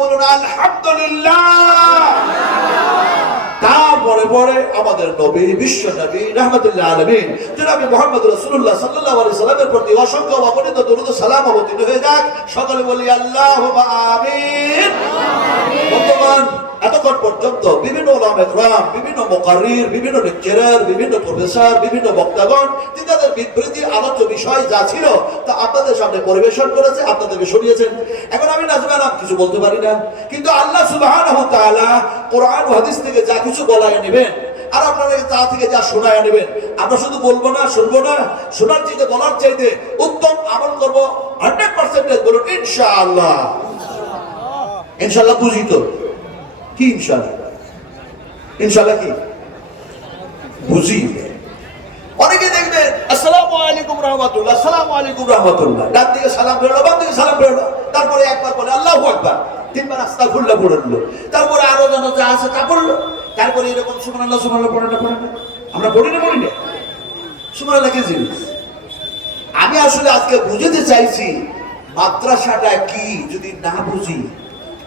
বলুন আলহামদুলিল্লাহ। তারপরে পরে আমাদের নবী, বিশ্ব নবী, রাহমাতুল আলামিন জনাবে মুহাম্মদ রাসূলুল্লাহ সাল্লাল্লাহু আলাইহি সাল্লামের প্রতি অসংখ্য অগণিত দরুদ ও সালাম অবতীর্ণ হয়ে যাক। সকলে বলি আল্লাহুম্মা আমিন। বন্ধুগণ, এতক্ষণ পর্যন্ত বিভিন্ন উলামায়ে কেরাম, বিভিন্ন মুকাররির, বিভিন্ন লেকচারার, বিভিন্ন প্রফেসর, বিভিন্ন বক্তাগণ তাদের বিবৃতি আলোচ্য বিষয় যা ছিল তা আপনাদের সামনে পরিবেশন করেছে, আপনাদেরকে শুনিয়েছেন। এখন আমি নাজমান কিছু বলতে পারি না, কিন্তু আল্লাহ সুবহানাহু ওয়া তাআলা কোরআন ও হাদিস থেকে যা কিছু বলায় নেবেন আর আপনারা তা থেকে যা শোনায় নেবেন, আমরা শুধু বলবো না, শুনবো না, শোনার চাইতে বলার চাইতে উত্তম আমল করবো 100% বলুন ইনশাআল্লাহ। ইনশাআল্লাহ বুঝি তো কি? ইনশাআল্লাহ, ইনশাআল্লাহ কি বুঝি? অনেকে দেখবেন আসসালামু আলাইকুম রাহমাতুল্লাহ, আসসালামু আলাইকুম রাহমাতুল্লাহ, ডান দিকে সালাম ফেরলো, বাম দিকে সালাম ফেরলো, তারপরে একবার বলে আল্লাহু আকবার, তিনবার আস্তাগফিরুল্লাহ পড়ে দিল, তারপরে আরো যেন যা আছে তা পড়লো, তারপরে এরকম সুবহানাল্লাহ সুবহানাল্লাহ পড়ে না। আমরা পড়ি না সুবহানাল্লাহ কি জিনিস? আমি আসলে আজকে বুঝাতে চাইছি মাদ্রাসাটা কি যদি না বুঝি,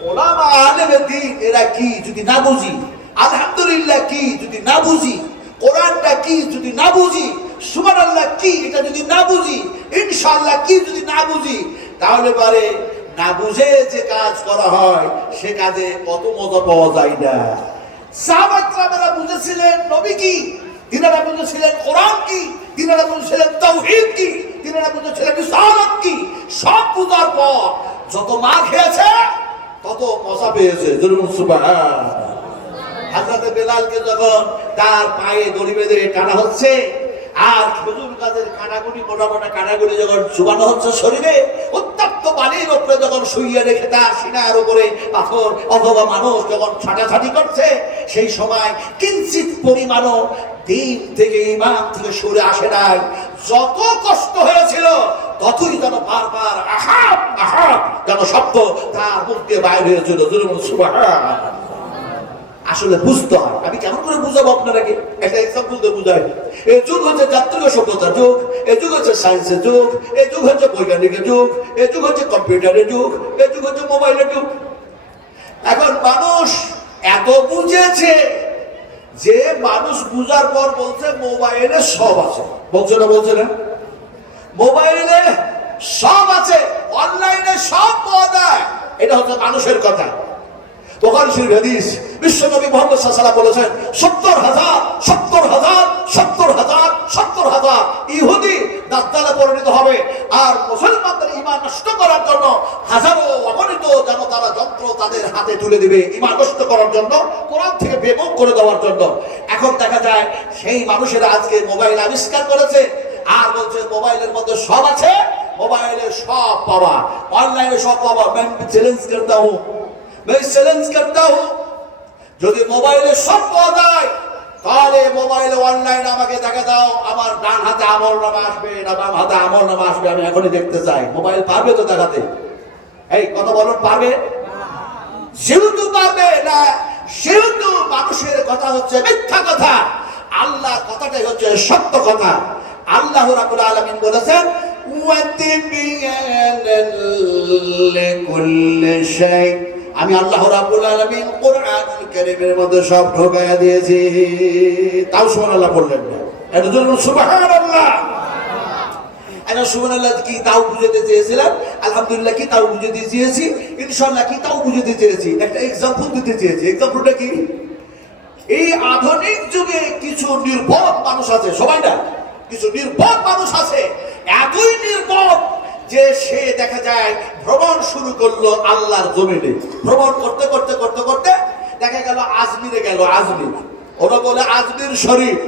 ওলামা আলেমে দ্বীন এরা কি যদি না বুঝি, আলহামদুলিল্লাহ কি যদি না বুঝি, কোরআনটা কি যদি না বুঝি, সুবহানাল্লাহ কি এটা যদি না বুঝি, ইনশাআল্লাহ কি যদি না বুঝি, তাহলে পারে না বুঝে যে কাজ করা হয় সে কাজে কত মজা পাওয়া যায় না। সাহাবায়ে বুঝেছিলেন নবী কি, তিনারা বুঝেছিলেন কোরআন কি, তিনারা বুঝেছিলেন তাওহীদ কি, তিনারা বুঝেছিলেন রিসালাত কি। সব বুঝার পর যত মার খেয়েছে তত মজা পেয়েছে। সুবহানাল্লাহ। হযরত বেলালকে যখন তার পায়ে দড়ি বেঁধে টানা হচ্ছে আর খেজুর গাছের কাঁটাগুলি, মোটা মোটা কাঁটাগুলি যখন চুবানো হচ্ছে শরীরে, উত্তপ্ত বালির উপরে যখন শুইয়ে রেখে তার সিনার উপরে পাথর অথবা মানুষ যখন ছাটাছাটি করছে, সেই সময় কিঞ্চিত পরিমাণও দিন থেকে ইমান থেকে সরে আসে নাই। যত কষ্ট হয়েছিল ততই যেন বারবার আহাব আহাব যেন শব্দ তার মুখ দিয়ে বাইরে হয়েছিল। সুবহানাল্লাহ। আসলে বুঝতে হয়। আমি কেমন করে বুঝাবো আপনারাকে? একটা এক্সাম্পল দিয়ে বুঝাই। এই যুগ হচ্ছে জাতীয় সভ্যতার যুগ, এই যুগ হচ্ছে সায়েন্সের যুগ, এই যুগ হচ্ছে বৈজ্ঞানিকের যুগ, এই যুগ হচ্ছে কম্পিউটারের যুগ, এই যুগ হচ্ছে মোবাইলের যুগ। এখন মানুষ এত বুঝেছে যে মানুষ বুঝার পর বলছে মোবাইলে সব আছে। বলছে না? বলছে না? মোবাইলে সব আছে, অনলাইনে সব পাওয়া যায়। এটা হচ্ছে মানুষের কথা। বুখারী শরীফ হাদিস, বিশ্বনবী মুহাম্মদ সাল্লাল্লাহু আলাইহি ওয়াসাল্লাম বলেছেন 70,000 ইহুদি দাজ্জালে পরিণত হবে, আর মুসলমানদের ঈমান নষ্ট করার জন্য হাজারো অগণিত যেন তারা যন্ত্র তাদের হাতে তুলে দিবে ঈমান নষ্ট করার জন্য, কোরআন থেকে বেমুখ করে দেওয়ার জন্য। এখন দেখা যায় সেই মানুষেরা আজকে মোবাইল আবিষ্কার করেছে আর বলছে মোবাইলের মধ্যে সব আছে, মোবাইলে সব পাওয়া, অনলাইনে সব পাওয়া। मैं চ্যালেঞ্জ करता हूं, मैं চ্যালেঞ্জ करता हूं, যদি মোবাইলে সব পাওয়া যায় তাহলে মোবাইলে অনলাইন আমাকে দেখা দাও, আমার ডান হাতে আমলনামা আসবে না বাম হাতে আমলনামা আসবে, আমি এখনই দেখতে চাই। মোবাইল পারবে তো দেখাতে? এই কথা বলুন, পারবে? যেহেতু পারবে না, সেহেতু মানুষের কথা হচ্ছে মিথ্যা কথা, আল্লাহর কথাটাই হচ্ছে সত্য কথা। আল্লাহ রাব্বুল আলামিন বলেছেন ওয়াতিবিয়ানাল লিকুল্লি শাই, আমি আল্লাহ রাব্বুল আলামিন কোরআনুল কারীমের মধ্যে সব ঢোকায়া দিয়েছি। তাও সুবহানাল্লাহ বললেন না? এটা বলুন সুবহানাল্লাহ। এটা সুবহানাল্লাহ কি তাও বুঝাতে চেয়েছিলাম, আলহামদুলিল্লাহ কি তাও বুঝাতে চেয়েছি, ইনশাআল্লাহ কি তাও বুঝাতে চেয়েছি। একটা এক্সাম্পল দিতে চেয়েছি। এক্সাম্পলটা কি? এই আধুনিক যুগে কিছু নির্বোধ মানুষ আছে, সবাই না, কিছু নির্বোধ মানুষ আছে, এতই নির্বোধ যে সে দেখা যায় ভ্রমণ শুরু করলো আল্লাহর জমিনে। ভ্রমণ করতে করতে করতে করতে দেখা গেল আজমিরে গেল। আজমির, ওরা বলে আজমির শরীফ।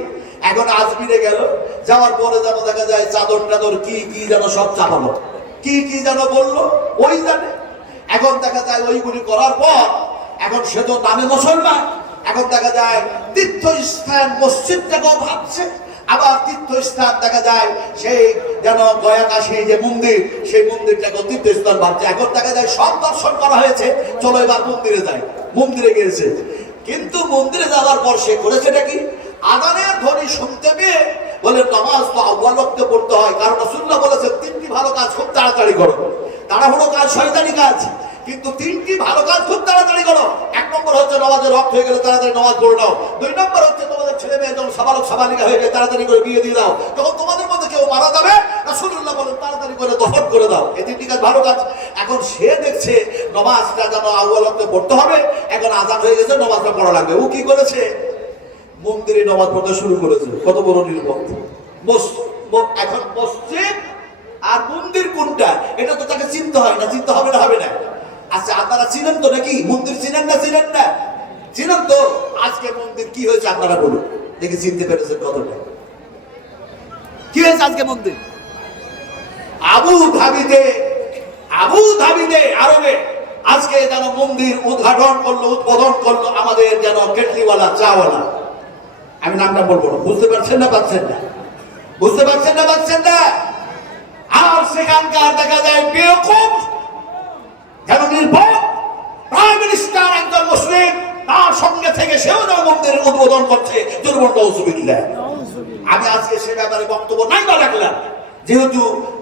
এখন আজমিরে গেল, যাওয়ার পরে যেন দেখা যায় চাদর টাদর কি কি যেন সব চাপালো, কি কি যেন বললো ওই জানে। এখন দেখা যায় ওইগুলি করার পর এখন সে তো নামে মুসলমান, এখন দেখা যায় তীর্থস্থান মসজিদটাকেও ভাবছে, আবার তীর্থস্থান দেখা যায় সেই যেন গয়াকাশী যে মন্দির, সেই মন্দিরটাকে তীর্থস্থান ভাবছে। এখন দেখা যায় সব দর্শন করা হয়েছে, চলো এবার মন্দিরে যাই। মন্দিরে গিয়েছে, কিন্তু মন্দিরে যাওয়ার পর সে করেছেটা কি? আযানের ধ্বনি শুনতে পেয়ে বলে নামাজ তো আউয়াল ওয়াক্তে পড়তে হয়, কারণ রাসূলুল্লাহ বলেছেন তিনটি ভালো কাজ খুব তাড়াতাড়ি করো। তাড়াহুড়ো কাজ শয়তানি কাজ, কিন্তু তিনটি ভালো কাজ খুব তাড়াতাড়ি করো। এক নম্বর হচ্ছে নামাজের ওয়াক্ত হয়ে গেলে তাড়াতাড়ি নামাজ পড়ে নাও। দুই নম্বর হচ্ছে তোমাদের ছেলে মেয়ে যখন সাবালক সাবালিকা হয়ে যায় তাড়াতাড়ি করে বিয়ে দিয়ে দাও। যখন তোমাদের মধ্যে কেউ মারা যাবে রাসূলুল্লাহ বলেন তাড়াতাড়ি করে দফন করে দাও। এই তিনটি কাজ ভালো কাজ। এখন সে দেখছে নামাজটা যেন আউয়াল ওয়াক্তে পড়তে হবে, এখন আযান হয়ে গেছে, নামাজটা পড়া লাগবে। ও কি করেছে? মন্দিরে নামাজ পড়তে শুরু করেছে। কত বড় নির্বোধ! এখন মসজিদ আর মন্দির কোনটা এটা তো তাকে চিনতে হয় না, চিনতে হবে না, হবে না। আচ্ছা, আপনারা চিনেন তো নাকি? মন্দির চিনেন না? চিনেন না? চিনেন তো? আজকে মন্দির কি হয়েছে আপনারা বলুন দেখি, চিনতে পেরেছেন কতটা? কি হয়েছে আজকে মন্দির? আবু ধাবিতে আরবে আজকে যেন মন্দির উদ্বোধন করলো আমাদের যেন কেটলিওয়ালা চাওয়ালা। আমি নামটা বলবো না, বুঝতে পারছেন না? পাচ্ছেন না? বুঝতে পারছেন না? পাচ্ছেন না? আর সেখানকার দেখা যায় বেওকুফ যেন নির্ভর প্রাইম মিনিস্টার একজন মুসলিম, তার সঙ্গে থেকে সেও যেন মন্দিরের উদ্বোধন করছে। আমি আজকে সে ব্যাপারে বক্তব্য নাই বা রাখলাম, যেহেতু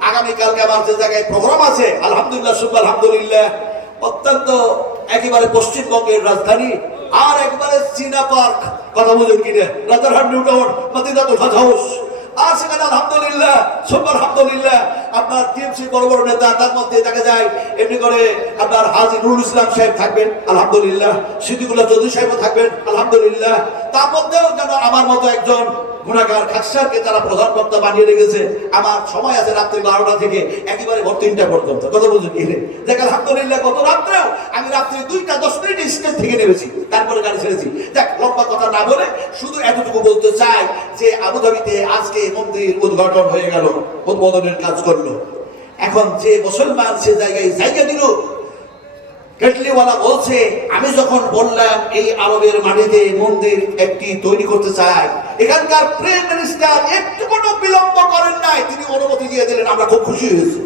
আগামীকালকে আমার যে জায়গায় প্রোগ্রাম আছে, আলহামদুলিল্লাহ সুবহান আলহামদুলিল্লাহ, অত্যন্ত একেবারে পশ্চিমবঙ্গের রাজধানী আর একবারে চীনা পার্ক, কথা বুঝুন কিনে, রাজারহাট নিউটাউন, মদিনাতুল হজ হাউস। আর সেখানে আলহামদুলিল্লাহ সুবহান আলহামদুলিল্লাহ আপনার টিএমসি বড় বড় নেতা, তার মধ্যে দেখা যায় এমনি করে আপনার হাজী নুরুল ইসলাম সাহেব থাকবেন আলহামদুলিল্লাহ, সিদ্দিকুল্লাহ চৌধুরী সাহেবও থাকবেন আলহামদুলিল্লাহ। তার মধ্যেও যেন আমার মতো একজন গুণাগার খাকসারকে তারা প্রধান বক্তা বানিয়ে রেখেছে। আমার সময় আছে রাত্রি 12টা থেকে একেবারে ভোর 3টা পর্যন্ত, কথা বুঝুন কি দেখ। আলহামদুলিল্লাহ গত রাত্রেও আমি রাত্রি 2:10 স্টেজ থেকে নেমেছি, তারপরে গাড়ি ছেড়েছি। দেখ, লম্বা কথা না বলে শুধু এতটুকু বলতে চাই যে আবুধাবিতে আজকে মন্দির উদ্ঘাটন হয়ে গেল, উদ্বোধনের কাজ করলো। এখন যে মুসলমান সে জায়গায় জায়গা দিল, কেটলিওয়ালা বলছে আমি যখন বললাম এই আরবের মাটিতে মন্দির একটি তৈরি করতে চাই, এখানকার প্রাইম মিনিস্টার একটু কোনো বিলম্ব করেন নাই, তিনি অনুমতি দিয়ে দিলেন। আমরা খুব খুশি হয়েছি।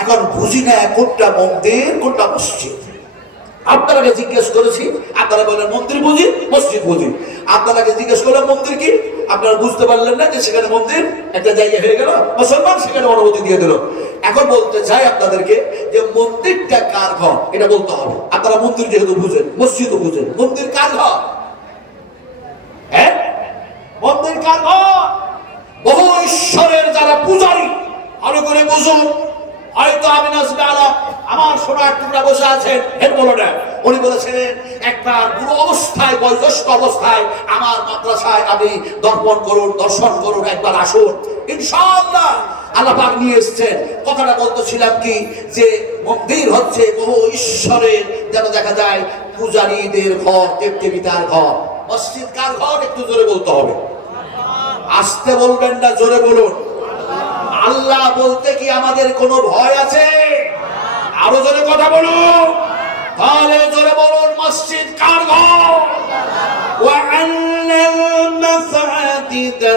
এখন বুঝি না কোনটা মন্দির কোনটা মসজিদ। আপনারাকে জিজ্ঞেস করেছি, আপনারা বলেন মন্দির বুঝি মসজিদ বুঝি। আপনারাকে জিজ্ঞেস করলাম মন্দির কি, আপনারা বুঝতে পারলেন না যে সেখানে মন্দির একটা জায়গা হয়ে গেল, মুসলমান সেখানে অনুমতি দিয়ে দিল। এখন বলতে চাই আপনাদেরকে যে মন্দিরটা কার ঘর এটা বলতে হবে। আপনারা মন্দির যেহেতু বুঝেন, মসজিদও বুঝেন, মন্দির কার ঘর? হ্যাঁ, মন্দির কার ঘর? বহু ঈশ্বরের যারা পূজারী, ভালো করে বুঝুন। হয়তো আমি নাজবে আলা আমার সোনার টুকরা বসে আছেন, হেড বলো না, উনি বলেছিলেন একবার বুড়ো অবস্থায় বয়োজ্যেষ্ঠ অবস্থায় আমার মাদ্রাসায় আমি দর্শন করুন, একবার আসুন, ইনশাআল্লাহ। আল্লাহ পাক নিয়ে এসেছেন। কথাটা বলতেছিলাম কি যে মন্দির হচ্ছে বহু ঈশ্বরের যেন দেখা যায় পূজারীদের ঘর, দেবদেবীতার ঘর। মসজিদ কার ঘর একটু জোরে বলতে হবে, আসতে বলবেন না, জোরে বলুন। আল্লাহ বলতে কি আমাদের কোনো ভয় আছে? আরো জোরে কথা বলুন, তাহলে জোরে বলুন মসজিদ কার ঘর? ওয়া আন্নাল মাসাজিদা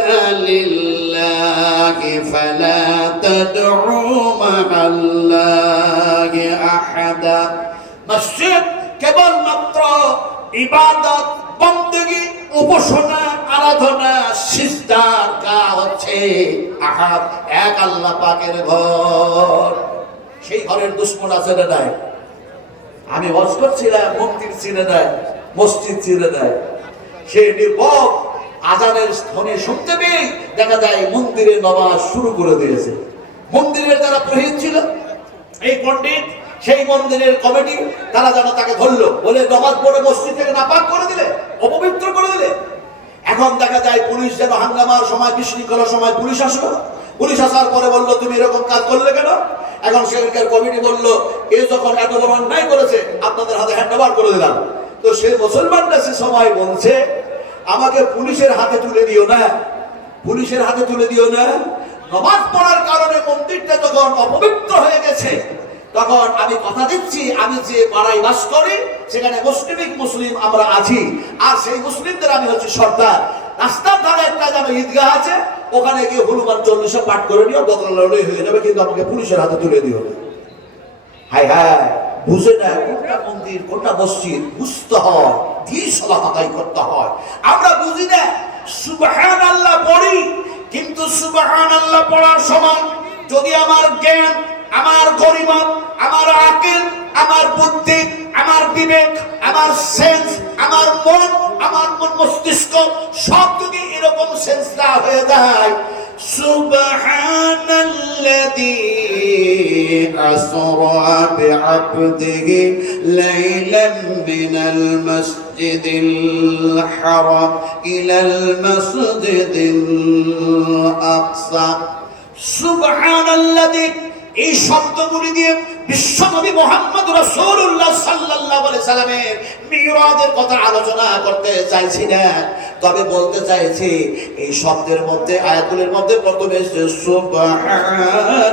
লিল্লাহি ফালা তাদউ মা'আল্লাহি আহাদা। মসজিদ কেবলমাত্র ইবাদত, বন্দেগী, উপাসনা, আরাধনা, সিজদার কা হচ্ছে আহাদ, এক আল্লাহ পাকের ঘর। সেই ঘরের দুশ্মন আছে না নাই? আমি ওয়াজ করছিলাম, মন্দির চিনে নাই, মসজিদ চিনে নাই। সে নির্ভর আজানের ধ্বনি শুনতে পেয়ে দেখা যায় মন্দিরে নামাজ শুরু করে দিয়েছে। মন্দিরের যারা পুরোহিত ছিল, এই পণ্ডিত, সেই মন্দিরের কমিটি, তারা যেন তাকে ধরলো, বলে নামাজ পড়ে মসজিদ থেকে নাপাক করে দিলে, অপবিত্র করে দিলে। এখন দেখা যায় পুলিশ যেন হাঙ্গামার সময়, বিশৃঙ্খলার সময় পুলিশ আসলো। পুলিশ আসার পরে বললো তুমি এরকম কাজ করলে কেন? এখন সেখানকার কমিটি বললো এ যখন এত বড় অন্যায় করেছে আপনাদের হাতে হ্যান্ড ওভার করে দিলাম। তো সেই মুসলমানরা সে সময় বলছে আমাকে পুলিশের হাতে তুলে দিও না, পুলিশের হাতে তুলে দিও না। নামাজ পড়ার কারণে মন্দিরটা যখন অপবিত্র হয়ে গেছে, তখন আমি কথা দিচ্ছি আমি যে পাড়ায় বাস করি সেখানে মুসলিম আমরা আছি, আর সেই মুসলিমদের আমি হচ্ছে সর্দার। রাস্তার ধারে একটা যেন ঈদগাহ আছে, ওখানে গিয়ে হনুমান 40 পাঠ করে নিও, বদলা লড়াই হয়ে যাবে, কিন্তু আমাকে পুলিশের হাতে তুলে দিও। হায় হায়, বুঝে না কোনটা মন্দির কোনটা মসজিদ, বুঝতে হয়, দিয়ে সালাত আদায় করতে হয়। আমরা বুঝি না, সুবহানাল্লাহ পড়ি, কিন্তু সুবহানাল্লাহ পড়ার সময় যদি আমার জ্ঞান, আমার গরিমত, আমার আকিল আমার বুদ্ধি, আমার বিবেক, আমার সেন্স, আমার মন মস্তিষ্ক সব যদি এরকম সেন্স না হয়ে যায়, সুবহানাল্লাযী আসরা বিআবদিহি লাইলান মিনাল মাসজিদিল হারাম ইলাল মাসজিদিল আকসা। সুবহানাল্লাযী, এই শব্দগুলি দিয়ে বিশ্বনবী মুহাম্মদ রাসূলুল্লাহ সাল্লাল্লাহু আলাইহি সাল্লামের মিরাজের কথা আলোচনা করতে চাইছি না, তবে বলতে চাইছি এই শব্দের মধ্যে, আয়াতুলের মধ্যে প্রথমে সুবহানাল্লাযী,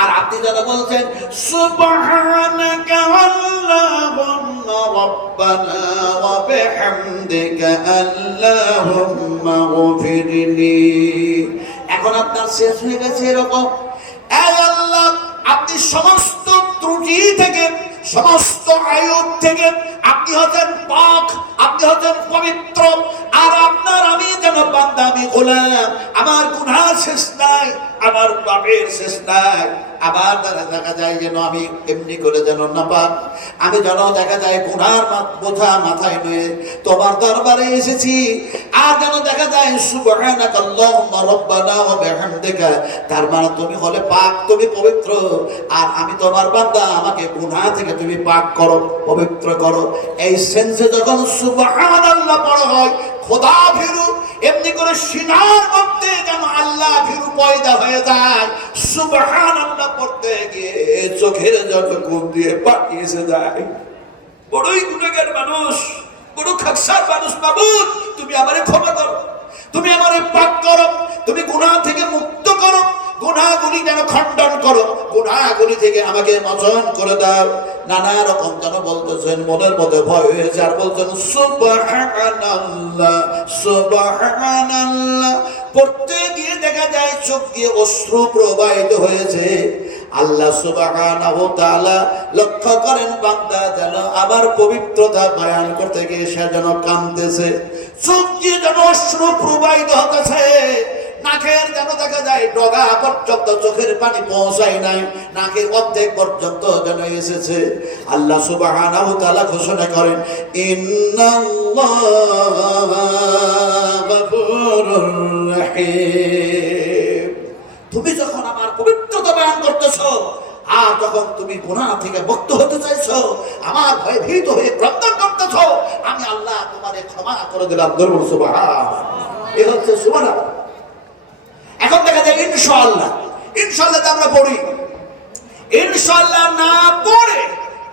আর আপনি যারা বলছেন সুবহানাকা আল্লাহুম্মা রাব্বানা ওয়া বিহামদিকা আল্লাহুম্মা গফিরলি, এখন আপনার শেষ হয়ে গেছে এরকম। এই আল্লাহ, আপনি সমস্ত ত্রুটি থেকে, সমস্ত আয়ুব থেকে আপনি হচ্ছেন পাক, আপনি হচ্ছেন পবিত্র, আর আপনার আমি যেন বান্দা, আমি গোলাম, আমার গুনাহ শেষ নাই, আমার পাপের শেষ নাই। আবার দেখা যায় যেন আমি এমনি করে যেন না পাক, আমি যেন দেখা যায় গুনার বোঝা মাথায় নিয়ে তোমার দরবারে এসেছি, আর যেন দেখা যায় সুবহানাকা আল্লাহুম্মা রাব্বানা ওয়া বিহামদিকা, তার মানে তুমি হলে পাক, তুমি পবিত্র, আর আমি তোমার বান্দা, আমাকে গুনাহ থেকে তুমি পাক করো, পবিত্র করো। এই সেন্সে যখন সুবহানাল্লাহ পড়া হয়, খোদা ভীরু, এমনি করে সিনার মধ্যে যেন আল্লাহ ভীরু পয়দা হয়ে যায়। সুবহানাল্লাহ পড়তে গিয়ে চোখের জল ঘুম দিয়ে পানি এসে যায়। বড়ই গুনাহগার মানুষ, বড় খাকসার মানুষ, মাবুদ তুমি আমারে ক্ষমা করো, তুমি আমারে পাক করো, তুমি গুনাহ থেকে মুক্ত করো, গুনাহগুলি যেন খণ্ডন করো, গুনাহগুলি থেকে আমাকে মোচন করে দাও। নানা রকম যেন বলতেছেন, মনের মধ্যে ভয় হয়েছে, আর বলছেন সুবহানাল্লাহ সুবহানাল্লাহ। পড়তে গিয়ে দেখা যায় চোখ দিয়ে অশ্রু প্রবাহিত হয়েছে। আল্লাহ সুবহানাহু ওয়া তাআলা লক্ষ্য করেন বান্দা যেন আমার পবিত্রতা বয়ান করতে গিয়ে সে যেন কাঁদতেছে, চোখ দিয়ে যেন অশ্রু প্রবাহিত হতেছে, নাকের যেন দেখা যায় ডগা পর্যন্ত চোখের পানি পৌঁছায় নাই, নাকের অর্ধেক পর্যন্ত যেন এসেছে। আল্লাহ সুবহানাহু ওয়া তাআলা ঘোষণা করেন, ইন্নাল্লাহা গফুরুর রহিম। তুমি যখন আমার পবিত্রতা বয়ান করতেছো, আর যখন তুমি গুনাহ থেকে মুক্ত হতে চাইছো, আমার ভয়ে ভীত হয়ে ক্রন্দন করতেছো, আমি আল্লাহ তোমারে ক্ষমা করে দিলাম। বলুন সুবহানাল্লাহ। এই হচ্ছে সুবহানাল্লাহ। এখন দেখা যায় ইনশাআল্লাহ, ইনশাআল্লাহ আমরা পড়ি, ইনশাআল্লাহ না পড়ে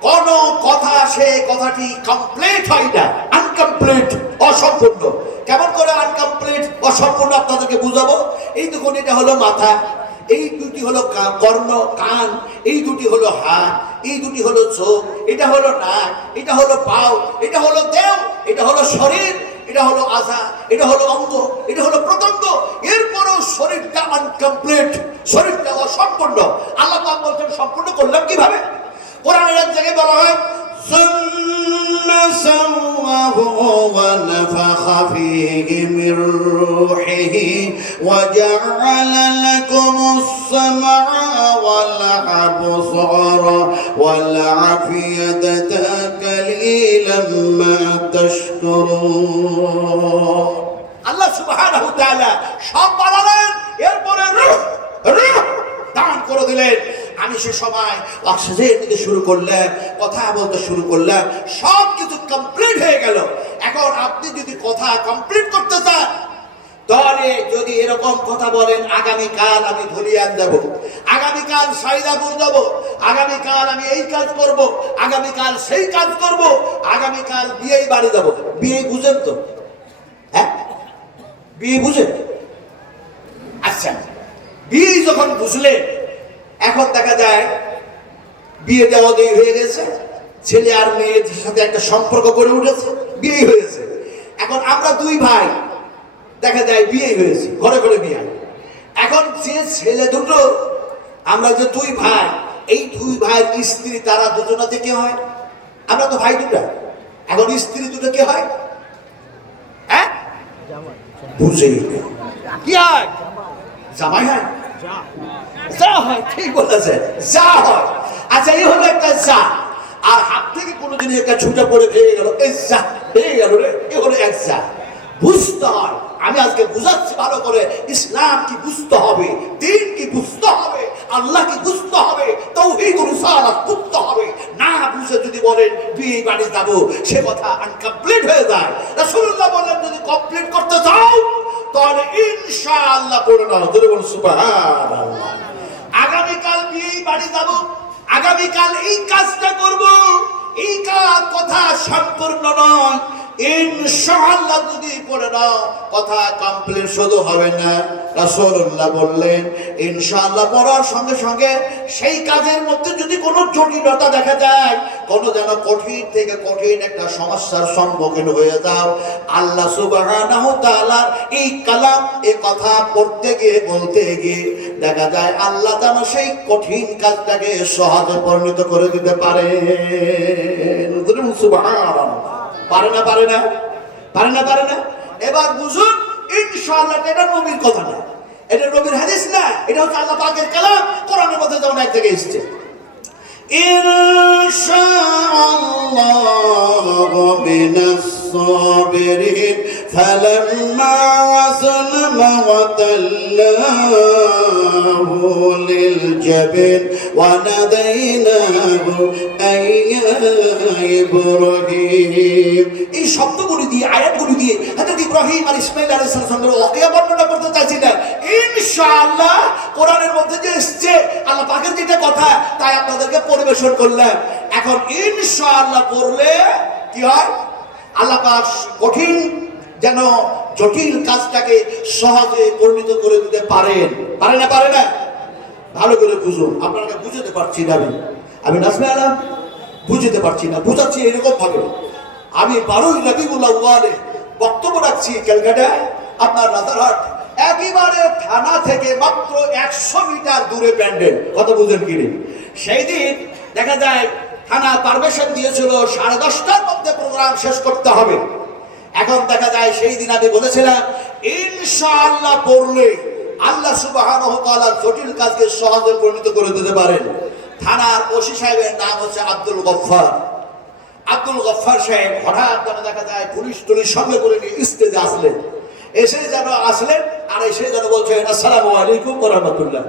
কোন কথা, সে কথাটি কমপ্লিট হয় না, আনকমপ্লিট, অসম্পূর্ণ। কেমন করে আনকমপ্লিট, অসম্পূর্ণ আপনাদেরকে বুঝাবো। এই দেখুন, এটা হলো মাথা, এই দুটি হলো কর্ণ, কান, এই দুটি হলো হাত, এই দুটি হলো চোখ, এটা হলো নাক, এটা হলো পাও, এটা হলো দেহ, এটা হলো শরীর, এটা হলো আশা, এটা হলো অঙ্গ, এটা হলো প্রত্যঙ্গ। এরপরও শরীরটা আনকমপ্লিট, শরীরটা অসম্পূর্ণ। আল্লাহ পাক বলছেন সম্পূর্ণ করলাম কিভাবে? কোরআনের এক জায়গায় বলা হয় সুম্মা সাওয়াহু ওয়া নাফাখা ফীহি মির রূহিহি ওয়া জা'আলা লাকুমুস সামআ ওয়াল আবসারা ওয়াল আফিয়াতা কালিলাম মা তাশকুরুন। আল্লাহ সুবহানাহু ওয়া তাআলা সব বানালেন, এরপরে রূহ দান করে দিলেন। আমি সে সময় অক্সিজেন নিতে শুরু করলাম, কথা বলতে শুরু করলাম, সব কিছু কমপ্লিট হয়ে গেল। এখন আপনি যদি কথা কমপ্লিট করতে চান, তাহলে যদি এরকম কথা বলেন, আগামীকাল আমি ধুলিয়ান যাব, আগামীকাল সাইদাপুর যাব, আগামীকাল আমি এই কাজ করব, আগামীকাল সেই কাজ করব, আগামীকাল বিয়েই বাড়ি যাব। বিয়ে বুঝেন তো? হ্যাঁ, বিয়ে বুঝেন? আচ্ছা, বিয়ে যখন বুঝলে, এখন দেখা যায় বিয়ে দেওয়া দেওয়া হয়ে গেছে, ছেলে আর মেয়ের সাথে একটা সম্পর্ক গড়ে উঠেছে, বিয়ে হয়েছে। এখন আমরা দুই ভাই, দেখা যায় বিয়ে হয়েছে, ঘরে ঘরে বিয়ে। এখন যে ছেলে দুটো, আমরা যে দুই ভাই, এই দুই ভাইয়ের স্ত্রী, তারা দুজনাতে কে হয়? আমরা তো ভাই দুটা। এখন স্ত্রী দুটো কে হয়? হ্যাঁ, বুঝে কি হয়? জামাই হয়, যা হয়, ঠিক বলেছে, যা হয়। আচ্ছা, এই হলো একটা যা। আর হাত থেকে কোনো জিনিস একটা ছুটে পড়ে ভেঙে গেল, এই যা ভেঙে গেল রে, এ হলো এক যা। বুঝতে হয়। আমি আজকে বুঝাচ্ছি ভালো করে, ইসলাম কি বুঝতে হবে, দিন কি বুঝতে হবে, আল্লাহ কি বুঝতে হবে, তাওহীদুর রিসালাত বুঝতে হবে। না বুঝে যদি বলেন বিয়ে বাড়ি যাবো, সে কথা আনকমপ্লিট হয়ে যায়। রাসূলুল্লাহ বলেন যদি কমপ্লিট করতে চাও তাহলে ইনশাআল্লাহ পড়ে নাও, ধরে বলুন সুবহানাল্লাহ। আগামীকাল বিয়ে বাড়ি যাবো, আগামীকাল এই কাজটা করব, এই কাজ কথা সম্পূর্ণ নয়, ইনশাআল্লাহ যদি পড়ে নাও কথা কমপ্লিট শুধু হবে না। রাসূলুল্লাহ বললেন ইনশাআল্লাহ পড়ার সঙ্গে সঙ্গে সেই কাজের মধ্যে যদি কোনো জটিলতা দেখা যায়, কোনো যেন কঠিন থেকে কঠিন একটা সমস্যার সম্মুখীন হয়ে যাও, আল্লাহ সুবহানাহু তাআলা এই কালাম, এই কথা পড়তে গিয়ে বলতে গিয়ে দেখা যায় আল্লাহ যেন সেই কঠিন কাজটাকে সহজে পরিণত করে দিতে পারে। সুবহানাল্লাহ। পারে না, পারে না, পারে না, পারে না। এবার বুঝুন, ইনশাআল্লাহ এটা নবীর কথা না, এটা নবীর হাদিস না, এটা হচ্ছে আল্লাহ পাকের কালাম, কোরআনের মধ্যে যেমন এক থেকে এসেছে। ইনশাআল্লাহু বিনাস সাবিরিন ফালাম্মা আযলামা ওয়া তাল্লাহু লিল জাবিন ওয়া নাদাইনাহু আইয়া ইব্রাহিম। এই শব্দগুলি দিয়ে, আয়াতগুলি দিয়ে হযরত ইব্রাহিম আর ইসমাঈল আলাইহিস সালামের ওয়াকিয়া বর্ণনা করতে চাইছি না। ইনশাআল্লাহ কোরআনের মধ্যে যে এসেছে, আল্লাহ পাকের যেটা কথা, তাই আপনাদেরকে পরিবেশন করলাম। এখন ইনশাআল্লাহ পড়লে কি হয়, আল্লাহ পাক কঠিন যেন জটিল কাজটাকে সহজে পরিণত করে দিতে পারেন। পারে না, পারে না? ভালো করে বুঝুন। আপনারা বুঝতে পারছি না, আমি নাজমে আলম বুঝতে পারছি না, বুঝাচ্ছি এরকম ভাবে। আমি 12ই রবিউল আউয়ালে বক্তব্য রাখছি ক্যালকাটায়, আপনার রাজারহাট, একেবারে থানা থেকে মাত্র 100 মিটার দূরে প্যান্ডেল। কথা বুঝেন কি? সেই দিন দেখা যায় থানা পারমিশন দিয়েছিল 10:30টার মধ্যে প্রোগ্রাম শেষ করতে হবে। এখন দেখা যায় সেই দিন আমি বলেছিলাম ইনশাআল্লাহ পড়লে আল্লাহ সুবহানাহু তাআলা জটিল কাজকে সহজে পরিণত করে দিতে পারেন। থানার ওসি সাহেবের নাম হচ্ছে আব্দুল গফফার। আব্দুল গফফার সাহেব হঠাৎ দেখা যায় পুলিশ টুলিশ সঙ্গে করে নিয়ে স্টেজে আসলেন। এসে যেন আসলেন আর এসে যেন বলছেন আসসালামু আলাইকুম ওয়া রাহমাতুল্লাহ।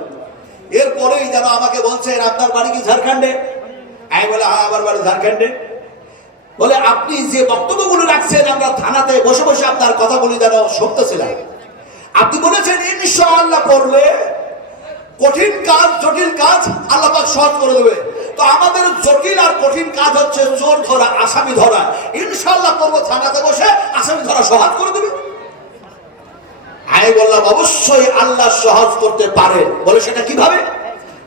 এরপরেই যেন আমাকে বলছেন আপনার বাড়ি কি ঝাড়খণ্ডে? আমি বলে হ্যাঁ, আমার বাড়ি ঝাড়খণ্ডে। বলে আপনি যে বক্তব্যগুলো রাখছেন আমরা থানাতে বসে বসে আপনার কথাগুলি যেন শুনতেছিলাম। আপনি বলেছেন ইনশাআল্লাহ পড়লে কঠিন কাজ, জটিল কাজ আল্লাহ পাক সহজ করে দেবে। তো আমাদের জটিল আর কঠিন কাজ হচ্ছে চোর ধরা, আসামি ধরা। ইনশাআল্লাহ পড়বো থানাতে বসে, আসামি ধরা সহজ করে দেবে। আমি বললাম অবশ্যই আল্লাহ সহজ করতে পারে। বলে সেটা কিভাবে?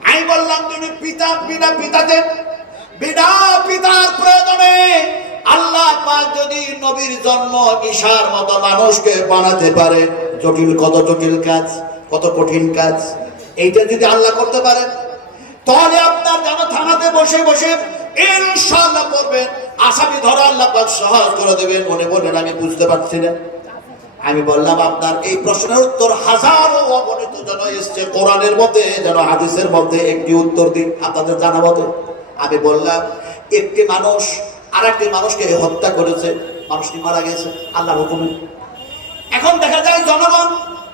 আমি বললাম যদি পিতা বিনা পিতাদের, বিনা পিতার প্রয়োজনে আল্লাহ পাক যদি নবীর জন্ম ঈশার মতো মানুষকে বানাতে পারে, জটিল কত জটিল কাজ, কত কঠিন কাজ, এইটা যদি আল্লাহ করতে পারেন, তাহলে আপনার যেন থানাতে বসে বসে ইনশাআল্লাহ পড়বেন, আসামি ধরা আল্লাহ পাক সহজ করে দেবেন। মনে বলেন আমি বুঝতে পারছি না। আমি বললাম আপনার এই প্রশ্নের উত্তর হাজারো অগণিত যেন এসছে কোরআনের মধ্যে, যেন হাদিসের মধ্যে একটি উত্তর দিন আপনাদের জানা মতো। আমি বললাম একটি মানুষ আর একটি মানুষকে হত্যা করেছে, মানুষটি মারা গেছে আল্লাহর হুকুমে। এখন দেখা যায় জনগণ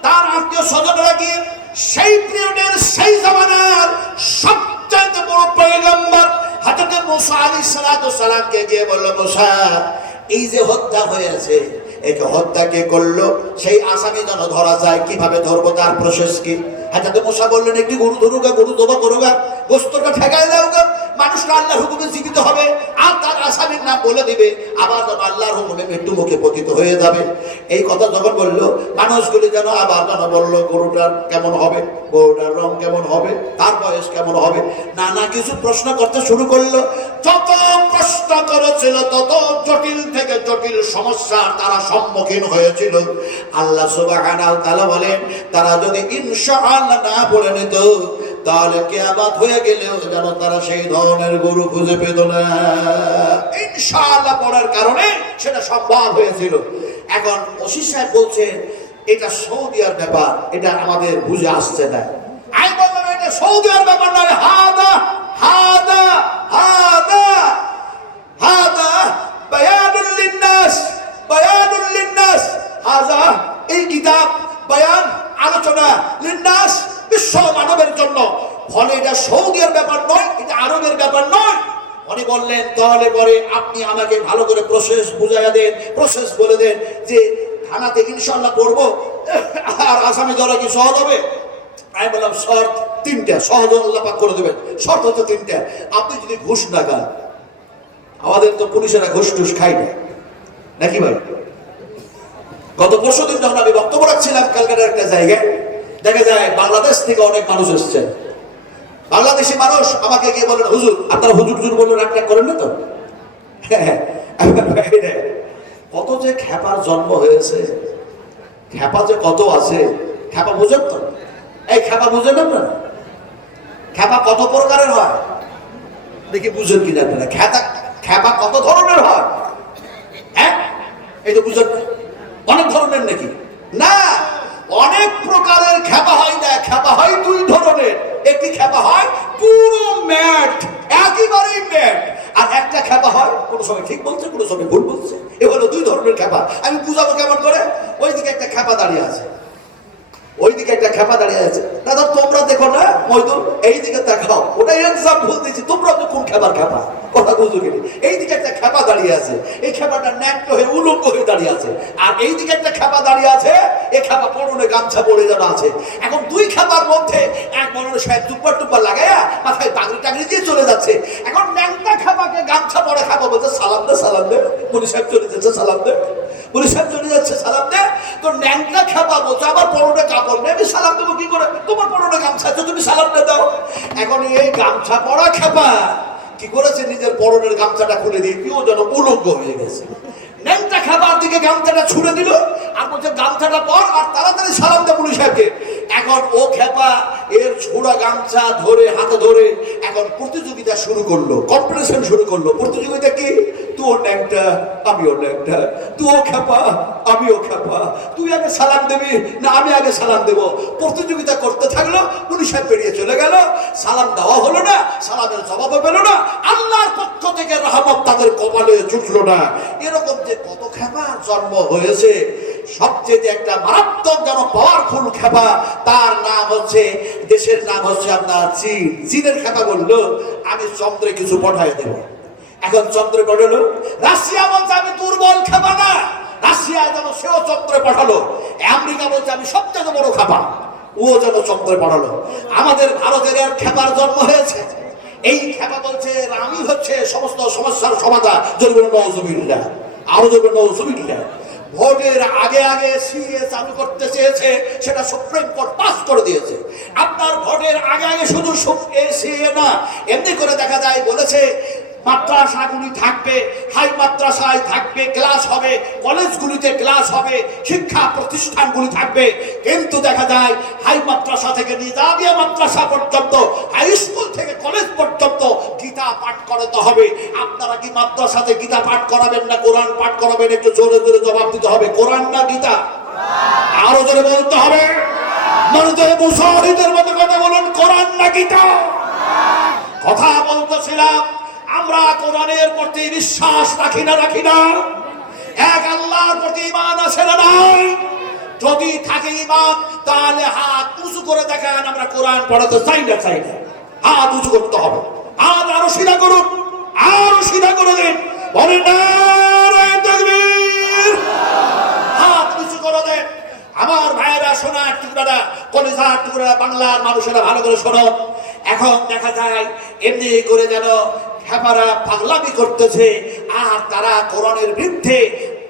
তার আত্মীয় স্বজনরা গিয়ে সেই পিরিয়ডের, সেই জামানার সবচেয়ে বড় পয়গম্বর হযরত মুসা আলাইহিস সালামকে গিয়ে বলল, মুসা এই যে হত্যা হয়েছে, একে হত্যা কে করলো, সেই আসামি যেন ধরা যায়, কিভাবে ধরবো, তার প্রসেস কি? হযরত মুসা বললেন একটি গরু ধরুগা, গরু জবা করুগা, গোশতটা ঠেকায় দাওগা, মানুষটা আল্লাহর হুকুমে জীবিত হবে আর তার আসামির নাম বলে দিবে, আবার যেন আল্লাহর হুকুমে মৃত্যু মুখে পতিত হয়ে যাবে। এই কথা যখন বললো, মানুষগুলি যেন আবার যেন বললো গরুটার কেমন হবে, গরুটার রং কেমন হবে, তার বয়স কেমন হবে, নানা কিছু প্রশ্ন করতে শুরু করলো। যত প্রশ্ন করেছিল তত জটিল থেকে জটিল সমস্যার তারা সম্মুখীন হয়েছিল। আল্লাহ সুবহানাহু তাআলা বলেন তারা যদি ইনশাআল্লাহ না পড়ে নিত তাহলে কিয়ামত হয়ে গেলেও যেন তারা সেই ধরনের গরু খুঁজে পেত না। ইনশাআল্লাহ পড়ার কারণে সেটা সম্ভব হয়েছিল। এখন ওসি সাহেব বলছেন এটা সৌদিয়ার ব্যাপার, এটা আমাদের বুঝে আসছে না। আমি বললাম এটা সৌদিয়ার ব্যাপার নয়, হাদা হাদা হাদা হাদা বায়ানুল লিন্নাস, বায়ানুল লিন্নাস। হাজা এই কিতাব, বায়ান আলোচনা, লিন্নাস বিশ্ব মানবের জন্য। ফলে এটা সৌদিয়ার ব্যাপার নয়, এটা আরবের ব্যাপার নয়। উনি বললেন তাহলে পরে আপনি আমাকে ভালো করে প্রসেস বুঝাইয়া দেন, প্রসেস বলে দেন যে থানাতে ইনশাল্লাহ করবো আর আসামি ধরা কি সহজ হবে? আমি বললাম শর্ত তিনটা, সহজ আল্লাহ পাক করে দেবেন। শর্ত হচ্ছে তিনটা। আপনি যদি ঘুষ না খান, আমাদের তো পুলিশেরা ঘুষ টুস খায় না নাকি ভাই? গত পরশুদিন যখন আমি বক্তব্য রাখছিলাম ক্যালকাটার একটা জায়গায়, দেখা যায় বাংলাদেশ থেকে অনেক মানুষ এসছে। বাংলাদেশি মানুষ আমাকে গিয়ে বলেন হুজুর, আপনারা হুজুর হুজুর বলে রাগ করেন না তো? কত যে খ্যাপার জন্ম হয়েছে, খ্যাপা যে কত আছে, খ্যাপা বুঝেন তো? এই খ্যাপা বুঝেন আপনারা? খ্যাপা কত প্রকারের হয় দেখি বুঝেন কিনা আপনারা? খ্যাপা কত ধরনের হয়? হ্যাঁ, এই তো বুঝেন অনেক ধরনের নাকি? না, অনেক প্রকারের খ্যাপা হয় না। খ্যাপা হয় দুই ধরনের। একটি খ্যাপা হয় পুরো ম্যাট, একেবারেই ম্যাট। আর একটা খ্যাপা হয় কোনো সময় ঠিক বলছে, কোনো সময় ভুল বলছে। এ হলো দুই ধরনের খ্যাপা। আমি বুঝাবো কেমন করে? ওইদিকে একটা খ্যাপা দাঁড়িয়ে আছে, ওইদিকে একটা খ্যাপা দাঁড়িয়ে আছে। দাদা তোমরা দেখো না মইদুল, এইদিকে দেখাও। ওটা এক্সাম্পল দিয়েছি, তোমরা তো কোন খ্যাপার খ্যাপা কথা বুঝো কিনি। এইদিকে একটা খ্যাপা দাঁড়িয়ে আছে, এই খ্যাপাটা ন্যাক্ট হয়ে উলঙ্গ হয়ে দাঁড়িয়ে আছে। আর এইদিকে একটা খ্যাপা দাঁড়িয়ে আছে, এই খ্যাপা পরনে গামছা পরে যেন আছে। এখন দুই খ্যাপার মধ্যে এক মনে সাহেব টুপ্পা টুপ্পা লাগাইয়া মাথায় পাগড়ি টাগড়ি দিয়ে চলে যাচ্ছে। এখন ন্যাংটা খ্যাপাকে গামছা পরে খ্যাপা বলছে সালাম দে, সালাম দে। পুলিশ সাহেব চলে যাচ্ছে, সালাম দে। পুলিশ সাহেব চলে যাচ্ছে, সালাম দে। তো ন্যাংটা খ্যাপা বলছে আমার পরনে কাপড় নেই, আমি সালাম দেবো কি করে? তোমার পরনে গামছা আছে, তুমি সালাম দে দাও। এখন এই গামছা পরা খ্যাপা কি করেছে, নিজের পরনের গামছাটা খুলে দিয়ে কেউ যেন উলঙ্গ হয়ে গেছে। ন্যাংটা খ্যাপার দিকে গামছাটা ছুড়ে দিল আর বলছে গামছাটা পর আর তাড়াতাড়ি সালাম দে পুলিশ সাহেবকে। এখন ও খ্যাপা এর ছোড়া গামছা ধরে হাতে ধরে এখন প্রতিযোগিতা শুরু করলো, কম্পিটিশন শুরু করলো। প্রতিযোগিতা কি? তুই ন্যাংটা আমিও ন্যাংটা, তুইও খ্যাপা আমিও খ্যাপা, তুই আগে সালাম দেবি না আমি আগে সালাম দেব। প্রতিযোগিতা করতে থাকলো। পুলিশ সাহেব পেরিয়ে চলে গেল, সালাম দেওয়া হলো না, সালামের জবাবও পেল না। আল্লাহর পক্ষ থেকে রহমত তাদের কপালে জুটলো না। এরকম যে কত খ্যাপা জন্ম হয়েছে। সবচেয়ে একটা মারাত্মক যেন পাওয়ারফুল খ্যাপা, তার নাম হচ্ছে, দেশের নাম হচ্ছে আপনার চীন। চীনের খ্যাপা বললো আমি চন্দ্রে কিছু পাঠাই দেব। এখন চন্দ্রে পাঠালো। রাশিয়া বলছে আমি দুর্বল খ্যাপা না, রাশিয়া যেন সেও চন্দ্রে পাঠালো। আমেরিকা বলছে আমি সবচেয়ে বড় খ্যাপা, ও যেন চন্দ্রে পাঠালো। আমাদের ভারতের এক খ্যাপার জন্ম হয়েছে। এই খ্যাপা বলছে আমি হচ্ছে সমস্ত সমস্যার সমাধান। জরুরি নওজুবিল্লাহ, আরো জরুরি নওজুবিল্লাহ। ভোটের আগে আগে সিএ চালু করতে চেয়েছে, সেটা সুপ্রিম কোর্ট পাস করে দিয়েছে। আপনার ভোটের আগে আগে শুধু সিএ না, এমনি করে দেখা যায় বলেছে মাদ্রাসাগুলি থাকবে, হাই মাদ্রাসায় থাকবে, ক্লাস হবে, কলেজগুলিতে ক্লাস হবে, শিক্ষা প্রতিষ্ঠানগুলি থাকবে। কিন্তু দেখা যায় হাই মাদ্রাসা থেকে নিজামিয়া মাদ্রাসা পর্যন্ত, হাই স্কুল থেকে কলেজ পর্যন্ত গীতা পাঠ করাতে হবে। আপনারা কি মাদ্রাসাতে গীতা পাঠ করাবেন না কোরআন পাঠ করাবেন? একটু জোরে জোরে জবাব দিতে হবে। কোরআন না গীতা? আরো জোরে বলতে হবে। মানুষের মুজাহিদের মতো কথা বলুন, কোরআন না গীতা? কথা বলতেছিলাম আমরা কোরআনের প্রতি বিশ্বাস রাখি না এক আল্লাহর প্রতি ঈমান আছে না নাই? যদি থাকে ঈমান তাহলে হাত উঁচু করে দেখান আমরা কোরআন পড়াতে চাই না। হাত উঁচু করতে হবে। হাত আরো সিধা করুন, আরো সিধা করে দিন। বলেন নারায়ে তাকবীর। হাত উঁচু করে দেন। আমার ভাইয়েরা, সোনার টুকরারা, কলিজার টুকরারা, বাংলার মানুষেরা ভালো করে শোনো। এখন দেখা যায় এমনি করে যেন খ্যাপারা পাগলামি করতেছে আর তারা কোরআনের বিরুদ্ধে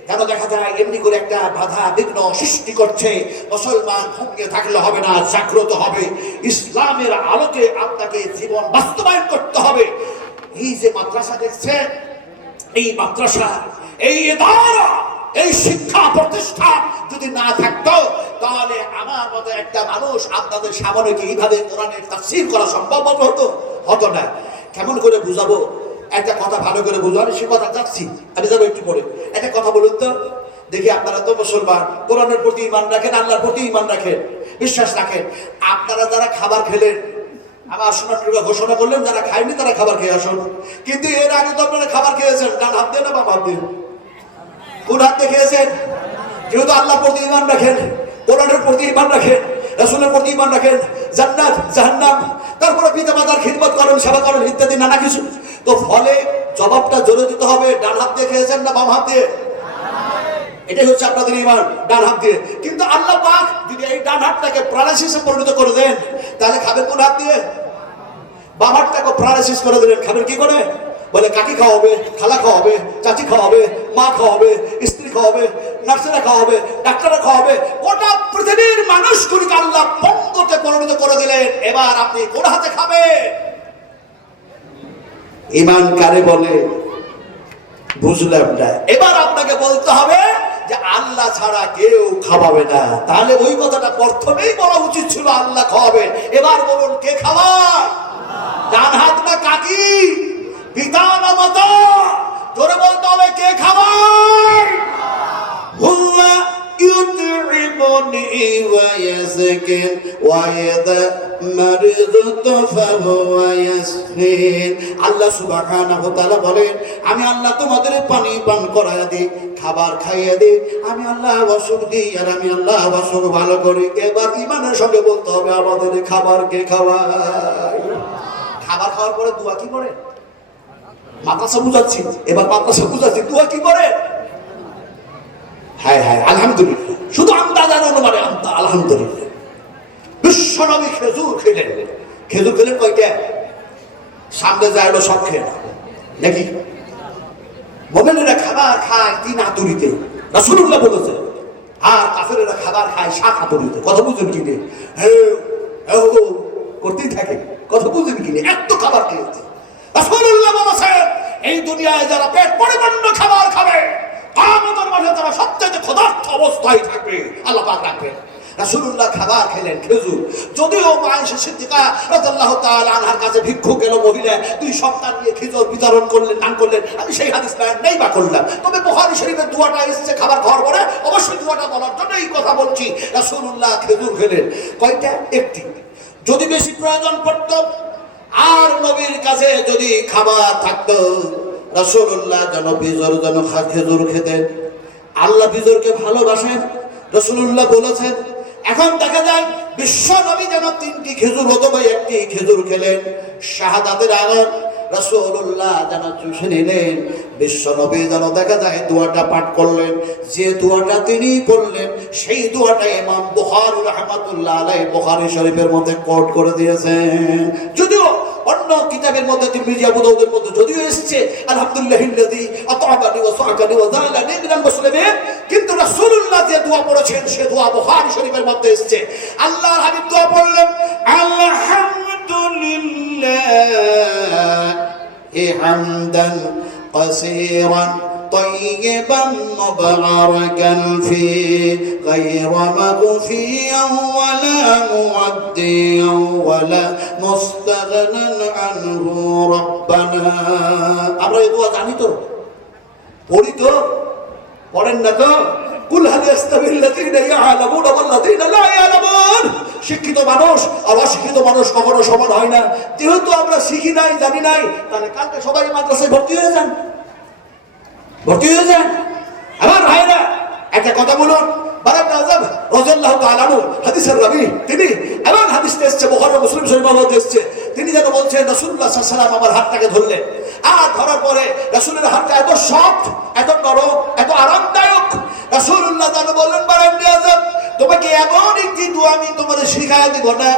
যেন দেখা যায় এমনি করে একটা বাধা বিঘ্ন সৃষ্টি করছে। মুসলমান ঘুমিয়ে থাকলে হবে না, জাগ্রত হবে। ইসলামের আলোকে আপনাকে জীবন বাস্তবায়ন করতে হবে। এই যে মাদ্রাসা দেখছেন, এই মাদ্রাসা, এই ইদারা, এই শিক্ষা প্রতিষ্ঠান যদি না থাকতো তাহলে আমার মতো একটা মানুষ আপনাদের সামনে কি এইভাবে কোরআনের তাফসীর করা সম্ভব হতো না। কেমন করে বুঝাবো? একটা কথা ভালো করে বুঝো, আমি সে কথা যাচ্ছি, আমি যাবো একটু পরে। একটা কথা বলুন তো, দেখি আপনারা তো মুসলমান, কোরআনের প্রতি ঈমান রাখেন, আল্লাহর প্রতি ঈমান রাখেন, বিশ্বাস রাখেন। আপনারা যারা খাবার খেলেন, আমার শোনাটা ঘোষণা করলেন যারা খায়নি তারা খাবার খেয়ে আসুন। কিন্তু এর আগে তো আপনারা খাবার খেয়েছেন, ডান হাত দিয়ে না বাম হাত দিয়ে? কোন হাত দিয়ে খেয়েছেন? যেহেতু আল্লাহর প্রতি ঈমান রাখেন, কোরআনের প্রতি ঈমান রাখেন, রাসূলের প্রতি ঈমান রাখেন, জান্নাত জাহান্নাম, তারপরে পিতামাতার খিদমত করেন, সেবা করেন, ইত্যাদি নানা কিছু, তো ফলে জবাবটা জোরে দিতে হবে ডান হাত দিয়ে খেয়েছেন না বাম হাত দিয়ে? এটাই হচ্ছে আপনাদের ঈমান, ডান হাত দিয়ে। কিন্তু আল্লাহ পাক যদি এই ডান হাতটাকে প্যারালাইসিসে পরিণত করে দেন, তাহলে খাবেন কোন হাত দিয়ে? বাম হাতটাকে প্যারালাইসিস করে দিলেন, খাবেন কি করে? বলে কাকি খাওয়াবে, খালা খাওয়াবে, চাচি খাওয়াবে, মা খাওয়াবে, স্ত্রী খাওয়াবে, নার্সেরা খাওয়াবে, ডাক্তাররা খাওয়াবে, গোটা পৃথিবীর মানুষগুলিকে আল্লাহ পঙ্গতে পরিণত করে দিলেন। এবার আপনি কোন হাতে খাবেন? ঈমান কারে বলে বুঝলাম না। এবার আপনাকে বলতে হবে যে আল্লাহ ছাড়া কেউ খাওয়াবে না। তাহলে ওই কথাটা প্রথমেই বলা উচিত ছিল, আল্লাহ খাওয়াবেন। এবার বলুন কে খাওয়ায়? ডান হাত না কাকি, পিতা না মাতা? জোরে বলতে হবে কে খাওয়ায়? হুয়া ইউতইমুনি ওয়া ইয়াসকিন ওয়া ইযা মারিদতু ফাহুয়া ইয়াসফিন। আল্লাহ সুবহানাহু ওয়া তাআলা বলেন, আমি আল্লাহ তোমাদের পানি পান করায়া দিই, খাবার খাইয়ে দিই, আমি আল্লাহ অসুখ দিই, আর আমি আল্লাহ অসুখ ভালো করি। এবার ঈমানের সঙ্গে বলতে হবে আমাদের খাবার কে খাওয়ায়? খাবার খাওয়ার পরে দোয়া কি করে? মাদ্রাসা বুঝাচ্ছি, এবার মাদ্রাসা বুঝাচ্ছি, দোয়া কি করে? হ্যাঁ হ্যাঁ আলহামদুলিল্লাহ, শুধু আন্দাজ অনুমানে আলহামদুলিল্লাহ। বিশ্বনবী খেজুর খেলেন, খেজুর খেলেন কয়টা? সামনে যায় হলো সব খেয়ে না নাকি? মুমিনেরা খাবার খায় 3 হাতুড়িতে, রাসূলুল্লাহ বলেছে, আর কাফেরেরা খাবার খায় 7 হাতুড়িতে। কথা বুঝেন কি নে? করতেই থাকে, কথা বুঝেন কি নে? এত খাবার খেয়েছে। রাসূলুল্লাহ বলেছেন, এই দুনিয়ায় যারা পেট পরিপূর্ণ খাবার খাবে, কিয়ামতের মাঠে তারা সবচেয়ে ক্ষুধার্ত অবস্থায় থাকবে, আল্লাহ পাক রাখবেন। রাসূলুল্লাহ খাবার খেলেন খেজুর। যদিও আয়েশা সিদ্দিকা রাদিয়াল্লাহু তাআলা আনহার কাছে ভিক্ষুক এলো মহিলা, 2 সন্তান নিয়ে খেজুর বিতরণ করলেন, দান করলেন। আমি সেই হাদিস নেই বা করলাম, তবে বুখারী শরীফের দোয়াটা এসেছে খাবার খাওয়ার পরে, অবশ্যই দোয়াটা বলার জন্য এই কথা বলছি। রাসূলুল্লাহ খেজুর খেলেন কয়টা? একটি। যদি বেশি প্রয়োজন পড়তো আর নবীর কাছে যদি খাবার থাকতো, রাসূলুল্লাহ যেন খেজুর খেতেন। আল্লাহ বিজরকে ভালোবাসেন, রাসূলুল্লাহ বলেছেন। এখন দেখা যায় বিশ্ব নবী যেন 3টি খেজুর অথবা 1টি খেজুর খেলেন, শাহাদাতের আগুন রাসূলুল্লাহ যেন চুষে নিলেন। বিশ্ব নবী যেন দেখা যায় দোয়াটা পাঠ করলেন। যে দোয়াটা তিনি পড়লেন সেই দোয়াটা ইমাম বুখারী রাহমাতুল্লাহ আলাইহি বুখারী শরীফের মধ্যে কোট করে দিয়েছেন। যদিও অন্য কিতাবের মধ্যে, তিরমিজি, আবু দাউদের মধ্যে যদিও এসেছে আলহামদুলিল্লাহিল্লাযী আত'আমানি ওয়া সা'কানি ওয়া যালানি মিনাল মুসলিমিন, কিন্তু রাসূলুল্লাহ যে দোয়া পড়েছেন সে দোয়া বুখারী শরীফের মধ্যে এসেছে। আল্লাহর হাবিব দোয়া পড়লেন, আলহামদুলিল্লাহি হামদান কাসীরান طيبا مباركا فيه غير مغفيا ولا معديا ولا مستغنى عنه ربنا। আমরা এই দোয়া জানি তো, পড়ি তো, পড়েন না তো? কুল হাল ইস্তাবিল্লাযীনা ইয়ালামুনা ওয়াল্লাযীনা লা ইয়ালামুন। শিক্ষিত মানুষ আর অশিক্ষিত মানুষ কখনো সমান হয় না। যেহেতু আমরা শিখি নাই, জানি নাই, তাহলে কালকে সবাই মাদ্রাসায় ভর্তি হয়ে যান, ভর্তি হয়ে যান। আমার ভাইরা একটা কথা বলুন, বারা ইবনে আযব রাদিয়াল্লাহু তাআলা আনহু হাদিসের রাবী তিনি, এবং হাদিসটা এসেছে বুখারী ও মুসলিম শরীফের মধ্যে এসেছে, তিনি যেন বলছেন রাসূলুল্লাহ সাল্লাল্লাহু আলাইহি ওয়াসাল্লাম আমার হাতটাকে ধরলেন, আর ধরার পরে রাসূলের হাতটা এত সফট, এত নরম, এত আরামদায়ক। রাসূলুল্লাহ যেন বললেন, বারা ইবনে আযব তোমাকে এমন একটি দোয়া আমি তোমাদের শিখায় দিব না,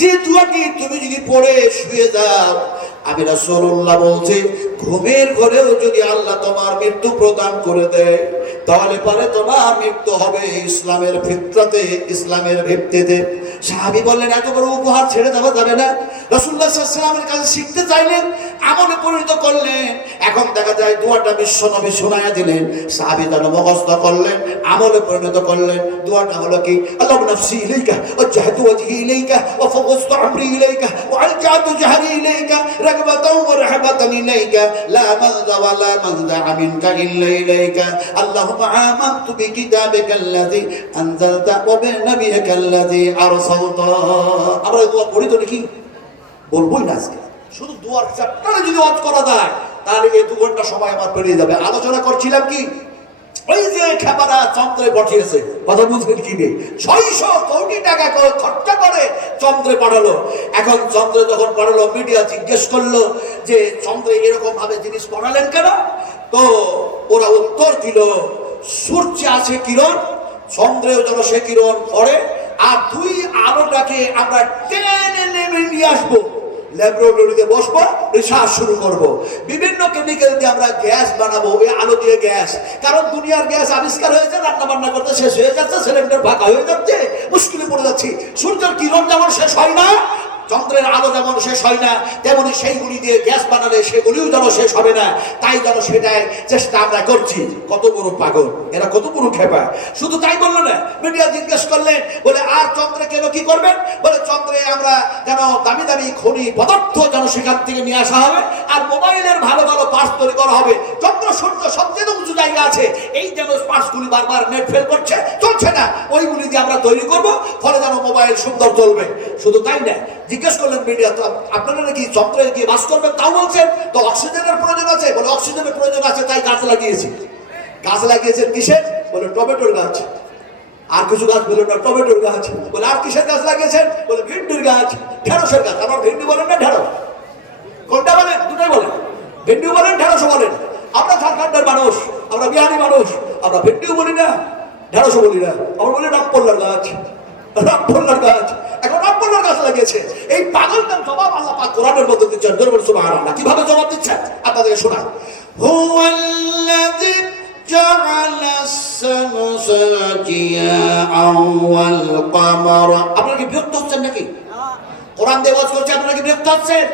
যে দোয়াটি তুমি যদি পড়ে শুয়ে যাও, আমি রাসূলুল্লাহ বলছি ঘুমের ঘরেও যদি আল্লাহ তোমার মৃত্যু প্রদান করে দেয়, তাহলে পরে তোমার মৃত্যু হবে ইসলামের ফিতরাতে, ইসলামের ভিত্তিতে। সাহাবী বললেন, এত বড় উপহার ছেড়ে দেওয়া যাবে না। রাসূলুল্লাহ সাল্লাল্লাহু আলাইহি ওয়াসাল্লামের কাছে শিখতে চাইলেন, আমলে পরিণত করলেন। এখন দেখা যায় দোয়াটা বিশ্ব নবী শোনায়া দিলেন, সাহাবী যেন মুখস্থ করলেন, আমলে পরিণত করলেন। দোয়াটা হলো কি? আল্লাহুম্মা নাফসি ইলাইকা ওয়াজহাতু ওয়াজহি ইলাইকা ওয়া ফাওয়াজতু আমরি ইলাইকা ওয়া আলজাতু জাহরি ইলাইকা রাগবাতাও ওয়া রাহবাতান ইলাইকা লা মালজা ওয়া লা মালজা মিনকা ইল্লা ইলাইকা আল্লাহুম্মা আল্লাহুম্মা আমানতু বিকিতাবিকাল্লাযী আনজালতা ওয়া বিনাবিয়িকাল্লাযী আরসালতা। আমরা এই দোয়া পড়ি তো নাকি? বলবোই না আজকে। শুধু দোয়ার চ্যাপ্টারে যদি ওয়াজ করা যায় তাহলে এই 2 ঘন্টা সময় আমার পেরিয়ে যাবে। আলোচনা করছিলাম কি, ওই যে খেপারা চন্দ্রে পাঠিয়েছে, কথা বুঝলেন কি নেই, 600 কোটি টাকা খরচা করে চন্দ্রে পাঠালো। এখন চন্দ্রে যখন পাঠালো, মিডিয়া জিজ্ঞেস করলো যে চন্দ্রে এরকম ভাবে জিনিস পাঠালেন কেন? তো ওরা উত্তর দিল, সূর্যে আছে কিরণ, চন্দ্রেও যেন সে কিরণ পড়ে, আর 2 আলোটাকে আমরা টেনে নেমে নিয়ে আসবো, ল্যাবরেটরিতে বসবো, রিসার্চ শুরু করব, বিভিন্ন কেমিক্যাল দিয়ে আমরা গ্যাস বানাবো, এই আলো দিয়ে গ্যাস। কারণ দুনিয়ার গ্যাস আবিষ্কার হয়েছে, রান্না বান্না করতে শেষ হয়ে যাচ্ছে, সিলিন্ডার ফাঁকা হয়ে যাচ্ছে, মুশকিলে পড়ে যাচ্ছি। সূর্যের কিরণ যেমন শেষ হয় না, চন্দ্রের আলো যেমন শেষ হয় না, তেমনি সেইগুলি দিয়ে গ্যাস বানালে সেগুলিও যেন শেষ হবে না। তাই যেন সেটাই চেষ্টা আমরা করছি। কত বড় পাগল এরা, কত বড় খেপা! শুধু তাই বললো না, মিডিয়া জিজ্ঞেস করলেন, বলে আর চন্দ্রে কেন কি করবেন? বলে চন্দ্রে আমরা যেন দামি দামি খনি পদার্থ যেন সেখান থেকে নিয়ে আসা হবে, আর মোবাইলের ভালো ভালো পার্টস তৈরি করা হবে। চন্দ্র সূর্য সবচেয়ে উঁচু জায়গা আছে, এই যেন পার্টসগুলি বারবার নেট ফেল করছে, চলছে না, ওইগুলি দিয়ে আমরা তৈরি করব, ফলে যেন মোবাইল সুন্দর চলবে। শুধু তাই না, জিজ্ঞেস করলেন মিডিয়া, তো আপনারা নাকি চন্দ্রে গিয়ে বাস করবেন, তাও বলছেন তো অক্সিজেনের প্রয়োজন আছে? বলে অক্সিজেনের প্রয়োজন আছে, তাই গাছ লাগিয়েছি। গাছ লাগিয়েছেন কিসের? বলে টমেটোর গাছ। আর কিছু গাছ বলে না, টমেটোর গাছ। বলে আর কিসের গাছ লাগিয়েছেন? বলে ভিন্ডির গাছ, ঢেঁড়সের গাছ। আমার ভিন্ডি বলেন না ঢেঁড়স? কোনটা বলেন? দুটোই বলেন, ভিন্ডিও বলেন ঢেঁড়সও বলেন। আমরা ঝাড়খণ্ডের মানুষ, আমরা বিহারি মানুষ, আমরা ভিন্ডিও বলি না, ঢেঁড়সও বলি না, আমরা বলি রামপল্লার গাছ, রামপল্লার গাছ। এখন রামপল্লার গাছ লাগিয়েছে। এই পাগলটার জবাব আল্লাহ পাক কোরআনের মধ্যে দিচ্ছেন। সুবহানাল্লাহ। কিভাবে জবাব দিচ্ছেন আপনাদেরকে শোনাই। হুয়াল্লাযী জাআলা আস-শামসা জিয়াআন ওয়াল কামারা। আপনারা কি বিরক্ত হচ্ছেন নাকি? কোরআন দিয়ে ওয়াজ করছে, আপনারা কি বিরক্ত হচ্ছেন?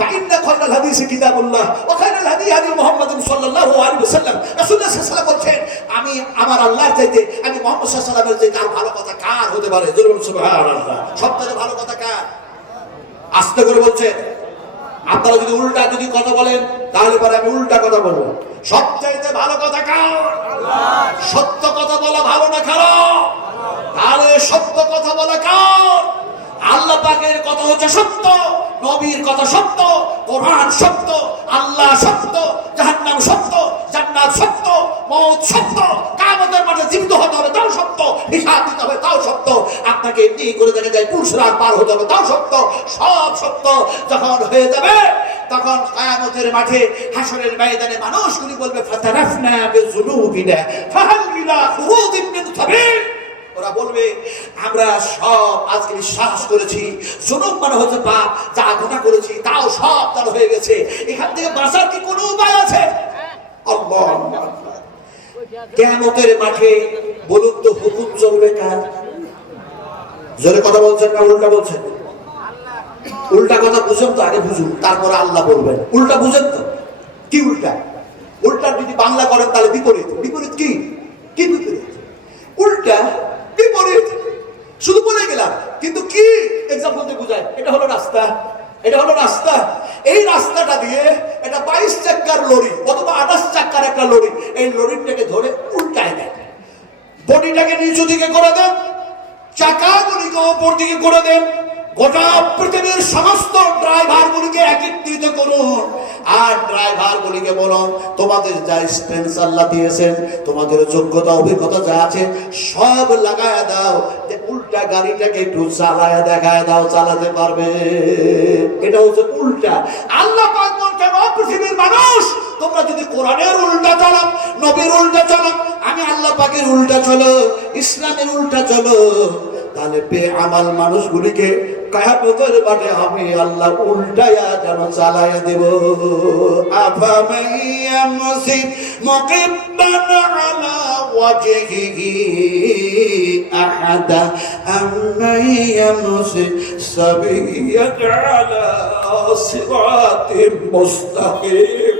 فإن خير الحديث كتاب الله وخير الهدي هدي محمد صلى الله عليه وسلم। রাসূলুল্লাহ সাল্লাল্লাহু আলাইহি ওয়াসাল্লাম বলেন, আমি আমার আল্লাহর চাইতে, আমি মুহাম্মদ সাল্লাল্লাহু আলাইহি ওয়াসাল্লামের চাইতে আর ভালো কথা কার হতে পারে? জোরে বলুন সুবহানাল্লাহ। সবথেকে ভালো কথা কার? আস্তে করে বলছেন। আপনারা যদি উল্টা যদি কথা বলেন তাহলে পরে আমি উল্টা কথা বলবো। সবচাইতে ভালো কথা কার? আল্লাহ। সত্য কথা বলা ভালো না খারাপ? তাহলে সত্য কথা বলা কার? আল্লাহ পাকের কথা হচ্ছে সত্য, নবীর কথা সত্য, কোরআন সত্য, আল্লাহ সত্য, জাহান্নাম সত্য, জান্নাত সত্য, মওত সত্য, কিয়ামতের মাঠে জীবিত হতে হবে তাও সত্য, হিসাব দিতে হবে তাও সত্য, আপনাকে এমনি করে দেখা যায় পুরুষরা পার হতে হবে তাও সত্য। সব সত্য যখন হয়ে যাবে তখন কিয়ামতের মাঠে হাসরের ময়দানে মানুষগুলি বলবে ফাতারাফনা বিযুনুবিনা ফাহাল ইলা খুরুজিন মিন সাবিল। ওরা বলবে আমরা সব আজকে বিশ্বাস করেছি, জুনুব মানে হচ্ছে পাপ, যা গুনাহ করেছি তাও সব তার হয়ে গেছে, এখান থেকে বাঁচার কি কোনো উপায় আছে? আল্লাহ। কিয়ামতের মাঠে বলুন তো হুকুম চলবে কার? জোরে কথা বলছেন না উল্টা বলছেন? উল্টা কথা বুঝুন তো, আগে বুঝুন, তারপরে আল্লাহ বলবেন। উল্টা বুঝেন তো? কি উল্টা? উল্টা যদি বাংলা করেন তাহলে বিপরীত। বিপরীত কি? কি বিপরীত? উল্টা বিপরীত। শুধু বলে গেলাম, কিন্তু কি এক্সাম্পল দিয়ে বুঝায়? এটা হলো রাস্তা, এটা হলো রাস্তা। এই রাস্তাটা দিয়ে এটা 22 চাকার লরি অথবা 28 চাকার একটা লরি, এই লরিটাকে ধরে উল্টায় দেন, বডিটাকে নিচু দিকে করে দেন, চাকাগুলিকে উপর দিকে করে দেন, গোটা পৃথিবীর সমস্ত ড্রাইভার গুলিকে একত্রিত করুন, আর ড্রাইভার গুলিকে বলুন তোমাদের যা স্পেন্স আল্লাহ দিয়েছেন, তোমাদের যোগ্যতা অভিজ্ঞতা যা আছে সব লাগায় দাও, উল্টা গাড়িটাকে একটু চালায় দেখায় দাও, চালাতে পারবে। এটা হচ্ছে উল্টা। আল্লাহ পাক বলছেন ও পৃথিবীর মানুষ, তোমরা যদি কোরআনের উল্টা চালাও, নবীর উল্টা চালাও, আমি আল্লাহ পাকের উল্টা চলো, ইসলামের উল্টা চলো, তাহলে বেআমাল মানুষগুলিকে কিয়ামতের মাঠে আমি আল্লাহ উল্টায়া যেন চালায়া দেব। আফামাইয়ামসি মুকিব্বান আলা ওয়াজহিহি আহাদা আমাইয়ামসি সাবিয়ান আলা সিরাতিম মুস্তাকিম।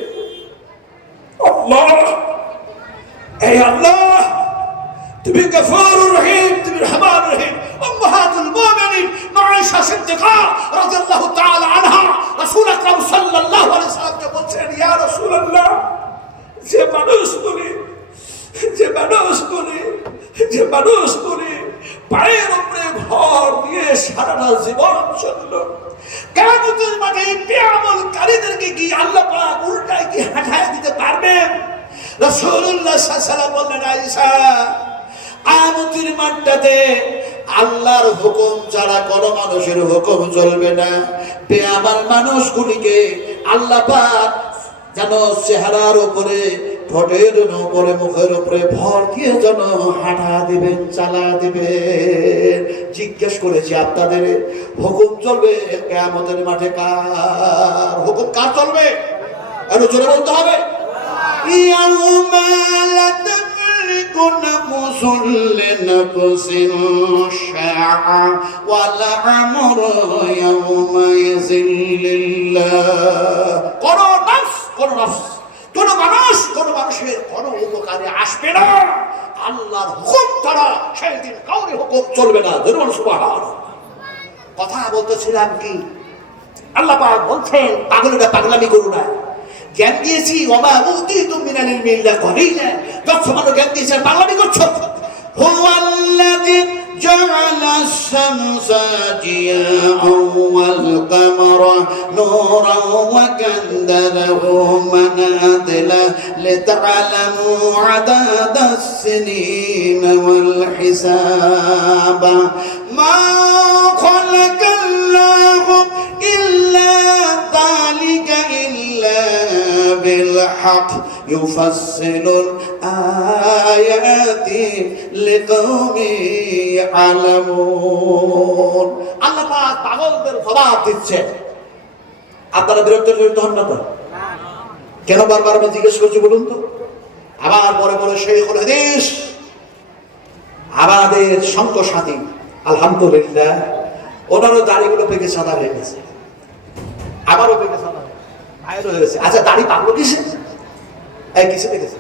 আল্লাহ, এই আল্লাহ তুমি গফুরুর রহিম, তুমি রহমান রহিম। উম্মাহাতুল মুমিনিন মাঈশা সিদ্দিকা রাদিয়াল্লাহু তাআলা আনহা রাসূল আকরাম সাল্লাল্লাহু আলাইহি ওয়াসাল্লামকে বলছেন, ইয়া রাসূলুল্লাহ, যে মানুষগুলি পায়ের উপরে ভর দিয়ে সারাটা জীবন চলল, কিয়ামতের মাঠে বেআমলকারীদেরকে কি আল্লাহ পাক উল্টায় কি হাঁটায় দিতে পারবেন? রাসূলুল্লাহ সাল্লাল্লাহু আলাইহি ওয়াসাল্লাম বললেন, আয়েশা, কিয়ামতের মাঠটাতে আল্লাহর হুকুম ছাড়া কোনো মানুষের হুকুম চলবে না। বেআমল মানুষগুলিকে আল্লাহ পাক যেন চেহারার উপরে, ঠোঁটের উপরে, মুখের উপরে ভর দিয়ে যেন হাঁটা দিবেন, চালা দিবেন। জিজ্ঞেস করেছি আপনাদের, হুকুম চলবে কিয়ামতের মাঠে কার? হুকুম কার চলবে? আরো জোরে বলতে হবে। ইয়াউমা লা তামলিকু নাফসুন লিনাফসিন শাইআ ওয়া লা আমরু ইয়াউমাইযিন লিল্লাহ। কোন মানুষের কোন উপকারে আসবে না আল্লাহর হুকুম ছাড়া। সেই দিন কাউরে হুকুম চলবে না। সুবহানাল্লাহ। কথা বলতেছিলাম কি, আল্লাহ পাক বলছেন, পাগলেরা পাগলামি করো না, জ্ঞান দিয়েছি, ওমা উতিতুম মিনাল ইলমি ইল্লা কলিলা। যত মানুষ জ্ঞান দিয়েছে, পাগলামি করছো। হুয়াল্লাযী জাআলাস শামসা জিয়াআন ওয়াল কামারা নূরান ওয়া কাদ্দারাহু মানাযিলা লিতা'লামু আদাদাস সিনিনা ওয়াল হিসাবা মা খালাকাল্লাহু ইল্লা যালিকা ইল্লা বিল হক ইউফাসসিলুল আয়াতি লিকাওমি ইয়ালামুন। আল্লাহ পাক পাগলদের জবাব দিচ্ছে। আপনারা বিরক্ত হন না তো? কেন বারবার আমি জিজ্ঞেস করছি বলুন তো? আবার পরে পরে শেখুল হাদিস আমাদের সঙ্গ সাথী, আলহামদুলিল্লাহ, ওনারও দাড়িগুলো পেকে সাদা হয়ে গেছে, আমারও পেকে সাদা হয়ে গেছে। আচ্ছা, দাড়ি পাকলো কিসে? এই কিসে পেকেছে?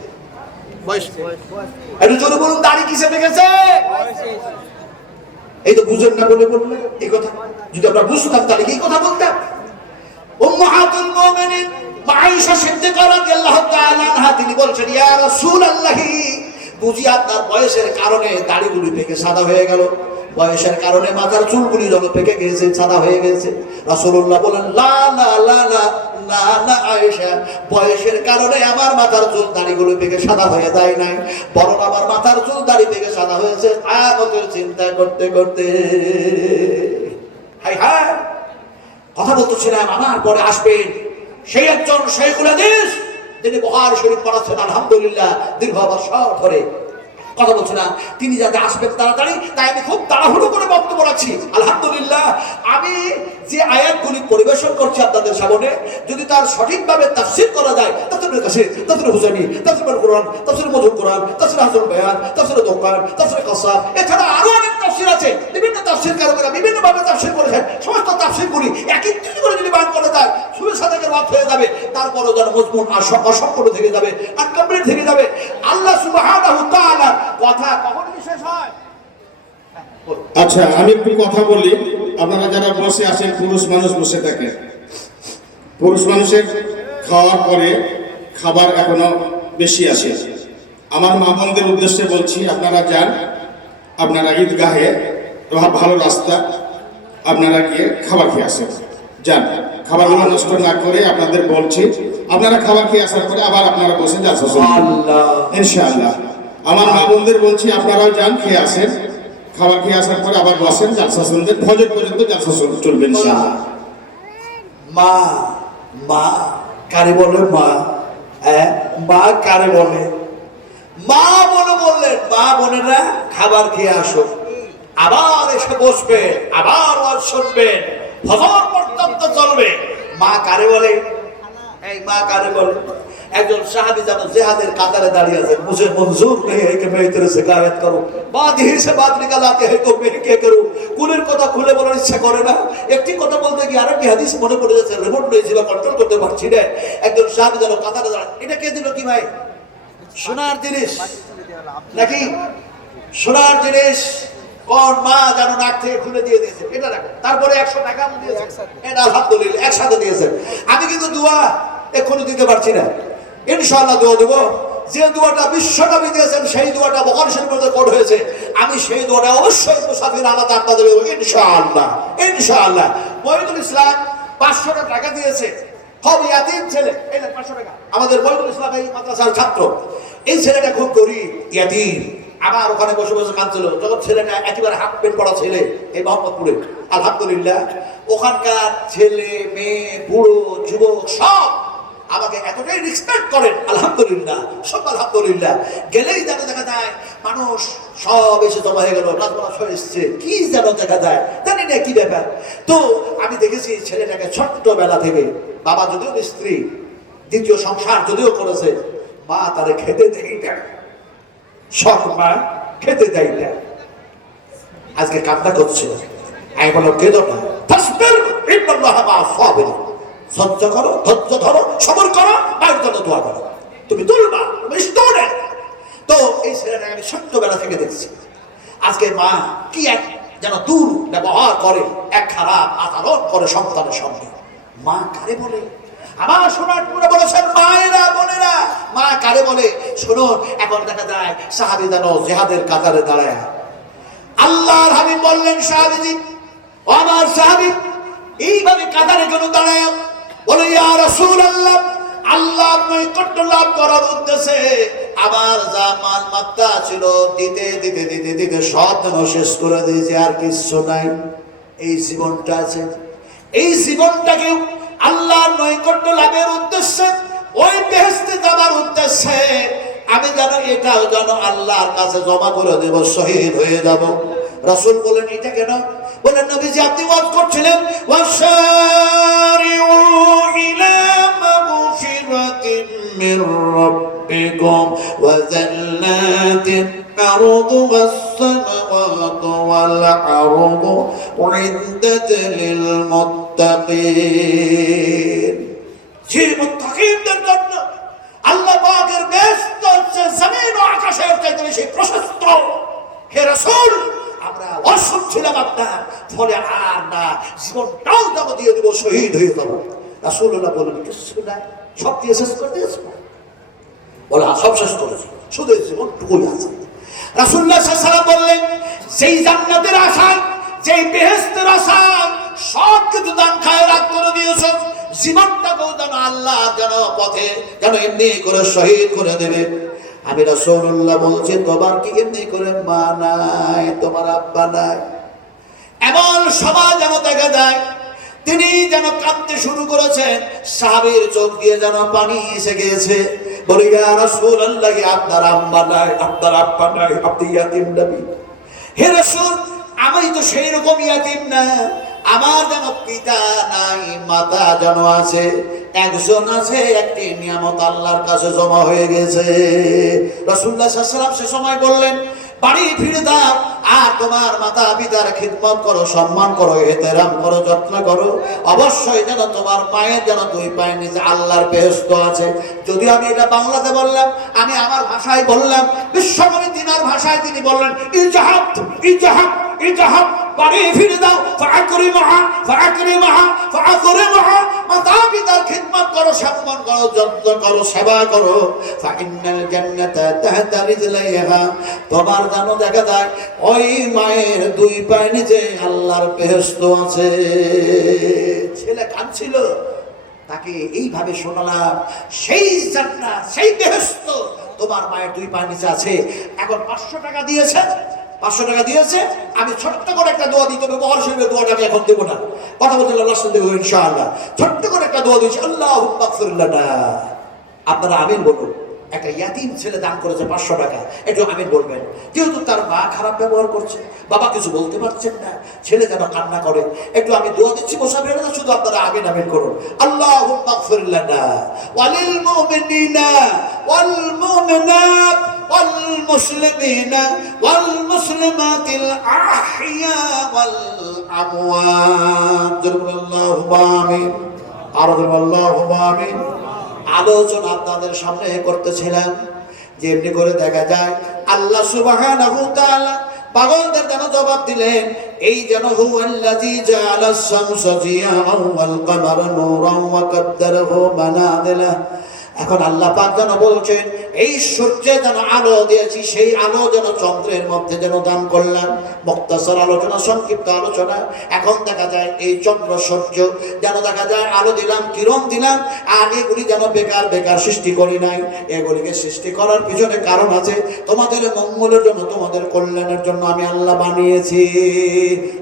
একটু জোরে বলুন, দাড়ি কিসে পেকেছে? এই তো বুঝেন না বলে বললেন এই কথা। যদি আমরা বুঝতাম তাহলে এই কথা বলতাম। উম্মাহাতুল মুমিনিন আয়েশা সিদ্দিকা রাদিয়াল্লাহু তাআলা আনহা তিনি বলছেন, ইয়া রাসূলুল্লাহ, বুঝি আপনার বয়সের কারণে দাড়িগুলি পেকে সাদা হয়ে গেল, বয়সের কারণে মাথার চুলগুলি যেন পেকে গেছে, সাদা হয়ে গেছে। রাসূলুল্লাহ বলেন, লা লা লা লা না না আয়েশা, বয়সের কারণে আমার মাথার চুল দাড়িগুলো পেকে সাদা হয়ে যায় নাই, বরং আমার মাথার চুল দাড়ি পেকে সাদা হয়েছে কিয়ামতের চিন্তা করতে করতে। হাই হাই, কথা বলতেছিলাম, আমার পরে আসবেন সেই একজন শেখুল হাদিস, তিনি বুখারী শরীফ পড়াচ্ছেন আলহামদুলিল্লাহ দীর্ঘ বছর ধরে। কথা বলছি না, তিনি যাতে আসবেন তাড়াতাড়ি, তাই আমি খুব তাড়াহুড়ো করে বক্তব্য রাখছি। আলহামদুলিল্লাহ, আমি যে আয়াতগুলি পরিবেশন করছি আপনাদের সামনে, যদি তার সঠিকভাবে তাফসীর করা যায়, তাফসীরের কাছে, তাফসীর হুসাইনি, তাফসীরুল কোরআন, তাফসীর মধুর কোরআন, তাফসীর হাসানুল বয়ান, তাফসীর দোকান, তাফসীর কাসাব, এছাড়া আরো অনেক তাফসীর আছে। বিভিন্ন তাফসীরকারকেরা বিভিন্ন ভাবে তাফসীর করেছেন। সমস্ত তাফসীরগুলি একত্রিত করে যদি বার করা যায়, সুরে সাদাকের ওয়াক্ত হয়ে যাবে। তারপরও যেন মজমুন অসম্পূর্ণ থেকে যাবে, আনকমপ্লিট থেকে যাবে। আল্লাহ সুবহানাহু ওয়া তাআলা কথা কখনো শেষ হয়? আচ্ছা, আমি একটু কথা বলি। আপনারা যারা বসে আছেন, পুরুষ মানুষ বসে থাকেন, পুরুষ মানুষের খাওয়ার পরে খাবার এখনো বেশি আসে। আমার মা বোনদের উদ্দেশ্যে বলছি, আপনারা যান, আপনারা ঈদগাহে, ভালো রাস্তা, আপনারা গিয়ে খাবার খেয়ে আসেন। যান, খাবারগুলো নষ্ট না করে আপনাদের বলছি, আপনারা খাবার খেয়ে আসার পরে আবার আপনারা বসে যান ইনশাআল্লাহ। আমার মা বোনদের বলছি, আপনারাও যান, খেয়ে আসেন, খাবার খেয়ে আসার পরে আবার বসেন, জালসা শুনবেন, ফজর পর্যন্ত জালসা চলবে ইনশাআল্লাহ। মা মা কারে বলে? মা মা কারে বলে? মা বলে বললেন, মা বোনেরা খাবার খেয়ে আসো, আবার এসে বসবে, আবার ওয়াজ শুনবেন, ফজর পর্যন্ত চলবে। মা কারে বলে? এই মা কারে বলে? একজন সাহাবী যেন জিহাদের কাতারে দাঁড়িয়ে আছেন, মুঝে মঞ্জুর নেই है कि मैं तेरे शिकायत करूं, बात यही से बात निकल आती है तो मैं क्या करूं। কুলের কথা খুলে বলার ইচ্ছা করে না, একটি কথা বলতে গিয়ে আরেকটি হাদিস মনে পড়ে যাচ্ছে, রিমোট নিয়েছি বা কন্ট্রোল করতে পারছি না। একজন সাহাবী যেন কাতারে দাঁড়ায়, এটা কে দিল কি ভাই? সোনার জিনিস নাকি? সোনার জিনিস কোন মা যেন নাক থেকে খুলে দিয়ে দিয়েছে, এটা রাখো। তারপরে 100 টাকা দিয়েছে, এটা আলহামদুলিল্লাহ একসাথে দিয়েছে। আমি কিন্তু দোয়া এখনো দিতে পারছি না, ইনশাআল্লাহ দোয়া দেবো। যে দোয়াটা বিশ্বনবী দিয়েছেন সেই দোয়াটা বুখারী শরীফের মধ্যে কোট হয়েছে, আমি সেই দোয়াটা অবশ্যই মুসাফির আলাদা আপনাদের ইনশাআল্লাহ ইনশাআল্লাহ। মহিদুল ইসলাম 500 টাকা দিয়েছে, খুব ইয়াতিম ছেলে, এই 500 টাকা। আমাদের মহিদুল ইসলাম এই মাদ্রাসার ছাত্র, এই ছেলেটা খুব গরিব ইয়াতিম, আমার ওখানে বসে বসে কাঁদছিল। যখন ছেলেটা একেবারে হাফ পেন্ট পড়া ছেলে এই মোহাম্মদপুরে, আলহামদুলিল্লাহ ওখানকার ছেলে মেয়ে বুড়ো যুবক সব আমাকে এতটাই রেসপেক্ট করেন, আলহামদুলিল্লাহ সব আলহামদুলিল্লাহ। গেলেই যেন দেখা যায় মানুষ সব এসে জমা হয়ে গেল, নাজমানা সব এসছে, কি যেন দেখা যায় জানি না কি ব্যাপার। তো আমি দেখেছি ছেলেটাকে ছোট্টবেলা থেকে, বাবা যদিও স্ত্রী, দ্বিতীয় সংসার যদিও করেছে, মা তারে খেতে দেয় না, শখ মা খেতে দেয় না। আজকে কান্না করছে, আমি বললাম কেঁদো না, সহ্য করো, ধৈর্য ধরো, সবর করো, মায়ের জন্য দোয়া করো, তুমি তুলবা, তুমি স্টুডেন্ট। তো এই ছেলেটাকে আমি ছোট্টবেলা থেকে দেখছি। আজকে মা কি এক যেন দূর ব্যবহার করে, এক খারাপ আচরণ করে সন্তানের সঙ্গে। মা কারে বলে? আমার শোনার পরে বলেছেন মায়েরা বোনেরা, মা কারে বলে শুনুন। এখন দেখা যায় সাহাবী যেন জিহাদের কাতারে দাঁড়ায়, আল্লাহর হাবিব বললেন সাহাবীজি, ও আমার সাহাবী এইভাবে কাতারে কেন দাঁড়ায়? বলে ইয়া রাসূলুল্লাহ, আল্লাহ নৈকট্য লাভ করার উদ্দেশ্যে আমার যা মাল মাত্রা ছিল দিতে দিতে দিতে দিতে সব যেন শেষ করে দিয়েছে, আর কিছু নাই। এই জীবনটা আছে, এই জীবনটাকে আল্লাহর নৈকট্য লাভের উদ্দেশ্যে, ওই বেহেশতে যাবার উদ্দেশ্যে আমি যেন এটাও যেন আল্লাহর কাছে জমা করে দেব, শহীদ হয়ে যাব। রাসূল বলেন এটা কেন? বলেন নবীজি আপনি ওয়াজ করছিলেন, ওয়াশারিউ ইলা মাগফিরাতিন মির রাব্বিকুম ওয়া জান্নাতিন আরদুহাস সামাওয়াতু ওয়াল আরদু উইদ্দাত লিল মুত্তাকিন। যে মুত্তাকিনদের জন্য আল্লাহ পাকের বেহেশত হচ্ছে জমিন ও আকাশের চাইতে বেশি প্রশস্ত। হে রাসূল, আমরা অসুখ ছিলাম আপনার, ফলে আর না, জীবনটাও জমা দিয়ে দেবো, শহীদ হয়ে যাবো। রাসূলুল্লাহ বলেন কিছু নাই, সব দিয়ে শেষ করে দিয়েছে। বলে সব শেষ করেছে, শুধু জীবনটুকুই আছে। রাসূলুল্লাহ সাল্লাল্লাহু আলাইহি ওয়াসাল্লাম বললেন যেই জান্নাতের আশায়, যেই বেহেশতের আশায় সব কিছু দান খায়রাত করে দিয়েছে, জীবনটাকেও যেন আল্লাহ যেন পথে যেন এমনি করে শহীদ করে দেবে। আমি রাসূলুল্লাহ বলছি তোমার কি এমনি করে মা নাই, তোমার আব্বা নাই? এমন সমাজ যেন দেখা যায়, তিনি যেন কাঁদতে শুরু করেছেন, সাহাবীর চোখ দিয়ে যেন পানি এসে গিয়েছে। বলি ইয়া রাসূলুল্লাহ, আপনার আম্মা নাই, আপনার আব্বা নাই, আপনি ইয়াতীম নবী। হে রাসূল, আমি তো সেই রকম ইয়াতীম না, আমার যেন পিতা নাই, মাতা যেন আছে, একজন আছে, একটি নিয়ামত আল্লাহর কাছে জমা হয়ে গেছে। রাসূলুল্লাহ সাল্লাল্লাহু আলাইহি ওয়াসাল্লাম সে সময় বললেন বাড়ি ফিরে দাও, আর তোমার মাতা পিতার খিদমত করো, সম্মান করো, এহতেরাম করো, যত্ন করো। অবশ্যই যেন তোমার মায়ের যেন দুই পায়ের নিচে আল্লাহর বেহেশত আছে। যদিও আমি এটা বাংলাতে বললাম, আমি আমার ভাষায় বললাম, বিশ্বনবী তিনার ভাষায় তিনি বললেন ইজহাব ইজহাব ইজহাব, বাড়ি ফিরে দাও, ফাআকরিমহা ফাআকরিমহা ফাআকরিমহা, মাতা পিতার খিদমত করো, সম্মান করো, যত্ন করো, সেবা করো। ফাইন্নাল জান্নাতা তাহতা রিজলাইহা, তোমার যেন দেখা যায় ওই মায়ের দুই পায়ের নিচে আল্লাহর বেহেশত আছে। ছেলে কাঁদছিল, তাকে এইভাবে শোনালাম সেই জান্নাত, সেই বেহেশত তোমার মায়ের দুই পায়ের নিচে আছে। এখন 500 টাকা দিয়েছে, 500 টাকা দিয়েছে। আমি ছোট্ট করে একটা দোয়া দিতে হবে, বুখারী শরীফের দোয়াটা আমি এখন দেবো না, কথা বলতে আল্লাহ শুনতে দেবো ইনশাআল্লাহ। ছোট্ট করে একটা দোয়া দিয়েছি, আল্লাহুম্মা গফির লানা। আপনারা আমিন বলুন। একটা ইয়াতীম ছেলে দান করেছে 500 টাকা, একটু আমিন বলবেন। যেহেতু তার মা খারাপ ব্যবহার করছে, বাবা কিছু বলতে পারছেন না, ছেলে যেন কান্না করে, একটু আমি দোয়া দিচ্ছি, মুসাফির না, শুধু আপনারা আমিন আমিন করুন। আল্লাহুম্মা গফির লানা ওয়ালিল মুমিনিনা ওয়াল মুমিনাত ওয়াল মুসলিমিনা ওয়াল মুসলিমাতিল আহইয়া ওয়াল আমওয়াত। আল্লাহুম্মা আমিন, আর আল্লাহুম্মা আমিন। আলোচনা আপনাদের সামনে করতেছিলাম, যেমনি করে দেখা যায় আল্লাহ সুবহানাহু ওয়া তাআলা পাগলদের যেন জবাব দিলেন, এই যেন হুয়াল্লাযী জাআলাস শামসা জিয়াআন ওয়াল কামারা নূরান ওয়া কাদ্দারাহু মানাযিলা। এখন আল্লাহ পাক যেন বলছেন এই সূর্যে যেন আলো দিয়েছি, সেই আলো যেন চন্দ্রের মধ্যে যেন দান করলাম। মুক্তাসর আলোচনা, সংক্ষিপ্ত আলোচনা। এখন দেখা যায় এই চন্দ্র সূর্য যেন দেখা যায় আলো দিলাম, কিরণ দিলাম, আর এগুলি যেন বেকার বেকার সৃষ্টি করি নাই। এগুলিকে সৃষ্টি করার পিছনে কারণ আছে, তোমাদের মঙ্গলের জন্য, তোমাদের কল্যাণের জন্য আমি আল্লাহ বানিয়েছি।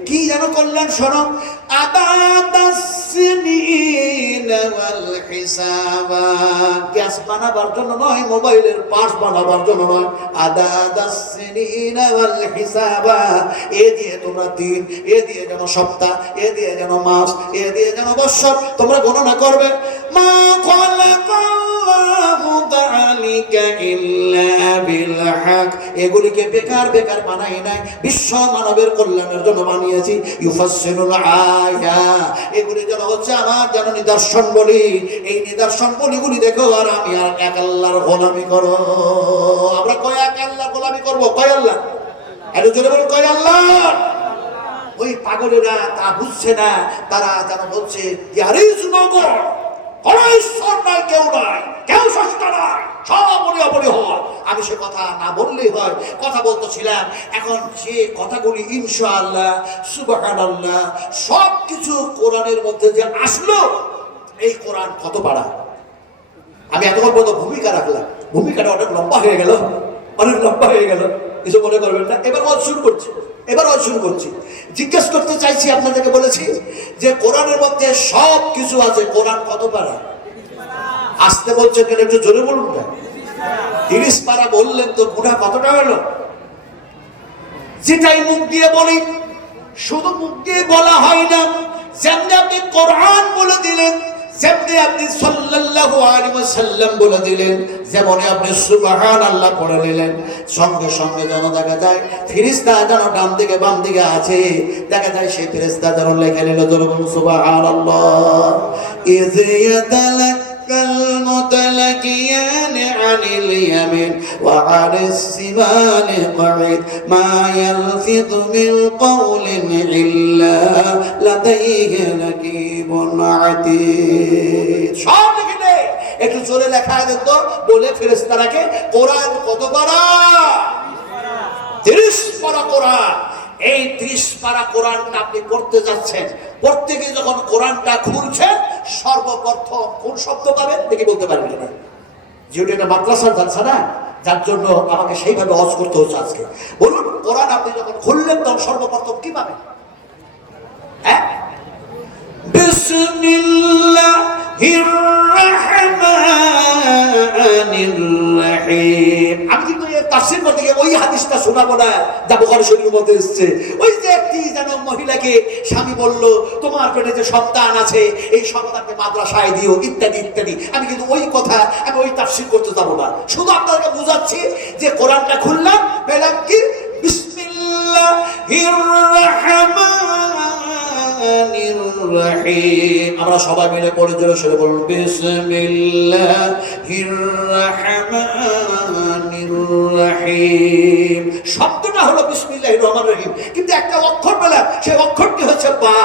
কি যেন কল্যাণ? শোনো, গ্যাস বানাবার জন্য নয়, মোবাইলের পার্টস বানাবার জন্য নয়। এ দিয়ে তোমরা দিন, এ দিয়ে যেন সপ্তাহ, এ দিয়ে যেন মাস, এ দিয়ে যেন বৎসর তোমরা গণনা করবে। মা এগুলিকে বেকার বেকার বানাই নাই, বিশ্ব মানবের কল্যাণের জন্য বানিয়েছি। ইউফাসসিরুল আয়া, এগুলি যেন হচ্ছে আমার যেন নিদর্শন বলি। এই নিদর্শন বলিগুলি দেখো আর আমি আর এক আল্লাহর গোলামি করো। আমরা কয় এক আল্লাহর গোলামি করবো? কয় আল্লাহ? একটু জোরে বলুন, কয় আল্লাহ? ওই পাগলেরা তা বুঝছে না, তারা যেন বলছে there is no God, কোন ঈশ্বর নাই, কেউ নাই, কেউ সষ্টা নাই, সব অপরি হয়। আমি সে কথা না বললেই হয়, কথা বলতেছিলাম। এখন যে কথাগুলি ইনশাআল্লাহ, সুবহানাল্লাহ, সব কিছু কোরআনের মধ্যে যে আসলো, এই কোরআন কত পারা। আমি এতক্ষণ পর্যন্ত ভূমিকা রাখলাম, ভূমিকাটা অনেক লম্বা হয়ে গেল, অনেক লম্বা হয়ে গেল, কিছু মনে করবেন না। এবার ওয়াজ শুরু করছি, জিজ্ঞেস করতে চাইছি, আপনাদেরকে বলেছি যে কোরআনের মধ্যে সব কিছু আছে। কোরআন কত পারা? আসতে বলছে কেন? একটু জোরে বলুন না। 30 পারা বললেন তো গুণা কতটা হলো? যেটাই মুখ দিয়ে বলি, শুধু মুখ দিয়ে বলা হয় না, যেমনি আপনি কোরআন বলে দিলেন, যেমনি আপনি সাল্লাল্লাহু আলাইহি ওয়াসাল্লাম বলে দিলেন, যেমন আপনি সুবহানাল্লাহ পড়ে নিলেন, সঙ্গে সঙ্গে যেন দেখা যায় ফেরেশতা যেন ডান দিকে বাম দিকে আছে, দেখা যায় সেই ফেরেশতা যেন লেখে নিল, যেরকম সুবহানাল্লাহ। ইয ইয়াতালাক্কাল মুতালাকিয়ান আনিল ইয়ামিন ওয়া আনিস শিমালি ক্বাইদ মা ইয়ালফিযু মিন কাওলিন ইল্লা লাদাইহি রাকিবুন আতীদ। সব লিখে দে, একটু জোরে লেখা দেন তো, বলে ফেরেশতারাকে কোরআন কত পারা? 30 পারা কোরআন। এই 30 পারা কোরআনটা আপনি পড়তে যাচ্ছেন, পড়তে গিয়ে যখন কোরআনটা খুলছেন, সর্বপ্রথম কোন শব্দ পাবেন দেখে বলতে পারবেন না। যেহেতু এটা মাদ্রাসার জালসা না, যার জন্য আমাকে সেইভাবে ওয়াজ করতে হচ্ছে আজকে। বলুন, কোরআন আপনি যখন খুললেন তখন সর্বপ্রথম কি পাবেন? হ্যাঁ, বিসমিল্লাহির রাহমানির রহিম। আমি কিন্তু এর তাফসীর করতে গিয়ে ওই হাদিসটা শোনাবো না যা বুখারী শরীফের মধ্যে এসেছে। ওই যে একটি যেন মহিলাকে স্বামী বলল, তোমার পেটে যে সন্তান আছে, এই সন্তানকে মাদ্রাসায় দিও, ইত্যাদি ইত্যাদি। আমি কিন্তু ওই কথা, আমি ওই তাফসীর করতে যাবো না। শুধু আপনাদেরকে বুঝাচ্ছি যে কোরআনটা খুললাম, পেলাম কি? বিসমিল্লাহির রাহমানির রহিম। আমরা সবাই মিলে পড়ে জোরে সরে বলুন, বিসমিল্লাহির রাহমানির রহিম। শব্দটা হলো বিসমিল্লাহির রহমানির রহিম, কিন্তু একটা অক্ষর পেলাম, সেই অক্ষরটি হচ্ছে বা।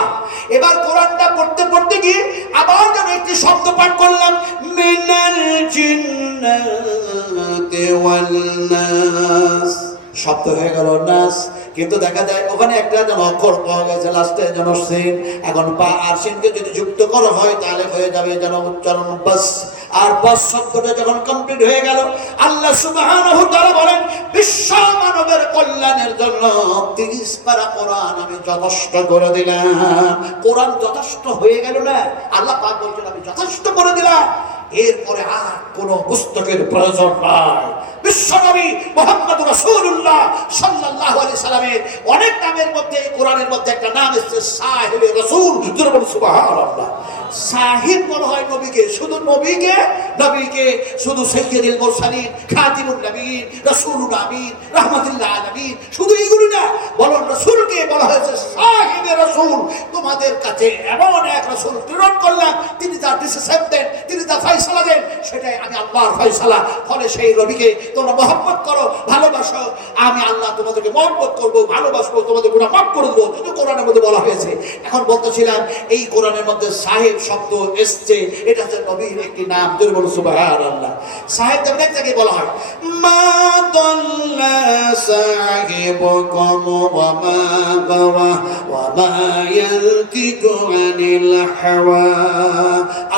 এবার কোরআনটা পড়তে পড়তে গিয়ে আবার যেন একটি শব্দ পাঠ করলাম, মিনাল জিন্নাতি ওয়ান নাস। শব্দ হয়ে গেল নাস, কিন্তু দেখা যায় ওখানে একটা যেন অক্ষর পাওয়া গেছে লাস্টে যেন সিন। এখন বা আর সিনকে যদি যুক্ত করা হয় তাহলে হয়ে যাবে যেন উচ্চারণ বাস। আর বাস শব্দটা যখন কমপ্লিট হয়ে গেল, আল্লাহ সুবহানাহু ওয়া তাআলা বলেন, বিশ্ব মানবের কল্যাণের জন্য 30 পারা কোরআন আমি যথেষ্ট করে দিলাম। কোরআন যথেষ্ট হয়ে গেল না, আল্লাহ পাক বলছেন আমি যথেষ্ট করে দিলাম, এরপরে আর কোন পুস্তকের প্রয়োজন নাই। বিশ্বনবী মুহাম্মদ রাসূলুল্লাহ সাল্লাল্লাহু আলাইহি সাল্লামের অনেক নামের মধ্যে কোরআনের মধ্যে একটা নাম এসেছে সাহিবে রাসূল। সুবহানাল্লাহ। সাহিব বলা হয় নবীকে, শুধু নবীকে, নবীকে শুধু সাইয়্যিদুল মুরসালিন, খাতিমুন নবীন, রাসূলুল আমিন, রাহমাতুল আলামিন, শুধু এইগুলো না, বরং রাসূলকে বলা হয়েছে সাহিবে রাসূল। তোমাদের কাছে এমন এক রাসূল প্রেরণ করলাম, তিনি যা ডিসিশন দেন, তিনি যা ফয়সালা দেন, সেটাই আমি আল্লাহর ফয়সালা। ফলে সেই নবীকে তোমরা মহব্বত করো, ভালোবাসো, আমি আল্লাহ তোমাদেরকে মহব্বত করবো, ভালোবাসবো, তোমাদের গুনাহ মাফ করে দেবো। কিন্তু কোরআনের মধ্যে বলা হয়েছে। এখন বলতেছিলাম এই কোরআনের মধ্যে সাহেব শব্দ এসছে, এটা হচ্ছে নবীর একটি নাম। যদি বলো সুবহানাল্লাহ। সাহেব যেমন এক জায়গায় বলা হয় মা দাল্লা সাহিবুকুম ওয়া মা গাওয়া ওয়া মা ইয়ানতিকু আনিল হাওয়া।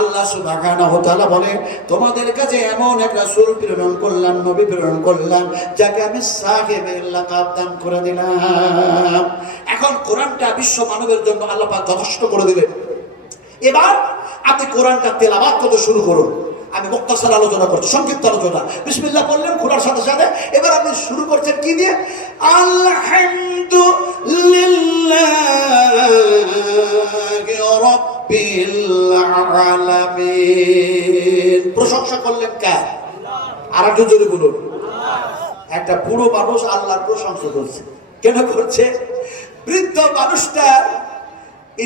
আল্লাহ সুবহানাহু ওয়া তাআলা বলেন তোমাদের কাছে এমন এক রাসূল প্রেরণ করলাম, নবী প্রেরণ করলাম, যাকে আমি সাহেবের লাকাব দান করে দিলাম। এখন কোরআনটা বিশ্ব মানবের জন্য আল্লাহ পাক যথেষ্ট করে দিলেন। এবার আপনি কোরআনটা তেলাওয়াত করতে শুরু করুন। আমি মুক্তাসার আলোচনা করছি, সংক্ষিপ্ত আলোচনা। বিসমিল্লাহ বললেন খোলার সাথে সাথে এবার আপনি শুরু করছেন কি দিয়ে? আলহামদুলিল্লাহি রাব্বিল আলামিন। প্রশংসা করলেন কার? আর একটু জোরে বলুন। একটা বুড়ো মানুষ আল্লাহর প্রশংসা করছে। কেন করছে? বৃদ্ধ মানুষটা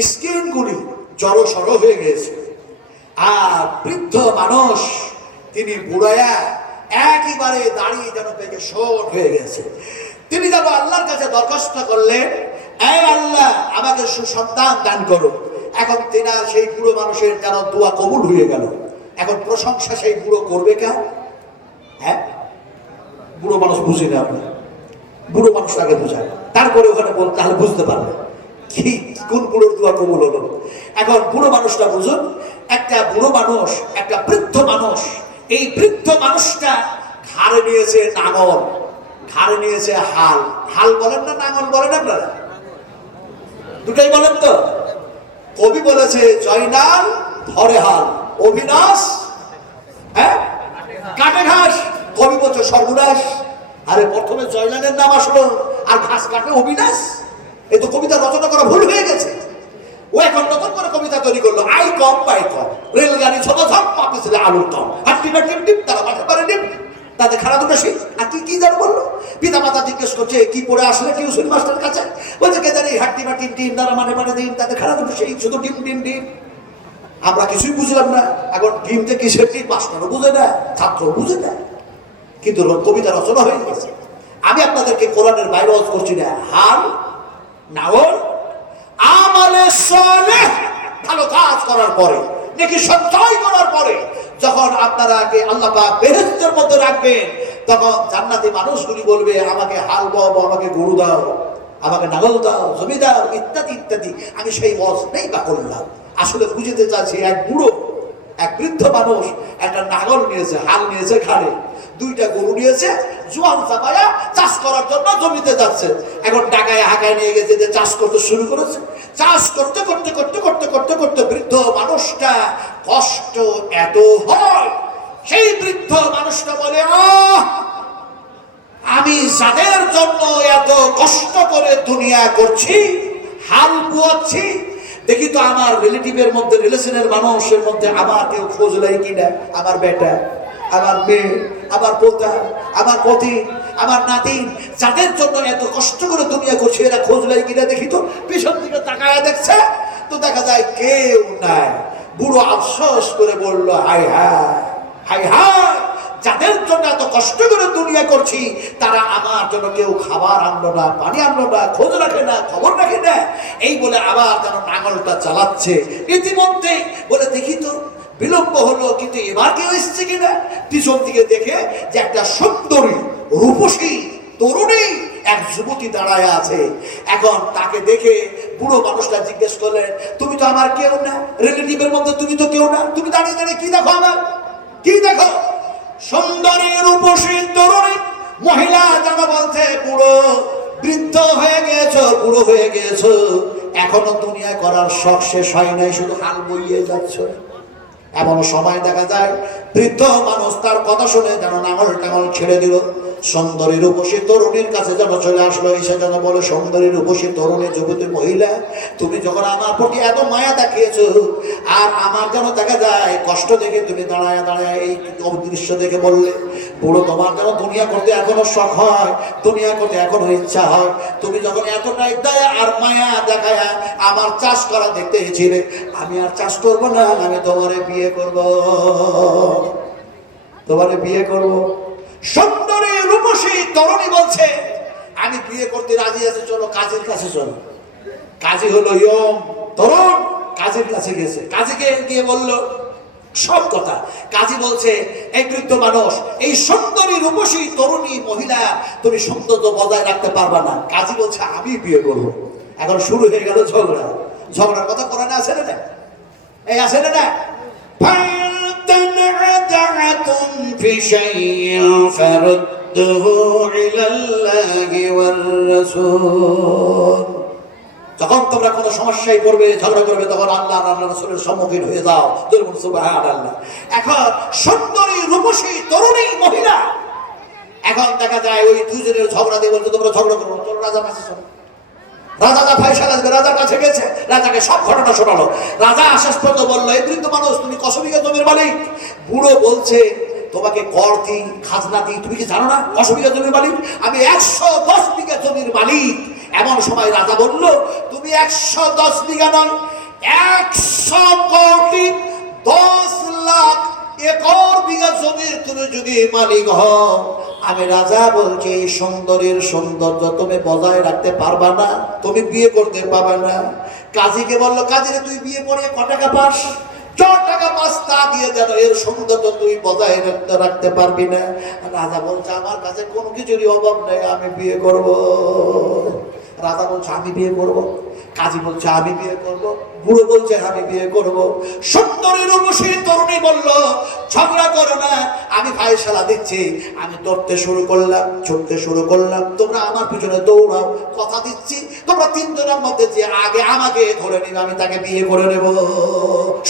স্কিনগুলি জড়ো সড়ো হয়ে গেছে, আর বৃদ্ধ মানুষ তিনি বুড়ায়া একেবারে দাঁড়িয়ে যেন পেকে শোট হয়ে গেছে। তিনি যেন আল্লাহর কাছে দরখাস্ত করলেন, এই আল্লাহ আমাকে সুসন্তান দান করো। এখন তিনার সেই বুড়ো মানুষের যেন দোয়া কবুল হয়ে গেল। এখন প্রশংসা সেই বুড়ো করবে কে? হ্যাঁ, বুড়ো মানুষ বুঝে না, আপনি বুড়ো মানুষটাকে বুঝায়, তারপরে ওখানে বল, তাহলে বুঝতে পারবে কি কোন বুড়োর দোয়া কবুল হলো। এখন বুড়ো মানুষটা বুঝুন, একটা বুড়ো মানুষ, একটা বৃদ্ধ মানুষ, এই বৃদ্ধ মানুষটা ঘাড়ে নিয়েছে নাঙল, ঘাড়ে নিয়েছে হাল। হাল বলেন না নাঙল বলেন আপনারা? দুটাই বলেন তো। কবি বলেছে জয়নাল ধরে হাল, অবিনাশ হ্যাঁ কাটে ঘাস। কবি বলছে সর্বনাশ। আরে প্রথমে জয়নালের নাম আসলো আর ঘাস কাটে অবিনাশ। এই তো কবিতা রচনা করা ভুল হয়ে গেছে। ও এখন নতুন করে কবিতা তৈরি করলো, আই কম বাই কম, রেলগাড়ি ছোট ঝপ পাপিছিল আলুর কম, হাট্টি বাটি টিপ তারা মাঠে পারে ডিপ, তাদের খারাপ দুটো সেই। আর কি কি জানো বললো? পিতা মাতা জিজ্ঞেস করছে কি পড়ে আসলে কেউ শুনি মাস্টারের কাছে, বলছে কে জানি হাট্টি বাটি টিম তারা মাঠে মাঠে ডিম, তাদের খারাপ দুটো সেই, শুধু ডিম ডিম ডিম। আমরা কিছুই বুঝলাম না। এখন ডিমতে কিসের ডিম মাস্টারও বুঝে না, ছাত্রও বুঝে না, কিন্তু কবিতা রচনা হয়ে গেছে। আমি আপনাদেরকে কোরআনের বাইরে ওয়াজ করছি না। হাল নাওল আমালে সালেহ, ভালো কাজ করার পরে, নেকি সঞ্চয় করার পরে, যখন আপনারাকে আল্লাহ পাক বেহেশতের মধ্যে রাখবেন, তখন জান্নাতি মানুষগুলি বলবে আমাকে হাল বাও, আমাকে গরু দাও, আমাকে নাগল দাও, জমি দাও, ইত্যাদি ইত্যাদি। আমি সেই ওয়াজ নেই বা করলাম। আসলে বুঝতে চাচ্ছি, এক বুড়ো, এক বৃদ্ধ মানুষ একটা নাগল নিয়েছে, হাল নিয়েছে ঘাড়ে, দুইটা গরু নিয়েছে, জোয়ান চাপায়া চাষ করার জন্য জমিতে যাচ্ছে। এখন ডাকায় হাঁকায় নিয়ে গেছে, যে চাষ করতে শুরু করেছে। চাষ করতে করতে করতে করতে করতে করতে বৃদ্ধ মানুষটা কষ্ট এত হয়, সেই বৃদ্ধ মানুষটা বলে, আমি যাদের জন্য এত কষ্ট করে দুনিয়া করছি, হাল বুয়াচ্ছি, দেখি তো আমার রিলেটিভের মধ্যে, রিলেশনের মানুষের মধ্যে আমার কেউ খোঁজ নেয় কিনা, আমার বেটা, আমার মেয়ে, আমার পোতা, আমার পতি, আমার নাতিন, যাদের জন্য এত কষ্ট করে দুনিয়া করছে, এরা খোঁজ নেয় কিনা দেখি তো। পিছন দিকে তাকায় দেখছে তো দেখা যায় কেউ নাই। বুড়ো আফসোস করে বলল, হাই হায় হাই হায়, যাদের জন্য এত কষ্ট করে দুনিয়া করছি, তারা আমার জন্য কেউ খাবার আনলো না, পানি আনলো না, খোঁজ রাখে না, খবর রাখে না। এই বলে আবার যেন নাঙলটা চালাচ্ছে। ইতিমধ্যে বলে দেখি তো, বিলম্ব হলো, কিন্তু এবার কেউ এসছে কিনা। পিছন দিকে দেখে যে একটা সুন্দরী রূপসী তরুণী এক যুবতী দাঁড়ায় আছে। এখন তাকে দেখে বুড়ো মানুষটা জিজ্ঞেস করলেন, তুমি তো আমার কেউ না, রিলেটিভের মধ্যে তুমি তো কেউ না, তুমি দাঁড়িয়ে দাঁড়িয়ে কি দেখো? আমার কি দেখো? সুন্দরী রূপসী তরুণী মহিলা যেন বলছে, বুড়ো, বৃদ্ধ হয়ে গেছো, বুড়ো হয়ে গেছো, এখনো দুনিয়া করার শখ শেষ হয় নাই, শুধু হাল বইয়ে যাচ্ছ। এমন সময় দেখা যায় বৃদ্ধ মানুষ তার কথা শুনে যেন নাঙল টাঙল ছেড়ে দিল, সুন্দরী রূপসী তরুণীর কাছে যেন চলে আসলো। এসে যেন বলে, সুন্দরী রূপসী তরুণী যুবতী মহিলা, তুমি যখন আমার প্রতি এত মায়া দেখিয়েছো, আর আমার যেন দেখা যায় কষ্ট দেখে তুমি দাঁড়ায় দাঁড়ায় এই দৃশ্য দেখে বললে, বুড়ো, তোমার যেন দুনিয়া করতে এখনো শখ হয়, দুনিয়া করতে এখনো ইচ্ছা হয়, তুমি যখন এতটাই দয়া আর মায়া দেখায় আমার চাষ করা দেখতে এসেছিলে, আমি আর চাষ করবো না, আমি তোমারে বিয়ে করবো, তোমারে বিয়ে করবো। সুন্দরী রূপসী তরুণী বলছে আমি বিয়ে করতে রাজি আছি, চলো কাজীর কাছে চলো। কাজী হলো ইয়ং তরুণ, কাজীর কাছে গেছে। কাজীকে গিয়ে বলল সব কথা। কাজী বলছে এই বৃদ্ধ মানুষ, এই সুন্দরী রূপসী তরুণী মহিলা তুমি সৌন্দর্য বজায় রাখতে পারবা না। কাজী বলছে আমি বিয়ে করবো। এখন শুরু হয়ে গেল ঝগড়া। ঝগড়ার কথা কোরআনে আছে না? এই আছে না? فَتَنَازَعْتُمْ فِي شَيْءٍ فَرُدُّوهُ إِلَى اللَّهِ وَالرَّسُولِ। যখন তোমরা কোনো সমস্যায় পড়বে, ঝগড়া করবে, তখন আল্লাহ আর আল্লাহর রাসূলের সম্মুখীন হয়ে যাও। সুবহানাল্লাহ। এখন সুন্দরী রূপসী তরুণী মহিলা, এখন দেখা যায় ওই দুজনের ঝগড়া দিয়ে বলতে তোমরা ঝগড়া করো, চলো রাজার কাছে চলো। রাজা যা ফায়সালা দেবে, রাজার কাছে গেছে, রাজাকে সব ঘটনা শোনালো। রাজা শেষ পর্যন্ত বললো এই বৃদ্ধ মানুষ তুমি কত বিঘা জমির মালিক? বুড়ো বলছে তোমাকে কর দিই, খাজনা দিই, তুমি কি জানো না কত বিঘা জমির মালিক? আমি 110 বিঘা জমির মালিক। এমন সময় রাজা বলল তুমি 110 বিঘা নয়, 100 কোটি 10 লাখ একর বিঘা জমির তুমি যদি মালিক হও, আমি রাজা বলছি এই সুন্দরীর সৌন্দর্য তুমি বজায় রাখতে পারবা না, তুমি বিয়ে করতে পারবা না। কাজীকে বললো কাজীরে তুই বিয়ে পড়িয়ে ক টাকা পাস? 4 টাকা পাস, তা দিয়ে যেন এর সৌন্দর্য তুই বজায় রাখতে পারবি না। রাজা বলছে আমার কাছে কোনো কিছুরই অভাব নেই, আমি বিয়ে করব। রাজা বলছে আমি বিয়ে করব। কাজী বলছে আমি বিয়ে করব। বুড়ো বলছে আমি বিয়ে করব। সুন্দরী রূপসী তরুণী বলল ঝগড়া করো না, আমি ফায়সালা দিচ্ছি। আমি দৌড়তে শুরু করলাম, ছুটতে শুরু করলাম, তোমরা আমার পিছনে দৌড়াও। কথা দিচ্ছি তোমরা 3 জনের মধ্যে যে আগে আমাকে ধরে নিবে আমি তাকে বিয়ে করে নেব।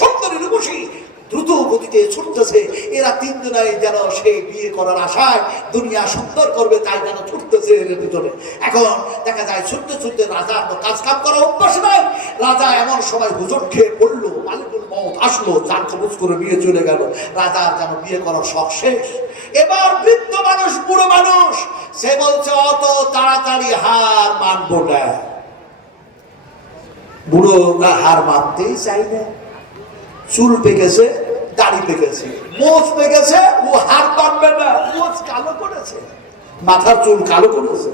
সুন্দরী রূপসী দ্রুত গতিতে ছুটতেছে। এরা 3 জনাই যেন সেই বিয়ে করার আশায় দুনিয়া সুন্দর করবে তাই যেন ছুটতেছে এর ভিতরে। এখন দেখা যায় ছুটতে ছুটতে রাজার তো কাজ কাম করা অভ্যাস নাই। রাজা এমন সময় হুজুর খেয়ে পড়লো, মালিকুল মউত আসলো, জান কবজ করে নিয়ে চলে গেল। রাজার যেন বিয়ে করার শখ শেষ। এবার বৃদ্ধ মানুষ, বুড়ো মানুষ, সে বলছে অত তাড়াতাড়ি হার মানবো না। বুড়ো হার মানতেই চাই না। চুল পেকেছে, দাড়ি পেকেছে, মোচ পেকেছে, ও হার মানবে না। মোচ কালো করেছে, মাথার চুল কালো করেছে,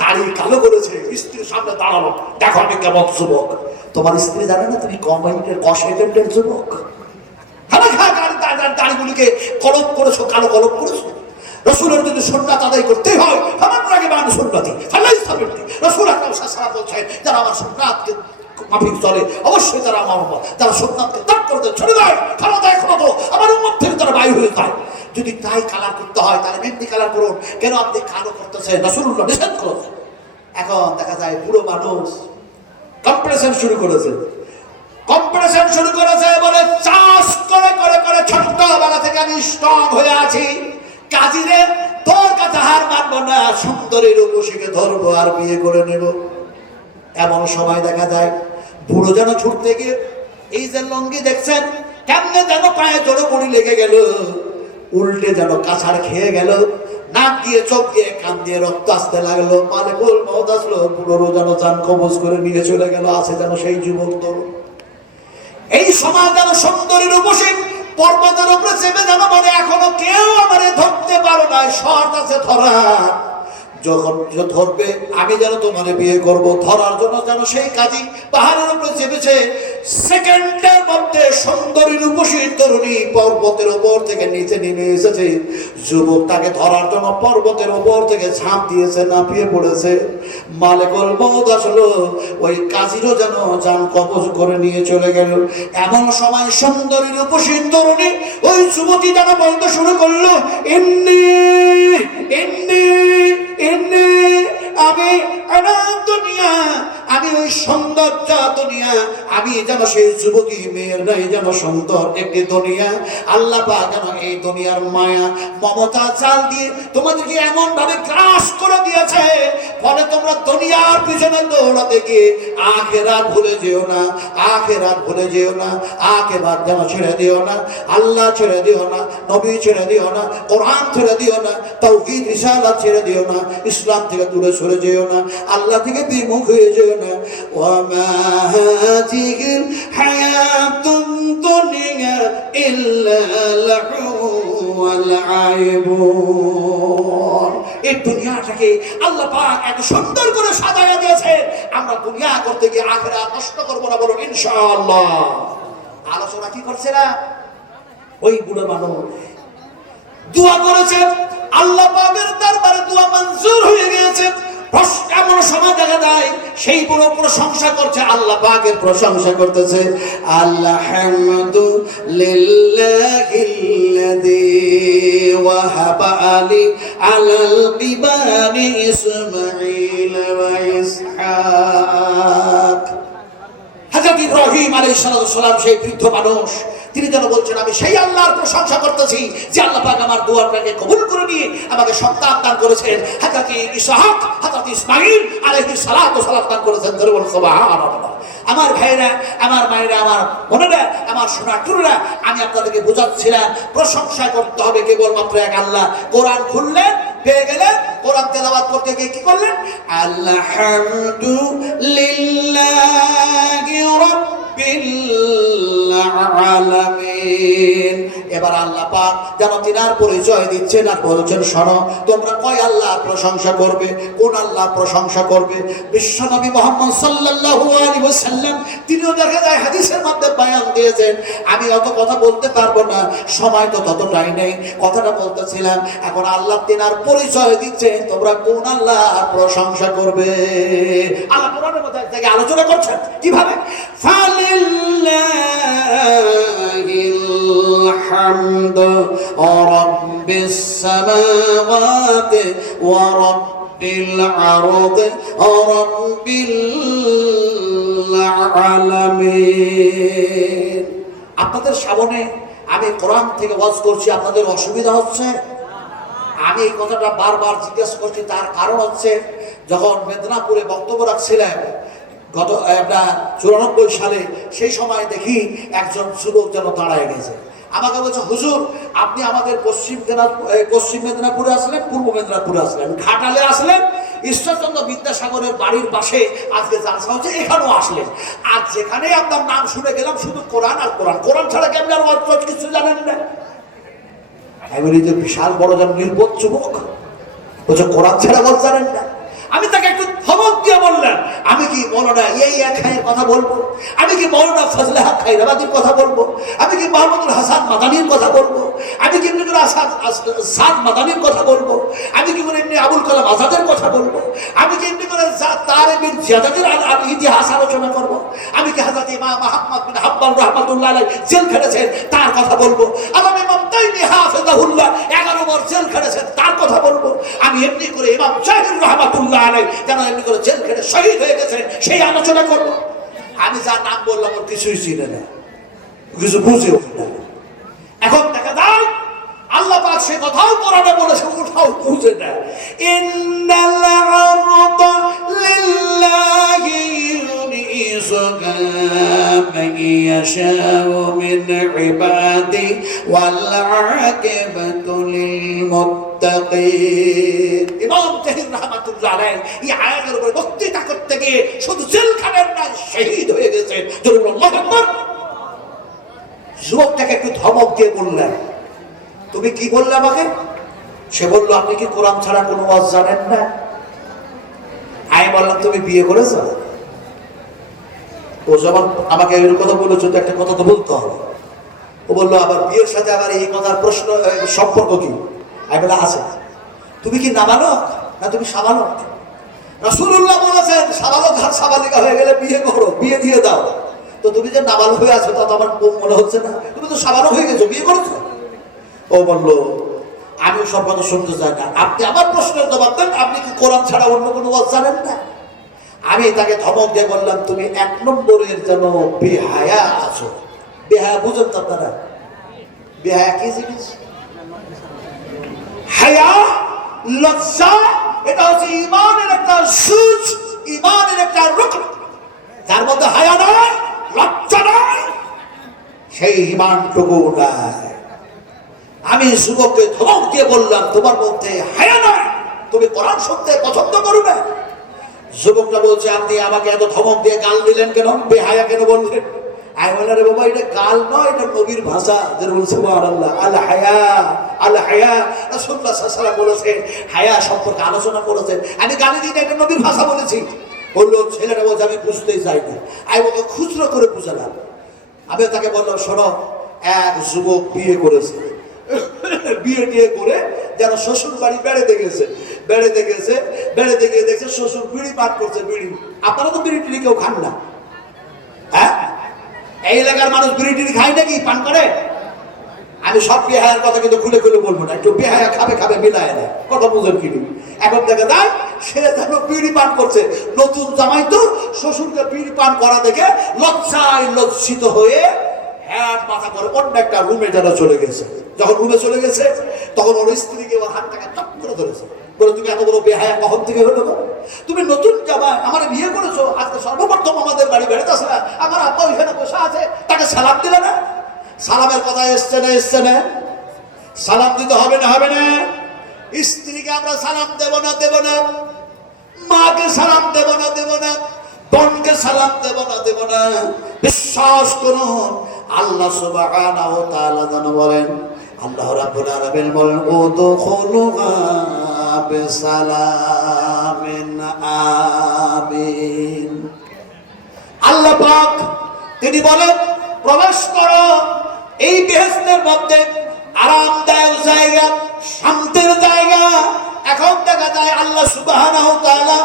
দাড়ি কালো করেছে। স্ত্রীর সামনে দাঁড়ালো, দেখো আমি কেমন যুবক। তোমার স্ত্রী জানে না তুমি কসমেটিকের যুবক? দাড়িগুলিকে কলম করেছো, কালো কলম করেছো। রসুলের যদি সুন্নাত আদায় করতে হয় আমার আগে মানুষ সুন্নতি রসুল আকরাম সাল্লাল্লাহু আলাইহি ওয়াসাল্লাম বলছেন যারা আমার সুন্নাতকে মাফিক চলে অবশ্যই তারা আমার উম্মত। যারা সুন্নাতকে ত্যাগ করে দেয়, ছেড়ে দেয়, খাওয়া দেয়, খাওয়া তো আমার উম্মত থেকে তারা বায়ু হয়ে যায়। যদি তাই কালার করতে হয় তাহলে মেহেন্দি কালার করুন। কেন আপনি কালো করতেছেন? রাসূলুল্লাহ নিষেধ করেছেন। এখন দেখা যায় বুড়ো মানুষ কম্পিটিশন শুরু করেছে। কম্পিটিশন শুরু করেছে বলে চাষ করে করে করে ছোট্টবেলা থেকে আমি স্ট্রং হয়ে আছি। কাজীরে তোর কাছে হার মানবো না, সুন্দরী রূপসীকে ধরবো আর বিয়ে করে নেব। এমন সময় দেখা যায় বুড়ো যেন ছুটতে গিয়ে এই যে লঙ্গি দেখছেন কেমনে যেন পায়ে জোরে পড়ি লেগে গেল, উল্টে যেন কাছাড় খেয়ে গেল, নাক দিয়ে চোখ দিয়ে কান দিয়ে রক্ত আসতে লাগলো। মালিকুল মউত আসলো, বুড়োরও যেন জান কবজ করে নিয়ে চলে গেল। আছে যেন সেই যুবক তরুণ। এই সময় যেন সুন্দরী রূপসী পর্বতের উপরে চেপে যেন বলে এখনো কেউ আমারে ধরতে পারো না, শর্ত আছে ধরা। যখন ধরবে আমি যেন তোমার বিয়ে করব। ধরার জন্য যেন সেই কাজী পাহাড়ের উপরে চেপেছে। সেকেন্ডের মধ্যে সুন্দরী রূপসী তরুণী পর্বতের উপর থেকে নিচে নেমে এসেছে। যুবক তাকে ধরার জন্য পর্বতের উপর থেকে ঝাঁপ দিয়েছে, নাপিয়ে পড়েছে। মালিকুল মউত আসলো, ওই কাজীরও যেন জান কবজ করে নিয়ে চলে গেল। এমন সময় সুন্দরী রূপসী তরুণী ওই যুবতী যেন বলতে শুরু করলো ইন্নী ইন্নী ইন্নী, আমি দুনিয়া, আমি ওই সৌন্দর্য দুনিয়া। আমি যেন সেই যুবতী মেয়ের নাই যেন সুন্দর একটি দুনিয়া। আল্লাহ পাক যেন এই দুনিয়ার মায়া মমতা চাল দিয়ে তোমাদেরকে এমন ভাবে গ্রাস করে দিয়েছে, ফলে তোমরা দুনিয়ার পিছনে দৌড়াতে গিয়ে আখিরাত ভুলে যেও না, আখিরাত ভুলে যেও না, আখিরাত যেন ছেড়ে দিও না, আল্লাহ ছেড়ে দিও না, নবী ছেড়ে দিও না, কোরআন ছেড়ে দিও না, তাওহীদ রিসালাত ছেড়ে দিও না, ইসলাম থেকে দূরে সরে যেও না, আল্লাহ থেকে বিমুখ হয়ে যেও না। ওয়া মা হাযিহিল হায়াতুদ দুনিয়া ইল্লা লাহু ওয়া লাইবুন। এই দুনিয়াটাকে আল্লাহ পাক এত সুন্দর করে সাজায়া দিয়েছেন, আমরা দুনিয়া করতে গিয়ে আখিরাত নষ্ট করবো না, বলুন ইনশাআল্লাহ। আলোচনা কি করছে না, ওই বুড়ো মানুষ দোয়া করেছে, আল্লাহ পাকের দরবারে দোয়া মঞ্জুর হয়ে গিয়েছে। এমন সময় দেখা যায় সেই বুড়ো প্রশংসা করছে, আল্লাহ পাকের প্রশংসা করতেছে, আলহামদুলিল্লাহিল্লাযী ওয়াহাবা আলী আলাল কিবারি ইসমাঈল ওয়া ইসহাক। হযরত ইব্রাহিম আলাইহিস সালাম সেই বৃদ্ধ মানুষ, তিনি যেন বলছেন আমি সেই আল্লাহর প্রশংসা করতেছি যে আল্লাহ পাক আমার দুয়াটাকে কবুল করে নিয়ে আমাকে সন্তান দান করেছেন। হযরত ইসহাক, হযরত ইসমাঈল আলাইহিস সালাতু সালাম দান করেছেন। ধরে বলুন সুবহানাল্লাহ। আমার ভাইরা, আমার মায়েরা, আমার বোনেরা, আমার সোনার টুকরা, আমি আপনাদেরকে বোঝাচ্ছিলাম প্রশংসা করতে হবে কেবলমাত্র এক আল্লাহ। কোরআন খুললেন, পেয়ে গেলেন, কোরআন তেলাওয়াত করতে গিয়ে কি করলেন, আলহামদুলিল্লাহি রাব্বিল আলামিন। এবার আল্লাহ পাক যেন তিনার পরিচয় দিচ্ছেন আর বলছেন, শোনো তোমরা কয় আল্লাহর প্রশংসা করবে, কোন আল্লাহর প্রশংসা করবে? বিশ্বনবী মুহাম্মদ সাল্লাল্লাহু আলাইহি ওয়াসাল্লাম তিনিও দেখা যায় হাদিসের মধ্যে বয়ান দিয়েছেন। আমি অত কথা বলতে পারবো না, সময় তো ততটাই নেই, কথাটা বলতেছিলাম। এখন আল্লাহ তিনার পরিচয় দিচ্ছেন, তোমরা কোন আল্লাহর প্রশংসা করবে। আল্লাহ কোরআনের মধ্যে থেকে আলোচনা করছেন কিভাবে, الحمد رب السماوات ورب الأرض رب العالمين। আপনাদের সামনে আমি কোরআন থেকে ওয়াজ করছি, আপনাদের অসুবিধা হচ্ছে? আমি এই কথাটা বারবার জিজ্ঞেস করছি, তার কারণ হচ্ছে যখন মেদিনীপুরে বক্তব্য রাখছিলেন গত 94 সালে, সেই সময় দেখি একজন যুবক যেন দাঁড়ায় গেছে, আমাকে বলছে, হুজুর আপনি আমাদের পশ্চিম মেদিনীপুরে আসলেন, পূর্ব মেদিনীপুরে আসলেন, ঘাটালে আসলেন, ঈশ্বরচন্দ্র বিদ্যাসাগরের বাড়ির পাশে আজকে জালসা হচ্ছে, এখানেও আসলেন, আর যেখানে আপনার নাম শুনে গেলাম শুধু কোরআন আর কোরআন, কোরআন ছাড়া কেমন আর অর্থ কিছু জানেন না। আমি বলি যে বিশাল বড় যেন নির্বোধ যুবক, বলছে কোরআন ছাড়া বল জানেন না। আমি তাকে একটু ধমক দিয়ে বললাম, আমি কি মৌলানা এক খায়ের কথা বলবো, আমি কি মৌলানা ফজলে হক খায়রাবাদীর কথা বলবো, আমি কি মাহমুদুল হাসান মাদানির কথা বলবো, আমি কি এমনি করে সাদ মাদানির কথা বলবো, আমি কি করে এমনি আবুল কালাম আজাদের কথা বলবো, আমি কি এমনি করে তারিক জিয়াদের ইতিহাস আলোচনা করবো, আমি কি হযরত ইমাম আহমদ বিন হাম্বল রাহমাতুল্লাহ আলাইহি জেল খেটেছেন তার কথা বলবো, আল্লামা ইমাম তাইমি হাফিজাহুল্লাহ 11 বার জেল খেটেছেন তার কথা বলবো, আমি এমনি করে ইমাম জাহির রাহমাতুল্লাহ আলাইহি যেন এমনি করে জেল খেটে শহীদ হয়ে গেছেন সেই আলোচনা করবো। আমি যার নাম বললাম ওর কিছুই চিনে না, কিছু বুঝেও না। এখন দেখা যায় আল্লাহ পাক সে কথাও কোরআনে বলেছে, ওটাও বুঝে না। ইন্নাল আরদা লিল্লাহি ইউরিসুহা মান ইয়াশাউ মিন ইবাদি ওয়াল আকিবাতু লিল মুত্তাকিন। ইমাম জাহির রাহমাতুল্লাহ আলাইহি এই আয়াতের উপর বক্তৃতা করতে গিয়ে শুধু জেলখানার না শহীদ হয়ে গেছেন। জোরে বলুন আল্লাহু আকবার। যুবকটাকে একটু ধমক দিয়ে বললেন, তুমি কি বললে আমাকে? সে বললো, আপনি কি কোরআন ছাড়া কোনো ওয়াজ জানেন না? আমি বললাম, তুমি বিয়ে করেছো? ও যখন আমাকে এই কথা বলেছো তো একটা কথা তো বলতে হবে। ও বললো, আবার বিয়ের সাথে আবার এই কথার প্রশ্ন সম্পর্ক কি? আমি বললাম, আছে। তুমি কি নাবালক না তুমি সাবালক? রাসূলুল্লাহ বলেছেন সাবালক আর সাবালিকা হয়ে গেলে বিয়ে করো, বিয়ে দিয়ে দাও। তো তুমি যে নাবালক হয়ে আছো তা তো আমার মনে হচ্ছে না, তুমি তো সাবালক হয়ে গেছো, বিয়ে করেছো। ও বললো, আমি সব কথা শুনতে চাই না, আপনি আমার প্রশ্নের জবাব দেন, আপনি কি কোরআন ছাড়া অন্য কোনো ওয়াজ জানেন না? আমি তাকে ধমক দিয়ে বললাম, তুমি 1 নম্বরের যেন বেহায়া আছো। বেহায়া বুঝেন তো আপনারা? বেহায়া কি জিনিস? হায়া, লজ্জা, এটা হচ্ছে ঈমানের একটা সুজ, ঈমানের একটা রুকন। যার মধ্যে হায়া নাই, লজ্জা নাই, সেই ঈমানটুকু নাই। আমি যুবককে ধমক দিয়ে বললাম, তোমার মধ্যে হায়া নাই, তুমি কোরআন শুনতে পছন্দ করো না। যুবকটা বলছে, আপনি আমাকে এত ধমক দিয়ে গাল দিলেন কেন, বেহায়া কেন বললেন? আমি বললাম, রে বাবা, এটা গাল নয়, এটা নবীর ভাষা। যেটা বলছে সুবহানাল্লাহ, আল হায়া আল হায়া। রাসূলুল্লাহ সাল্লাল্লাহু আলাইহি ওয়াসাল্লাম বলেছেন, হায়া সম্পর্কে আলোচনা করেছেন। আমি গালি দিই না, এটা নবীর ভাষা বলেছি। বললো ছেলেটা বলছে আমি বুঝতেই চাই না। আমি ওকে খুচরো করে বুঝালাম। আমি তাকে বললাম, শোনো, এক যুবক বিয়ে করেছে, বিয়ে টিয়ে করে যেন শ্বশুর বাড়ি বেড়াতে গেছে, বেড়াতে গিয়ে দেখছে শ্বশুর বিড়ি পান করছে। বিড়ি, আপনারা তো বিড়ি টিড়ি কেউ খান না, হ্যাঁ? এই এলাকার মানুষ বিড়ি টিড়ি খায় নাকি, পান করে? আমি সব বেহায়ার কথা কিন্তু খুলে খুলে বলবো না, একটু বেহায়া খাবে মিলায় না, কথা বুঝেন কিনি। এখন দেখা যায় সে যেন বিড়ি পান করছে। নতুন জামাই তো শ্বশুরকে বিড়ি পান করা দেখে লজ্জায় লজ্জিত হয়ে হ্যাট মাথা করে অন্য একটা রুমে যেন চলে গেছে। যখন রুমে চলে গেছে তখন ওর স্ত্রীকে ওর হাতটাকে চপ করে ধরেছে, বলে তুমি এত বড় বেহায়া কখন থেকে হলো? তুমি নতুন জামাই আমার বিয়ে করেছো, আজকে সর্বপ্রথম আমাদের বাড়ি বেড়াতে আসে না, আমার আব্বা ওইখানে বসে আছে, তাকে সালাম দিলে না? সালামের কথা এসছে না? সালাম দিতে হবে না? স্ত্রীকে আমরা সালাম দেব না? মাকে সালাম দেব না? বোনকে সালাম দেব না? বিশ্বাস করুন, আল্লাহ সুবহানাহু ওয়া তাআলা যেন বলেন, আল্লাহ রাব্বুল আলামিন বলেন, উদখুলুহা বিসালামিন আমিন। আল্লাহ পাক তিনি বলেন, প্রবেশ করো এই বেহেশতের মধ্যে, আরামদায়ক জায়গা, শান্তির জায়গা। এখন দেখা যায় আল্লাহ সুবহানাহু ওয়া তাআলা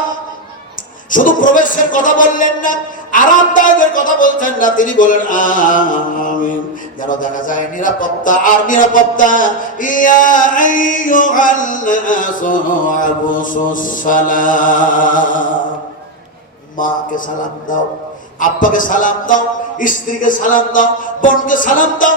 শুধু প্রবেশের কথা বললেন না, আরামদায়কের কথা বলছেন না, তিনি বলেন আমিন। যেন দেখা যায় নিরাপত্তা আর নিরাপত্তা। ইয়া আইয়ুহাল নাসু আবুসুস সালাম। মাকে সালাম দাও, আব্বাকে সালাম দাও, স্ত্রীকে সালাম দাও, বোনকে সালাম দাও,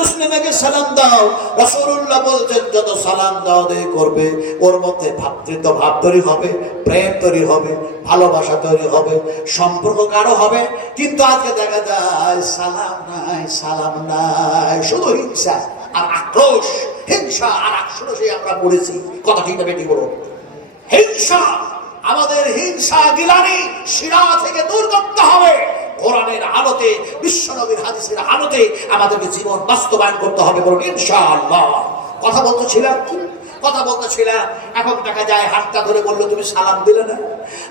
মুসলিমকে সালাম দাও। রাসূলুল্লাহ বলছেন, যত সালাম দাও দেই করবে ওর মধ্যে ভ্রাতৃত্ব ভাব তৈরি হবে, প্রেম তৈরি হবে, ভালোবাসা তৈরি হবে, সম্পর্ক গাঢ় হবে। কিন্তু আজকে দেখা যায় সালাম নাই, শুধু হিংসা আর আক্রোশ, হিংসা আর আক্রোশে আমরা পড়েছি। কথা ঠিক না বেটি বলো? হিংসা, আমাদের হিংসা গিলানি শিরা থেকে দূর করতে হবে। কোরআনের আলোতে, বিশ্বনবীর হাদিসের আলোতে আমাদেরকে জীবন বাস্তবায়ন করতে হবে, বলুন ইনশাআল্লাহ। কথা বলতেছিলাম, এখন দেখা যায় হাতটা ধরে বললো তুমি সালাম দিলে না।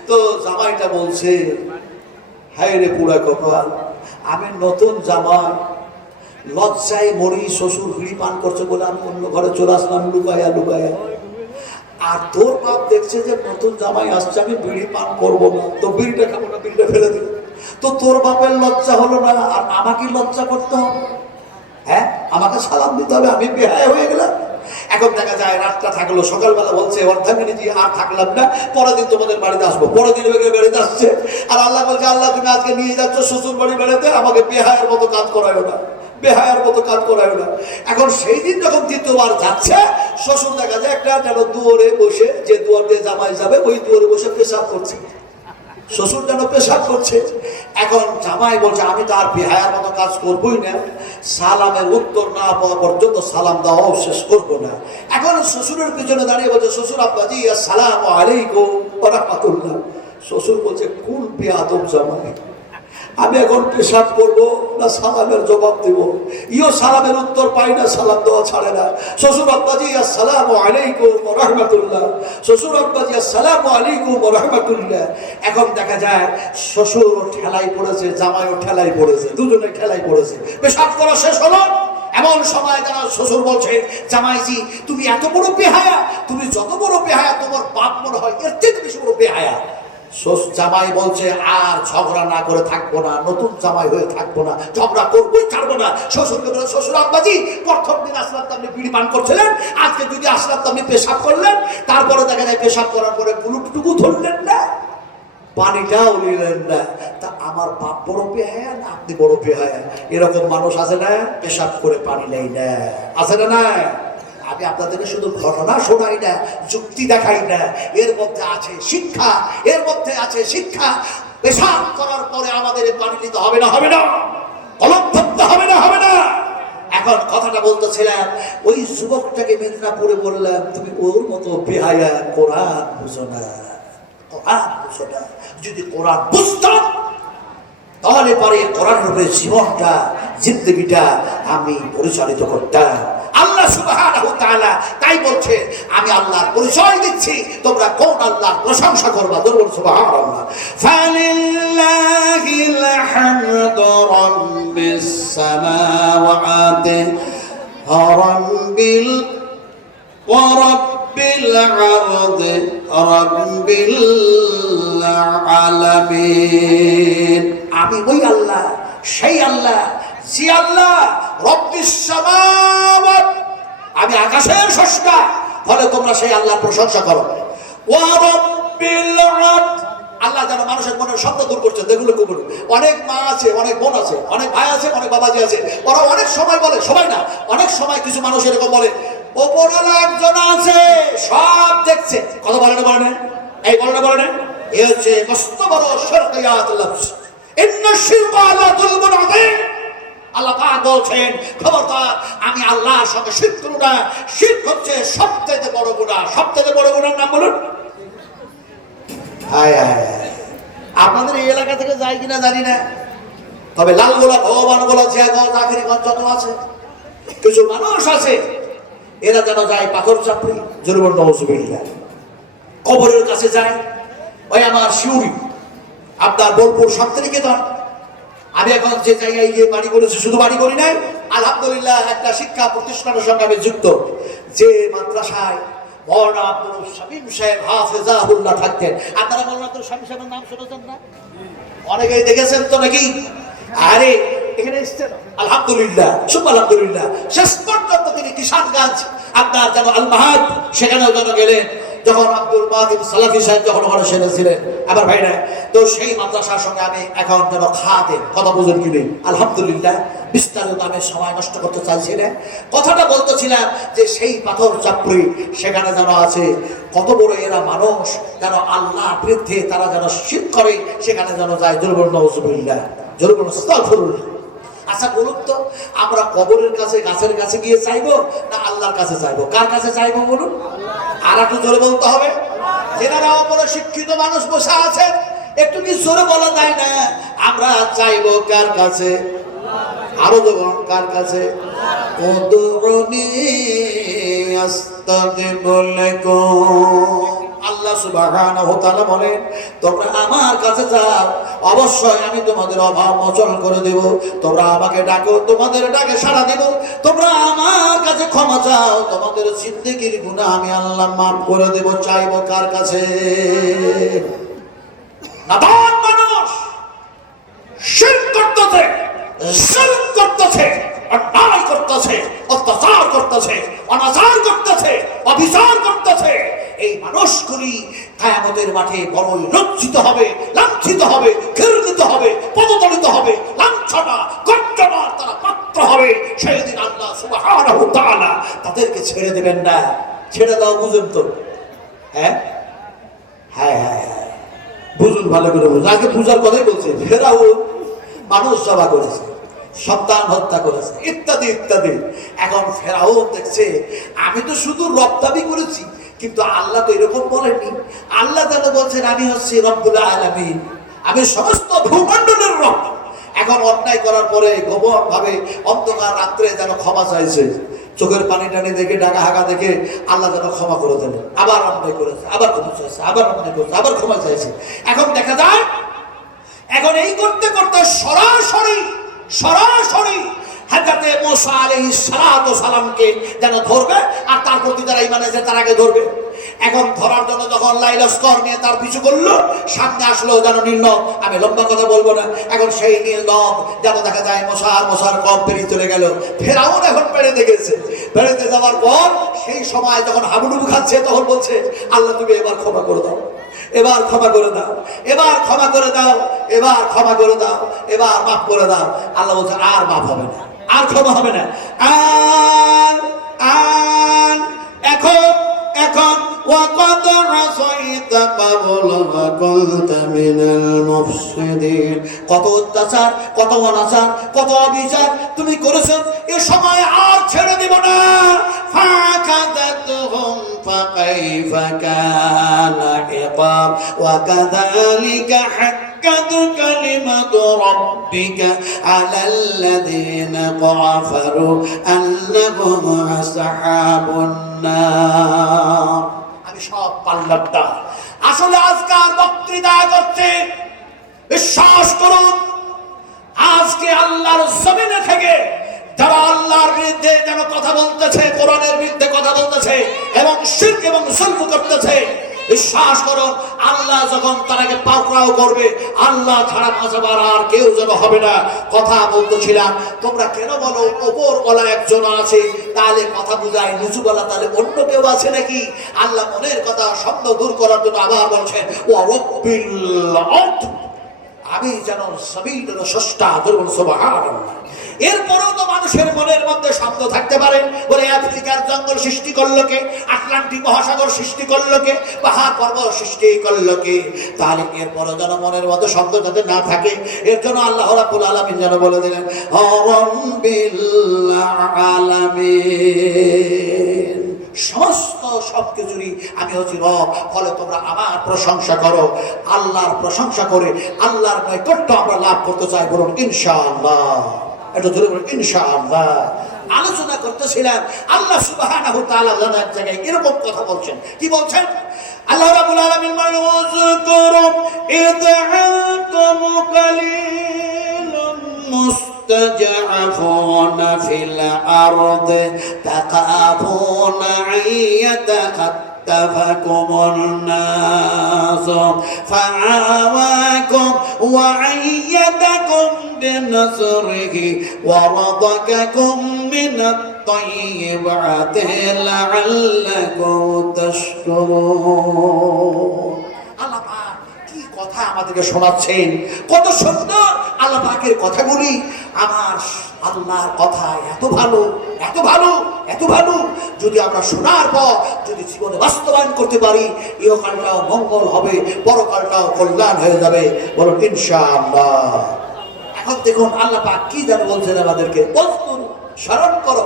তো জামাইটা বলছে, হায় রে পুরা কপাল, আমি নতুন জামাই, লজ্জায় মরি, শ্বশুর বিড়ি পান করছে বলে আমি অন্য ঘরে চলে আসলাম লুকায়া। আর তোর বাপ দেখছে যে নতুন জামাই আসছে, আমি বিড়ি পান করবো না, তো বিড়িটা খাবো না, বিড়িটা ফেলে দিল। তো তোর বাপের লজ্জা হলো না, আর আমাকে লজ্জা করতে হবে? হ্যাঁ, আমাকে সালাম দিতে হবে, আমি বেহায়া হয়ে গেলাম। এখন দেখা যায় রাতটা থাকলো, সকালবেলা বলছে অর্ধাঙ্গিনী আর থাকলাম না, পরের দিন তোমাদের বাড়িতে আসবো। পরের দিন বাড়িতে আসছে, আর আল্লাহ বলছে, আল্লাহ তুমি আজকে নিয়ে যাচ্ছ শ্বশুর বাড়ি বেড়াতে, আমাকে বেহায়ার মতো কাজ করায় না। এখন সেই দিন যখন দ্বিতীয়বার যাচ্ছে, শ্বশুর দেখা যায় একটা যেন দুয়ারে বসে, যে দুয়ার দিয়ে জামাই যাবে ওই দুয়ারে বসে পেশাব করছে। শ্বশুর যেন পেশাব করছে। এখন জামাই বলছে, আমি তো আর বেহায়ার মতো কাজ করবোই না, সালামের উত্তর না পাওয়া পর্যন্ত সালাম দেওয়াও শেষ করবো না। এখন শ্বশুরের পিছনে দাঁড়িয়ে বলছে, শ্বশুর আব্বাজি আসসালামু আলাইকুম ওয়া রাহমাতুল্লাহ। শ্বশুর বলছে, কোন বেয়াদব জামাই, আমি এখন পেশাব করবো না সালামের জবাব দিব? সালামের উত্তর পাই না, সালাম দেওয়া ছাড়ে না। শ্বশুর আব্বাজি আসসালামু আলাইকুম ওয়া রাহমাতুল্লাহ, শ্বশুর আব্বাজি আসসালামু আলাইকুম ওয়া রাহমাতুল্লাহ। এখন দেখা যায় শ্বশুর ঠেলাই পড়েছে, জামাইও ঠেলাই পড়েছে, দুজনে ঠেলাই পড়েছে। পেশাব করা শেষ হলো, এমন সময় যেন শ্বশুর বলছে, জামাইজি তুমি এত বড় বেহায়া, তুমি যত বড় বেহায়া তোমার বাপ মনে হয় এর থেকে বেশি বড় বেহায়া। জামাই বলছে, আর ঝগড়া না করে থাকবো না, নতুন জামাই হয়ে থাকবো না, ঝগড়া করবোই, ছাড়বো না। শ্বশুরকে বলে, শ্বশুর আব্বাজি প্রথম দিন আসলাম তো আপনি বিড়ি পান করছিলেন, আজকে যদি আসলাম তো আপনি পেশাব করলেন, তারপরে দেখা যায় পেশাব করার পরে বুলুকটুকু ধরলেন না, পানিটাও নিলেন না। তা আমার বাপ বড় বেহায়া না আপনি বড় বেহায়া? এরকম মানুষ আছে না, পেশাব করে পানি নেই না, আছে না? আমি আপনাদেরকে শুধু ঘটনা শোনাই না, যুক্তি দেখাই না, এর মধ্যে আছে শিক্ষা, এর মধ্যে আছে শিক্ষা। পেশাব করার পরে আমাদের পানি নিতে হবে না, কলম ধরতে হবে না। এখন কথাটা বলতেছিলাম, ওই যুবকটাকে মেদিনীপুরে বললাম, তুমি ওর মতো বেহায়া, কোরআন বুঝো না। যদি কোরআন বুঝতাম তাহলে পরে কোরআনের উপরে জীবনটা, জিন্দগিটা আমি পরিচালিত করতাম। আল্লাহ সুবহানাহু ওয়া তাআলা তাই বলছে আমি আল্লাহর পরিচয় দিচ্ছি, তোমরা কোন আল্লাহর প্রশংসা করবা? বলুন সুবহানাল্লাহ। ফালিল্লাহিল হামদু রাব্বিস সামাওয়াতি রাব্বিল ওয়া রাব্বিল আরদি রাব্বিল আলামিন। আমি ওই আল্লাহ, সেই আল্লাহ, যে আল্লাহ রব্বিস সামাওয়াত, আমি আকাশের স্রষ্টা, ফলে তোমরা সেই আল্লাহর প্রশংসা করো। ওয়া রাব্বিল আরদ, আল্লাহ যেন মানুষের মনের শব্দ দূর করছে। যেগুলো কবুল, অনেক মা আছে, অনেক বোন আছে, অনেক ভাই আছে, অনেক বাবাজি আছে, ওরা অনেক সময় বলে, সবাই না, অনেক সময় কিছু মানুষ এরকম বলে ওপরওয়ালা একজন আছে সব দেখছে। কথা বলে না, বলে না, এই বলে না, বলে না, এ হচ্ছে মস্ত বড় শিরকিয়াত লফজ। ইন্না শিরকা লা যুলমুন আযীম। আল্লাহ পাক বলছেন খবরদার আমি আল্লাহর সঙ্গে শিরক করো না। শিরক হচ্ছে সবচেয়ে বড় গুনাহ। সবচেয়ে বড় গুনাহর নাম বলুন। হায় হায়, আপনাদের এই এলাকা থেকে যায় কিনা জানি না, তবে লালগোলা, ভগবানগোলা, জিয়াগঞ্জ, আখেরিগঞ্জ যত আছে, কিছু মানুষ আছে এরা যেন যায় পাথর চাপড়ি, জরুর নওজুবিল্লাহ, কবরের কাছে যায়। ওই আমার শিউরি, আপনার বোলপুর শান্তিনিকেতন, আমি এখন যে জায়গায় গিয়ে বাড়ি করেছি, শুধু বাড়ি করি নাই, আলহামদুলিল্লাহ একটা শিক্ষা প্রতিষ্ঠানের সঙ্গে আমি যুক্ত। যে মাদ্রাসায় মওলানা আব্দুল শামীম সাহেব হাফেজাহুল্লাহ থাকতেন, আপনারা মওলানা আব্দুল শামীম সাহেবের নাম শুনেছেন না? অনেকেই দেখেছেন তো নাকি? আরে এখানে এসেছেন, আলহামদুলিল্লাহ, শুভ আলহামদুলিল্লাহ। শেষ পর্যন্ত তিনি কিষানগঞ্জ আপনার যেন আল মাহাদ, সেখানেও যেন গেলেন, যখন আব্দুল মাতিন সালাফি সাহেব যখন ওখানে সেরেছিলেন। আবার ভাইরা, তো সেই মাদ্রাসার সঙ্গে আমি এখন যেন খাদেম, কথা বুঝেন কি নেই, আলহামদুলিল্লাহ। বিস্তারিত আমি সময় নষ্ট করতে চাইছি না, কথাটা বলতেছিলাম যে সেই পাথর চাপড়ি সেখানে যেন আছে। কত বড় এরা মানুষ, যেন আল্লাহর বিরুদ্ধে তারা যেন শিরক করে, সেখানে যেন যায়। জরুর নওজুবিল্লাহ, জরুর আস্তাগফিরুল্লাহ। আচ্ছা বলুন তো, আমরা কবরের কাছে, গাছের কাছে গিয়ে চাইবো না আল্লাহর কাছে চাইবো? কার কাছে চাইবো বলুন? আর একটু জোরে বলতে হবে। যেনারা অপরে শিক্ষিত মানুষ বসে আছেন, একটু কি জোরে বলা যায় না? আমরা চাইবো কার কাছে? আরো দেবো, কার কাছে? উদউনি আস্তাগফির লাকুম। আল্লাহ সুবহানাহু ওয়া তাআলা বলেন তোমরা আমার কাছে যাও, অবশ্যই আমি তোমাদের অভাব মোচন করে দেব। তোমরা আমাকে ডাকো, তোমাদের ডাকে সাড়া দেব। তোমরা আমার কাছে ক্ষমা চাও, তোমাদের জিন্দেগির গুনাহ আমি আল্লাহ মাফ করে দেব। চাইবো কার কাছে? নাদান মানুষ শিরক করতেছে, জুলম করতেছে, অন্যায় করতেছে, অত্যাচার করতেছে, অনাচার করতেছে, অবিচার করতেছে। এই মানুষগুলি কিয়ামতের মাঠে বড়ই লজ্জিত হবে, লাঞ্ছিত হবে, ঘৃণিত হবে, পদদলিত হবে, লাঞ্ছনা গঞ্জনার তারা পাত্র হবে। সেদিন আল্লাহ সুবহানাহু ওয়া তাআলা তাদেরকে ছেড়ে দেবেন না। ছেড়ে দাও, বুঝুন তো? হ্যাঁ হ্যাঁ হ্যাঁ, বুঝুন, ভালো করে বুঝুন। আগে পূজার কথাই বলছে। ফেরাউন মানুষ জবা করেছে, সন্তান হত্যা করেছে, ইত্যাদি ইত্যাদি। এখন ফেরাউন দেখছে আমি তো শুধু রব দাবি করেছি, কিন্তু আল্লাহ তো এরকম বলেননি। আল্লাহ যেন বলছেন আমি হচ্ছি রব্বুল আলামিন, আমি সমস্ত ভূমণ্ডলের রব। এখন অন্যায় করার পরে গোপন ভাবে অন্ধকার রাত্রে যেন ক্ষমা চাইছে, চোখের পানি টানি দেখে, ডাকা হাঁকা দেখে আল্লাহ যেন ক্ষমা করে দেন। আবার অন্যায় করেছে, আবার ক্ষমা চাইছে, আবার অন্যায় করেছে, আবার ক্ষমা চাইছে। এখন দেখা যায়, এখন এই করতে করতে সরাসরি হযরতে মুসা আলাইহিস সালাতু সালামকে যেন ধরবে, আর তার প্রতি যারা ঈমান এনেছে তার আগে ধরবে। এখন ধরার জন্য যখন লাইলস্কর নিয়ে তার পিছু করলো, সামনে আসলো যেন নীলনদ। আমি লম্বা কথা বলবো না। এখন সেই নীলনদ যেন দেখা যায় মশার কম পেরিয়ে চলে গেল। ফেরাউন এখন পেড়েতে গেছে। পেড়েতে যাওয়ার পর সেই সময় যখন হাবুডুবু খাচ্ছে, তখন বলছে আল্লাহ তুমি এবার ক্ষমা করে দাও, এবার ক্ষমা করে দাও, এবার ক্ষমা করে দাও, এবার ক্ষমা করে দাও, এবার মাফ করে দাও। আল্লাহ বলছে আর মাফ হবে না, আর ক্ষমা হবে না। এখন وقد عصيت قبل وكنت من المفسدين। কত অত্যাচার, কত অনাচার, কত অবিচার তুমি করেছো, এ সময় আর ছেড়ে দিব না। ফাকাদাতুহুম ফাকাইফা কানা ইকাব ওয়া কাযালিকা হাক্কাত কালিমাতু রাব্বিকা আলাল্লাযীনা কাফারু আন্নাহুম আসহাবুন নার। আমি সব পারলাম না, আসলে আজকাল বক্তৃতা করছে। বিশ্বাস করুন, আজকে আল্লাহর জমিনে থেকে যারা আল্লাহর বিরুদ্ধে যেন কথা বলতেছে, কোরআনের বিরুদ্ধে কথা বলতেছে এবং শিরক এবং জুলম করতেছে, বিশ্বাস করুন আল্লাহ যখন তারাকে পাকড়াও করবে, আল্লাহ ছাড়া বাঁচাবার আর কেউ যেন হবে না। কথা বলতেছিলাম, তোমরা কেন বলো ওপরওয়ালা একজন আছে, তাহলে কথা বুঝায় নিচুওয়ালা তাহলে অন্য কেউ আছে নাকি? আল্লাহ মনের কথা স্বপ্ন দূর করার জন্য আবার বলছেন ওয়া রাব্বিল আরদ, আমি যেন জমিনের স্রষ্টা। দুর্বল সুবহানাল্লাহ। এরপরেও তো মানুষের মনের মধ্যে শব্দ থাকতে পারে, বলে আফ্রিকার জঙ্গল সৃষ্টি করলো কে, আটলান্টিক মহাসাগর সৃষ্টি করলো কে, পাহাড় পর্বত সৃষ্টি করলো কে? তাহলে এরপরেও যেন মনের মধ্যে শব্দ যাতে না থাকে, এর জন্য আল্লাহ রাব্বুল আলামিন যেন বলে দিলেন রাব্বিল আলামিন, সমস্ত সবকিছুরই আমি হচ্ছি রব, ফলে তোমরা আমার প্রশংসা করো। আল্লাহর প্রশংসা করে আল্লাহর নৈকট্য আমরা লাভ করতে চাই, বলুন ইনশাআল্লাহ। এটা জোরে বলুন ইনশাআল্লাহ। আলোচনা করতেছিলাম আল্লাহ সুবহানাহু ওয়া তাআলা এক জায়গায় এরকম কথা বলছেন। কি বলছেন? আল্লাহ রাব্বুল আলামিন বলেন ওয়াজকুরু ইয আনতুম কালিলুম مستضعفون في الأرض تخافون أن يتخطفكم الناس فآواكم وأيدكم بنصره ورزقكم من الطيبات لعلكم تشكرون। কথা আমাদেরকে শোনাচ্ছেন, কত সুন্দর আল্লাহ পাকের কথাগুলি। আমার আল্লাহর কথা এত ভালো, এত ভালো, এত ভালো, যদি আমরা শোনার পর যদি জীবনে বাস্তবায়ন করতে পারি, ইহকালটাও মঙ্গল হবে, পরকালটাও কল্যাণ হয়ে যাবে, বলুন ইনশাআল্লাহ। এখন দেখুন আল্লাহ পাক কি যেন বলছেন আমাদেরকে, স্মরণ করো,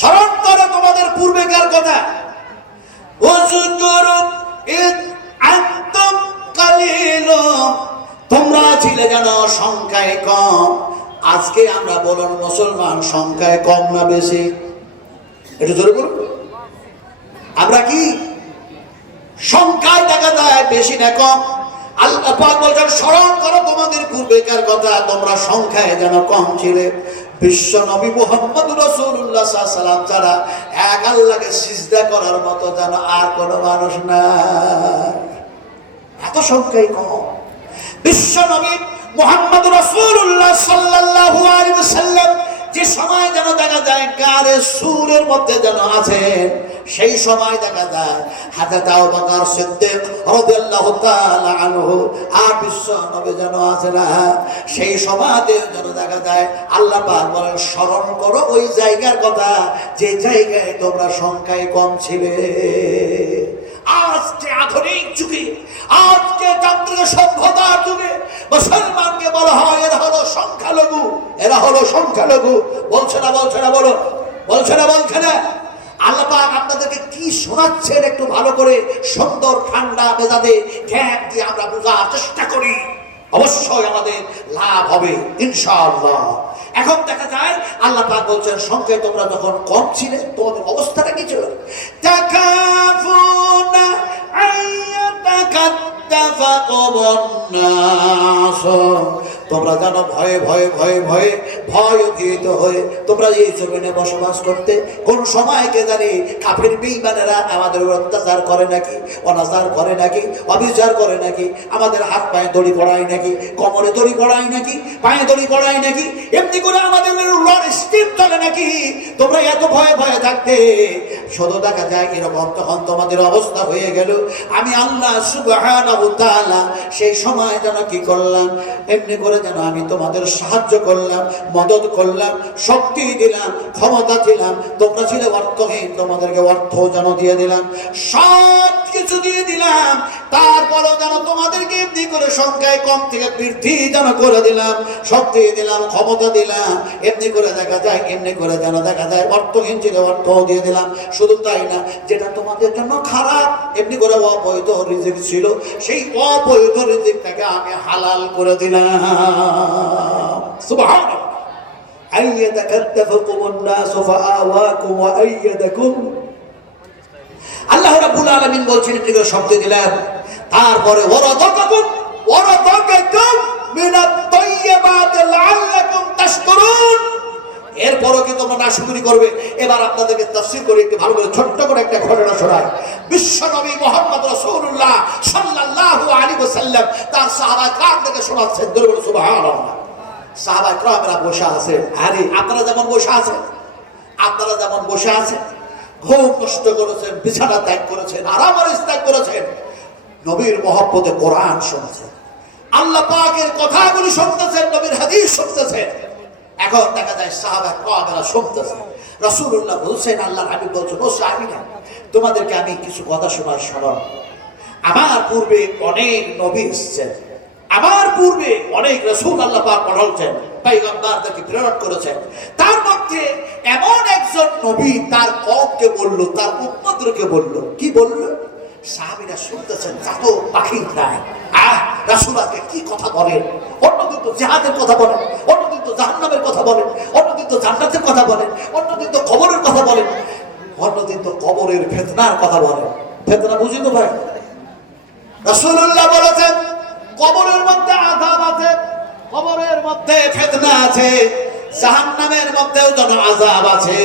স্মরণ করো তোমাদের পূর্বেকার কথা। তোমরা ছিলে যেন সংখ্যায় কম। আজকে আমরা বলুন মুসলমান সংখ্যায় কম না বেশি? একটু জোরে বলুন, আমরা কি সংখ্যায় দেখা যায় বেশি না কম? আল্লাহ পাক বলছেন স্মরণ করো তোমাদের পূর্বেকার কথা, তোমরা সংখ্যায় যেন কম ছিলে। বিশ্ব নবী মুহাম্মদ রাসূলুল্লাহ সাল্লাল্লাহু আলাইহি ওয়াসাল্লাম ছাড়া এক আল্লাহকে সিজদা করার মতো যেন আর কোনো মানুষ নাই, এত সংখ্যায় কম। বিশ্ব নবী মুহাম্মদ রাসূলুল্লাহ সাল্লাল্লাহু আলাইহি ওয়াসাল্লাম যে সময় যেন দেখা যায় গারে সুরের মধ্যে যেন আছেন, সেই সময় দেখা যায় হযরত আবু বকর সিদ্দিক রাদিয়াল্লাহু তাআলা আনহু আর বিশ্ব নবী যেন আছে না, সেই সময়তে যেন দেখা যায় আল্লাহ পাক বলেন স্মরণ করো ওই জায়গার কথা যে জায়গায় তোমরা সংখ্যায় কম ছিলে। আজকে আধুনিক যুগে, আজকে যান্ত্রিক সভ্যতার যুগে মুসলমানকে বলা হয় এরা হলো সংখ্যালঘু, এরা হলো সংখ্যালঘু। বলছে না, বলছে না, বলো, বলছে না, বলছে না। আল্লাহ পাক আপনাদেরকে কি শোনাচ্ছেন একটু ভালো করে সুন্দর ঠান্ডা মেজাজে জ্ঞান দিয়ে আমরা বোঝার চেষ্টা করি, অবশ্যই আমাদের লাভ হবে ইনশাআল্লাহ। এখন দেখা যায় আল্লাহ পাক বলছেন সংখ্যায় তোমরা যখন কম ছিলে তোমাদের অবস্থাটা কি ছিল? তাকাফুনা আইয়াতাকাত্তাফাকুমুন নাস, তোমরা জানো ভয়ে ভয়ে ভয়ে ভয়ে ভয়ভীত হয়ে তোমরা এই জমিনে বসবাস করতে। কোন সময় কে জানি কাফের বেঈমানেরা আমাদের অত্যাচার করে নাকি, অনাচার করে নাকি, অবিচার করে নাকি, আমাদের হাত পায়ে দড়ি পড়ায় নাকি, কোমরে দড়ি পড়ায় নাকি, পায়ে দড়ি পড়ায় নাকি, এমনি করে আমাদের লড় স্টিম চলে নাকি। তোমরা এত ভয়ে ভয়ে থাকতে শুধু দেখা যায় এরকম তখন তোমাদের অবস্থা হয়ে গেল। আমি আল্লাহ সুবহানাহু ওয়া তাআলা সেই সময় যেন কি করলাম, এমনি করে যেন আমি তোমাদের সাহায্য করলাম, মদত করলাম, শক্তি দিলাম, ক্ষমতা দিলাম। তোমরা ছিলে অর্থহীন, তোমাদেরকে অর্থ যেন দিয়ে দিলাম, সব কিছু দিয়ে দিলাম। তারপর এরপরও যেন তোমাদেরকে এমনি করে সংখ্যায় কম থেকে বৃদ্ধি যেন করে দিলাম, শক্তি দিলাম, ক্ষমতা দিলাম। এমনি করে দেখা যায়, এমনি করে যেন দেখা যায় অর্থহীন ছিল অর্থও দিয়ে দিলাম। শুধু তাই না, যেটা তোমাদের জন্য খারাপ, এমনি করে অবৈধ রিজিক ছিল, সেই অবৈধ রিজিকটাকে আমি হালাল করে দিলাম। সুবহানাল্লাহ। আইয়াদাকাদ্দাফাকুমুন নাস ফাআওয়াকুম ওয়া আইয়াদাকুম। আল্লাহ রাব্বুল আলামিন বলছেন এমনি করে শব্দ দিলাম, তারপরে ওয়ারাযাকাকুম মিনাত তাইয়্যিবাতি লাআল্লাকুম তাশকুরুন। এরপরও কি তোমরা নাশকরি করবে? এবার আপনাদেরকে তাফসীর করে একটু ভালো করে ছোট্ট করে একটা ঘটনা শোনাই। বিশ্ব নবী মুহাম্মদ রাসূলুল্লাহ সাল্লাল্লাহু আলাইহি ওয়াসাল্লাম তার সাহাবায়ে কেরামদেরকে শোনাচ্ছেন। বলুন সুবহানাল্লাহ। সাহাবায়ে কেরামরা বসে আছেন। আরে আপনারা যেমন বসে আছেন, আপনারা যেমন বসে আছেন, ঘুম নষ্ট করেছেন, বিছানা ত্যাগ করেছেন, আরাম আরাম ত্যাগ করেছেন, নবীর মহব্বতে কোরআন শুনছেন, আল্লাহ পাকের কথাগুলি শুনতেছেন, নবীর হাদিস শুনতেছেন। এখন দেখা যায় সাহাবা কেরামরা শুনতেছেন, রাসূলুল্লাহ বলছেন, আল্লাহর হাবিব বলছেন, ও সাহাবীরা তোমাদেরকে আমি কিছু কথা শোনাই, শোনো। আমার পূর্বে অনেক নবী এসেছেন, আমার পূর্বে অনেক রাসূল আল্লাহ পাক পাঠাচ্ছেন, পয়গম্বরদেরকে প্রেরণ করেছেন। তার মধ্যে এমন একজন নবী তার কওমকে বলল, তার উম্মতদেরকে বলল, কি বলল? সাহাবীরা শুনতেছেন, চাতক পাখি নাই, রাসূল আজকে কি কথা বলেন, অন্যদিন তো জিহাদের কথা বলেন, অন্যদিন তো জাহান্নামের কথা বলেন, অন্যদিন তো জান্নাতের কথা বলেন, অন্যদিন তো কবরের কথা বলেন, অন্যদিন তো কবরের ফিতনার কথা বলেন। ফিতনা বুঝি তো ভাই? রাসূলুল্লাহ বলেছেন কবরের মধ্যে আযাব আছে, কবরের মধ্যে ফিতনা আছে, জাহান্নামের মধ্যেও যেন আযাব আছে,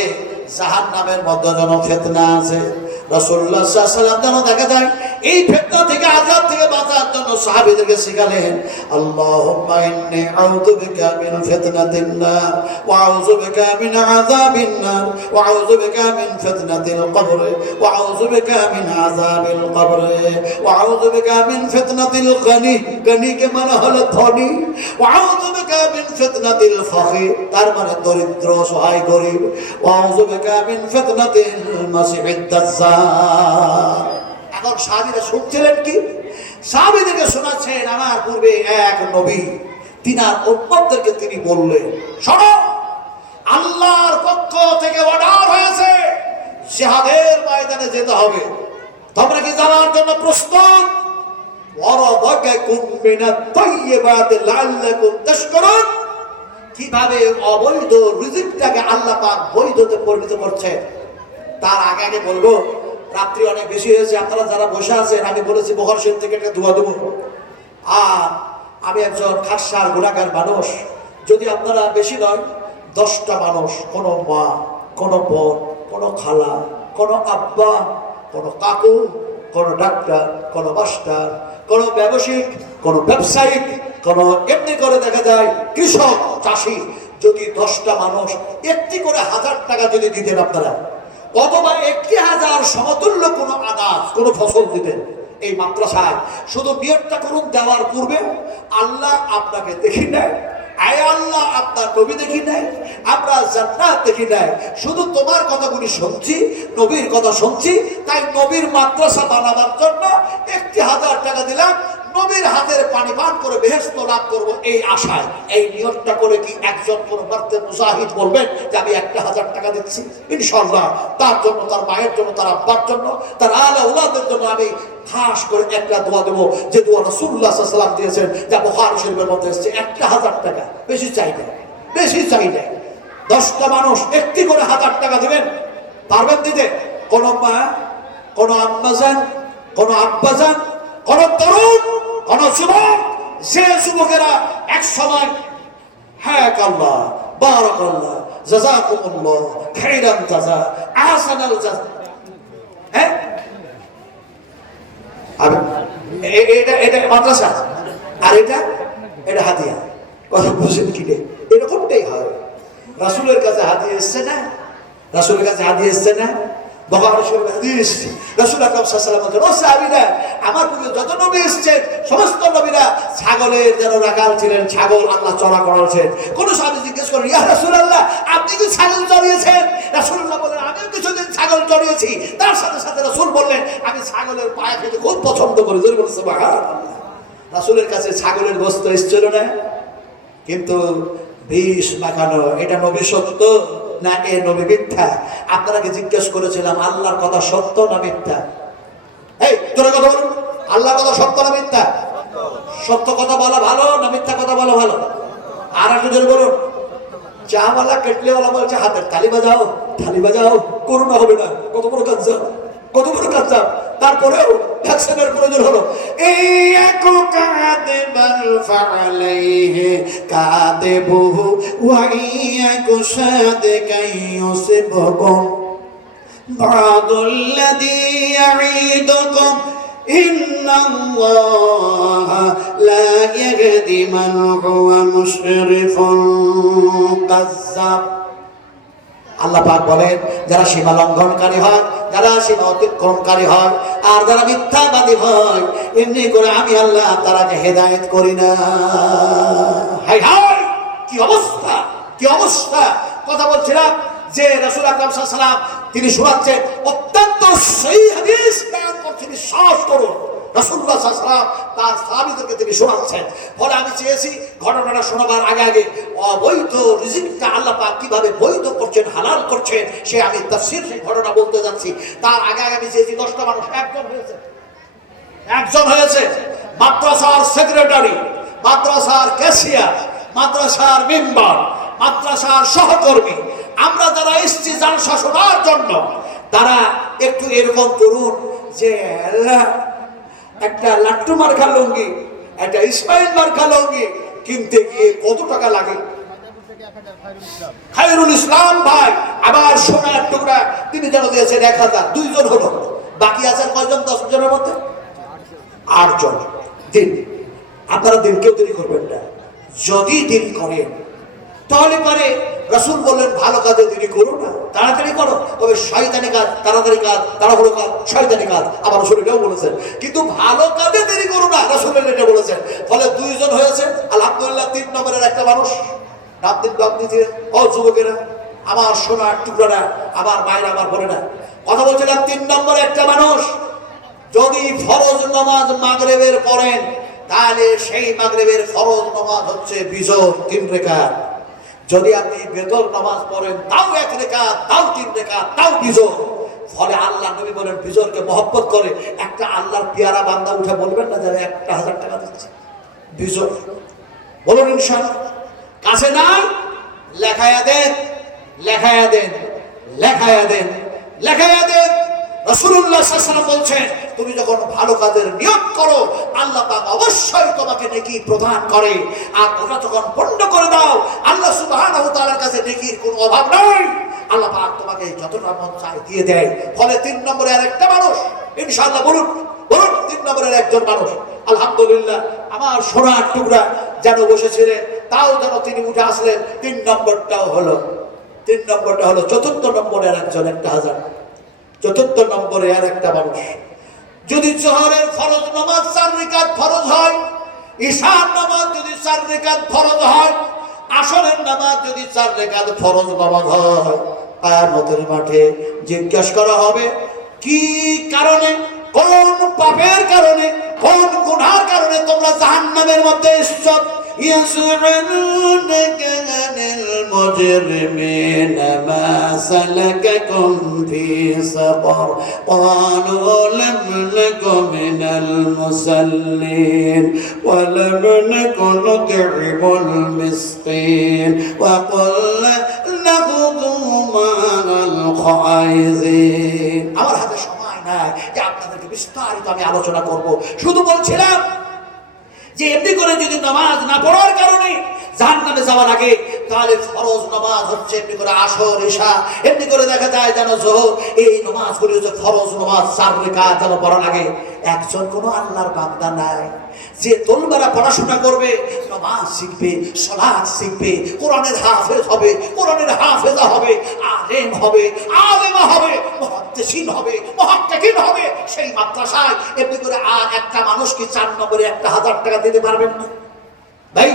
জাহান্নামের মধ্যে যেন ফিতনা আছে। রাসূলুল্লাহ সাল্লাল্লাহু আলাইহি ওয়াসাল্লাম যেন দেখা যায় এই ফিতনা থেকে, আযাব থেকে বাঁচার জন্য সাহাবীদেরকে শিখালেন, আল্লাহুম্মা ইন্নী আউযু বিকা মিন ফিতনাতিন নার ওয়া আউযু বিকা মিন আযাবিন নার ওয়া আউযু বিকা মিন ফিতনাতিল কবর ওয়া আউযু বিকা মিন আযাবিল কবর ওয়া আউযু বিকা মিন ফিতনাতিল গনি, গনি কে মানে হলো ধনী, ওয়া আউযু বিকা মিন ফিতনাতিল ফকির, তার মানে দরিদ্র সহায় গরীব, ওয়া আউযু বিকা মিন ফিতনাতিল মাসিহিদ দাজ্জাল। এখন সাহাবীরা শুনছিলেন কি? সাহাবীদেরকে শোনাচ্ছেন আমার পূর্বে এক নবী, তিনার উম্মতদেরকে তিনি বললেন, শোনো, আল্লাহর পক্ষ থেকে অর্ডার হয়েছে জিহাদের ময়দানে যেতে হবে, তোমরা কি যাওয়ার জন্য প্রস্তুত? ওয়ারাযাকাকুম মিনাত তাইয়্যিবাতি লাআল্লাকুম তাশকুরুন। কিভাবে অবৈধ রিজিকটাকে আল্লাহ পাক বৈধতে পরিণত করছেন তার আগে আগে বলবো, রাত্রি অনেক বেশি হয়েছে, আপনারা যারা বসে আছেন আমি বলেছি বুখারী শরীফ থেকে একটা দোয়া দেবো। আর আমি একজন খাসসার গুনাহগার মানুষ, যদি আপনারা বেশি নয় 10টা মানুষ, কোনো মা, কোনো বোন, কোনো খালা, কোনো আব্বা, কোনো কাকু, কোনো ডাক্তার, কোনো মাস্টার, কোনো ব্যবসায়িক, কোনো ব্যবসায়িক, কোনো এমনি করে দেখা যায় কৃষক, চাষি, যদি 10টা মানুষ একটি করে 1000 টাকা যদি দিতেন আপনারা, অথবা 1000 সমতুল্য কোনো আনাজ, কোনো ফসল দিতেন এই মাদ্রাসায়, শুধু নিয়তটা করুন, দেওয়ার পূর্বে আল্লাহ আপনাকে দেখি নেয়, আয় আল্লাহ আপনার নবী দেখি নেয়, আমরা জান্নাত দেখি নেয়, শুধু তোমার কথাগুলি শুনছি, নবীর কথা শুনছি, তাই নবীর মাদ্রাসা বানাবার জন্য 1000 টাকা দিলাম, নবীর হাতের পানি পান করে বেহেশত লাভ করব এই আশায়। এই নিয়তটা করে কি একজন কোন মার্তে মুজাহিদ বলবেন যে আমি 1000 টাকা দিচ্ছি? ইনশাআল্লাহ তার জন্য, তার মায়ের জন্য, তার আব্বার জন্য, তার আলা ওলাদের জন্য আমি খাস করে একটা দোয়া দেবো, যে দোয়া রাসূলুল্লাহ সাল্লাল্লাহু আলাইহি ওয়াসাল্লাম দিয়েছেন, যা বুখারী শরীফের মধ্যে এসেছে। 1000 টাকা, বেশি চাই না, বেশি চাই না। 10টা মানুষ একটি করে 1000 টাকা দিবেন, পারবেন দিতে? কোন মা, কোন আম্মাজান, কোন আব্বাজান, কোন তরুণ, কোন যুবক, যে যুবকেরা এক সময়, হ্যাঁ আল্লাহ বারাকাল্লাহ জাযাকুমুল্লাহ খাইরান জাযা আহসানাল জাযা, হ্যাঁ এটা মাদ্রাসা, আর এটা হাদিয়া, কথা বুঝেন কি? এরকমটাই হয়। রাসূলের কাছে হাদিয়া এসছে না, রাসূলের কাছে হাদিয়া এসছে না, বুখারী শরীফে হাদিস, রাসূল আকরাম সাল্লাল্লাহু আলাইহি ওয়াসাল্লাম বলেন, ও সাহাবীরা, আমার পূর্বে যত নবী এসেছেন সমস্ত নবীরা ছাগলের যেন রাখাল ছিলেন, ছাগল আল্লাহ চড়া করাচ্ছেন। কোন সাহাবী জিজ্ঞেস করেন, ইয়া রাসূলুল্লাহ, আপনি কি ছাগল চড়িয়েছেন? রাসূলুল্লাহ বলেন, আমিও কিছুদিন ছাগল ছাগল চড়িয়েছি। তার সাথে সাথে রাসূল বললেন, আমি ছাগলের পায়া খেতে খুব পছন্দ করি। জোরে বলুন সুবহানাল্লাহ। রাসূলের কাছে ছাগলের গোশত এসেছিল না, কিন্তু বিষ মাখানো। এটা নবী সত্য না এ নবী মিথ্যা? আপনাকে জিজ্ঞেস করেছিলাম আল্লাহর কথা সত্য না মিথ্যা? এই তোরা কথা বলুন, আল্লাহর কথা সত্য না মিথ্যা? সত্য কথা বলা ভালো না মিথ্যা কথা বলা ভালো? আর একটু জোরে বলুন। চাওয়ালা কেটলেওয়ালা বলছে হাতের তালি বাজাও, তালি বাজাও, করোনা হবে না। কত বড় কাজ, কত বড় কাজ। তারপরেও ভ্যাকসিনের প্রয়োজন হলো। ইয়াকু কাদিবাল ফালাইহি কাদিবুহু ওয়া ইয়াকু সাদিকান ইউসিবুকুম বা'দুল্লাযী ইয়াঈদুকুম ইন্নাল্লাহা লা ইয়াহদি মান হুয়া মুশরিফুন কাযযাব। আল্লাহ পাক বলেন, যারা সীমা লঙ্ঘনকারী হয়, যারা সীমা অতিক্রমকারী হয়, আর যারা মিথ্যাবাদী হয়, এমনি করে আমি আল্লাহ তারাকে হেদায়েত করি না। হায় হায়, কি অবস্থা, কি অবস্থা! কথা বলছিলাম যে রাসূল আকরাম সাল্লাল্লাহু আলাইহি ওয়াসাল্লাম তিনি শোনাচ্ছেন, অত্যন্ত সহিহ হাদিস বয়ান করছেন, বিশ্বাস করুন। রাসূলুল্লাহ সাল্লাল্লাহু আলাইহি ওয়াসাল্লাম তার সাহাবীদেরকে তিনি শোনাচ্ছেন। ফলে আমি চেয়েছি ঘটনাটা শোনাবার আগে আগে অবৈধ রিজিকটা আল্লাহ পাক কিভাবে বৈধ করছেন, হালাল করছেন, সে আমি তাফসীর সেই ঘটনা বলতে যাচ্ছি। তার আগে আগে আমি চেয়েছি 10টা মানুষ একজন হয়েছে মাদ্রাসার সেক্রেটারি, মাদ্রাসার ক্যাশিয়ার, মাদ্রাসার মেম্বার, মাদ্রাসার সহকর্মী। আমরা যারা এসছি জালসা শোনার জন্য, তারা একটু এরকম করুন যে একটা লাট্টু মার্কা লুঙ্গি, একটা ইসমাইল মার্কা লুঙ্গি কিনতে গিয়ে কত টাকা লাগে? খায়রুল ইসলাম ভাই আবার সোনার টুকরা তিনি যেন দিয়েছেন 1000। 2 জন হলো, বাকি আছেন কয়জন? 10 জনের মধ্যে 8 জন। দিন, আপনারা দিন কেউ দেরি করবেন না। যদি দেরি করেন তাহলে পরে রাসূল বললেন ভালো কাজে দেরি করো না, তাড়াতাড়ি করো, তবে শয়তানি কাজ, তাড়াতাড়ি কাজ, তাড়াহুড়ো কাজ শয়তানি কাজ। আবার রাসূল এটাও বলেছেন, কিন্তু ভালো কাজে দেরি করো না, রাসূল এটা বলেছেন। ফলে 2 জন হয়েছে, আলহামদুলিল্লাহ। 3 নম্বরের একটা মানুষ, ও যুবকেরা, আমার সোনার টুকরারা, আমার মায়েরা, আমার বোনেরা, কথা বলছিলাম 3 নম্বরে একটা মানুষ যদি ফরজ নামাজ মাগরিবের পড়েন, তাহলে সেই মাগরিবের ফরজ নামাজ হচ্ছে বিজর 3 রাকাত। যদি আপনি বেতর নামাজ পড়েন, তাও 1 রাকাত, তাও 3 রাকাত, তাও বিজর। ফলে আল্লাহ নবী বলেন, বিজরকে মহব্বত করে একটা আল্লাহর পেয়ারা বান্দা উঠে বলবেন না যে 1000 টাকা দিচ্ছি বিজর, বলুন ইনশাআল্লাহ। কাছে নাই, লেখায়া দেন, লেখায়া দেন, লেখায়া দেন, লেখায়া দেন। রাসূলুল্লাহ সাল্লাল্লাহু আলাইহি ওয়াসাল্লাম বলছেন, তুমি যখন ভালো কাজের নিয়ত করো, আল্লাহ পাক অবশ্যই তোমাকে নেকি প্রদান করে। আর ওটা যখন পূর্ণ করে দাও, আল্লাহ সুবহানাহু ওয়া তাআলার কাছে নেকির কোনো অভাব নাই। আল্লাহ পাক তোমাকে যতটা মন চায় দিয়ে দেয়। ফলে 3 নম্বরে আরেকটা মানুষ, ইনশাআল্লাহ বলুন, বলুন 3 নম্বরের একজন মানুষ, আলহামদুলিল্লাহ, আমার সোনার টুকরা যেন বসেছিলেন, তাও যেন তিনি উঠে আসলেন। 3 নম্বরটাও হলো, 3 নম্বরটা হলো 4র্থ নম্বরের একজন 1000। 4র্থ নম্বরে আর একটা মানুষ, যদি জোহরের ফরজ নামাজ 4 রাকাত ফরজ হয়, ঈশার নামাজ যদি 4 রাকাত ফরজ হয়, আসরের নামাজ যদি 4 রাকাত ফরজ নামাজ হয়, কিয়ামতের মাঠে জিজ্ঞাসা করা হবে কি কারণে, কোন পাপের কারণে, কোন গুনার কারণে তোমরা জাহান্নামের মধ্যে এসেছো। يسألونك عن المجرمين ما سلككم في سقر قالوا لم نك من المصلين ولم نك نطعم المسكين وقلنا نخوض مع الخائضين। আমার হাতে সময় নাই যে আপনাদেরকে বিস্তারিত আমি আলোচনা করব, শুধু বলছিলাম যে এমনি করে যদি নামাজ না পড়ার কারণে জাহান্নামে যাওয়া লাগে, তাহলে ফরজ নামাজ হচ্ছে এমনি করে আসর, ঈশা, এমনি করে দেখা যায় যেন যোহর, এই নামাজগুলি হচ্ছে ফরজ নামাজ 4 রাকাত যেন পড়া লাগে। একজন কোনো আল্লাহর বান্দা নাই যে তলবারা পড়াশোনা করবে, নামাজ শিখবে, সালাত শিখবে, কোরআনের হাফেজ হবে, কোরআনের হাফেজা হবে, আলেম হবে, আলেমা হবে, মুহাদ্দিসিন হবে, মুহাক্কিকিন হবে। সেই মাদ্রাসায় এমনি করে আর একটা মানুষ কি 4 নম্বরে 1000 টাকা দিতে পারবেন না ভাই?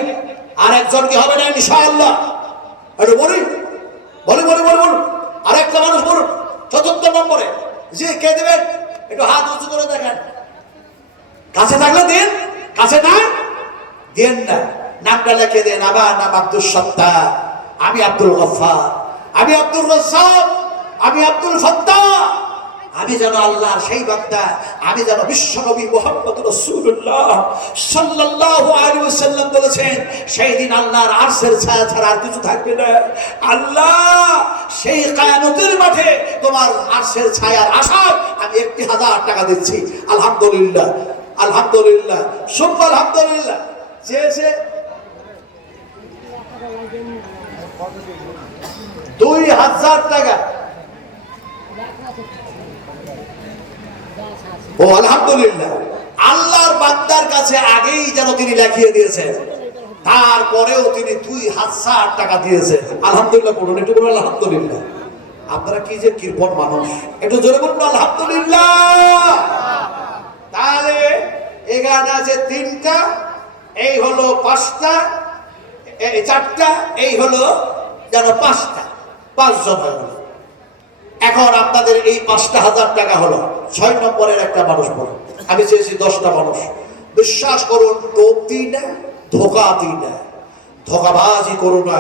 আর একজন কি হবে না ইনশাআল্লাহ? একটু বলি বলি বলি বলি বলুন, আর একটা মানুষ বলুন, চতুর্থ নম্বরে যে কে দেবেন একটু হাত উঁচু করে দেখেন, কাছে থাকলে দিন, কাছে না দেন না। নামটা লিখে দেন। আমার নাম আব্দুল সত্তার, আমি আব্দুল গফফার, আমি আব্দুল রাজ্জাক, আমি আব্দুল ফাত্তাহ। আমি যেন আল্লাহর সেই বান্দা, আমি যেন বিশ্বনবী মুহাম্মদ রাসূলুল্লাহ সাল্লাল্লাহু আলাইহি ওয়াসাল্লাম বলেছেন সেই দিন আল্লাহর আরশের ছায়া ছাড়া আর কিছু থাকবে না। আল্লাহ সেই কিয়ামতের মাঠে তোমার আরশের ছায়ার আশায় আমি 1000 টাকা দিচ্ছি। আলহামদুলিল্লাহ, আলহামদুলিল্লাহ, সুবহান আলহামদুলিল্লাহ। চেয়েছে 2000 টাকা। ও আলহামদুলিল্লাহ, আল্লাহর বান্দার কাছে আগেই যেন তিনি লিখিয়ে দিয়েছেন, তারপরেও তিনি 2000 টাকা দিয়েছেন। আলহামদুলিল্লাহ বলুন, একটু বলুন আলহামদুলিল্লাহ। আপনারা কি যে কৃপণ মানুষ, একটু জোরে বলুন আলহামদুলিল্লাহ। তাহলে এখানে আছে 3টা, এই হলো 5টা, এই 4টা, এই হলো যেন 5টা, 5 জন হলো। এখন আপনাদের এই 5,000 টাকা হলো। 6 নম্বরের একটা মানুষ বলো, আমি চেয়েছি 10টা মানুষ। বিশ্বাস করুন, টোপ দিই না, ধোকা দিই না, ধোকাবাজি করো না।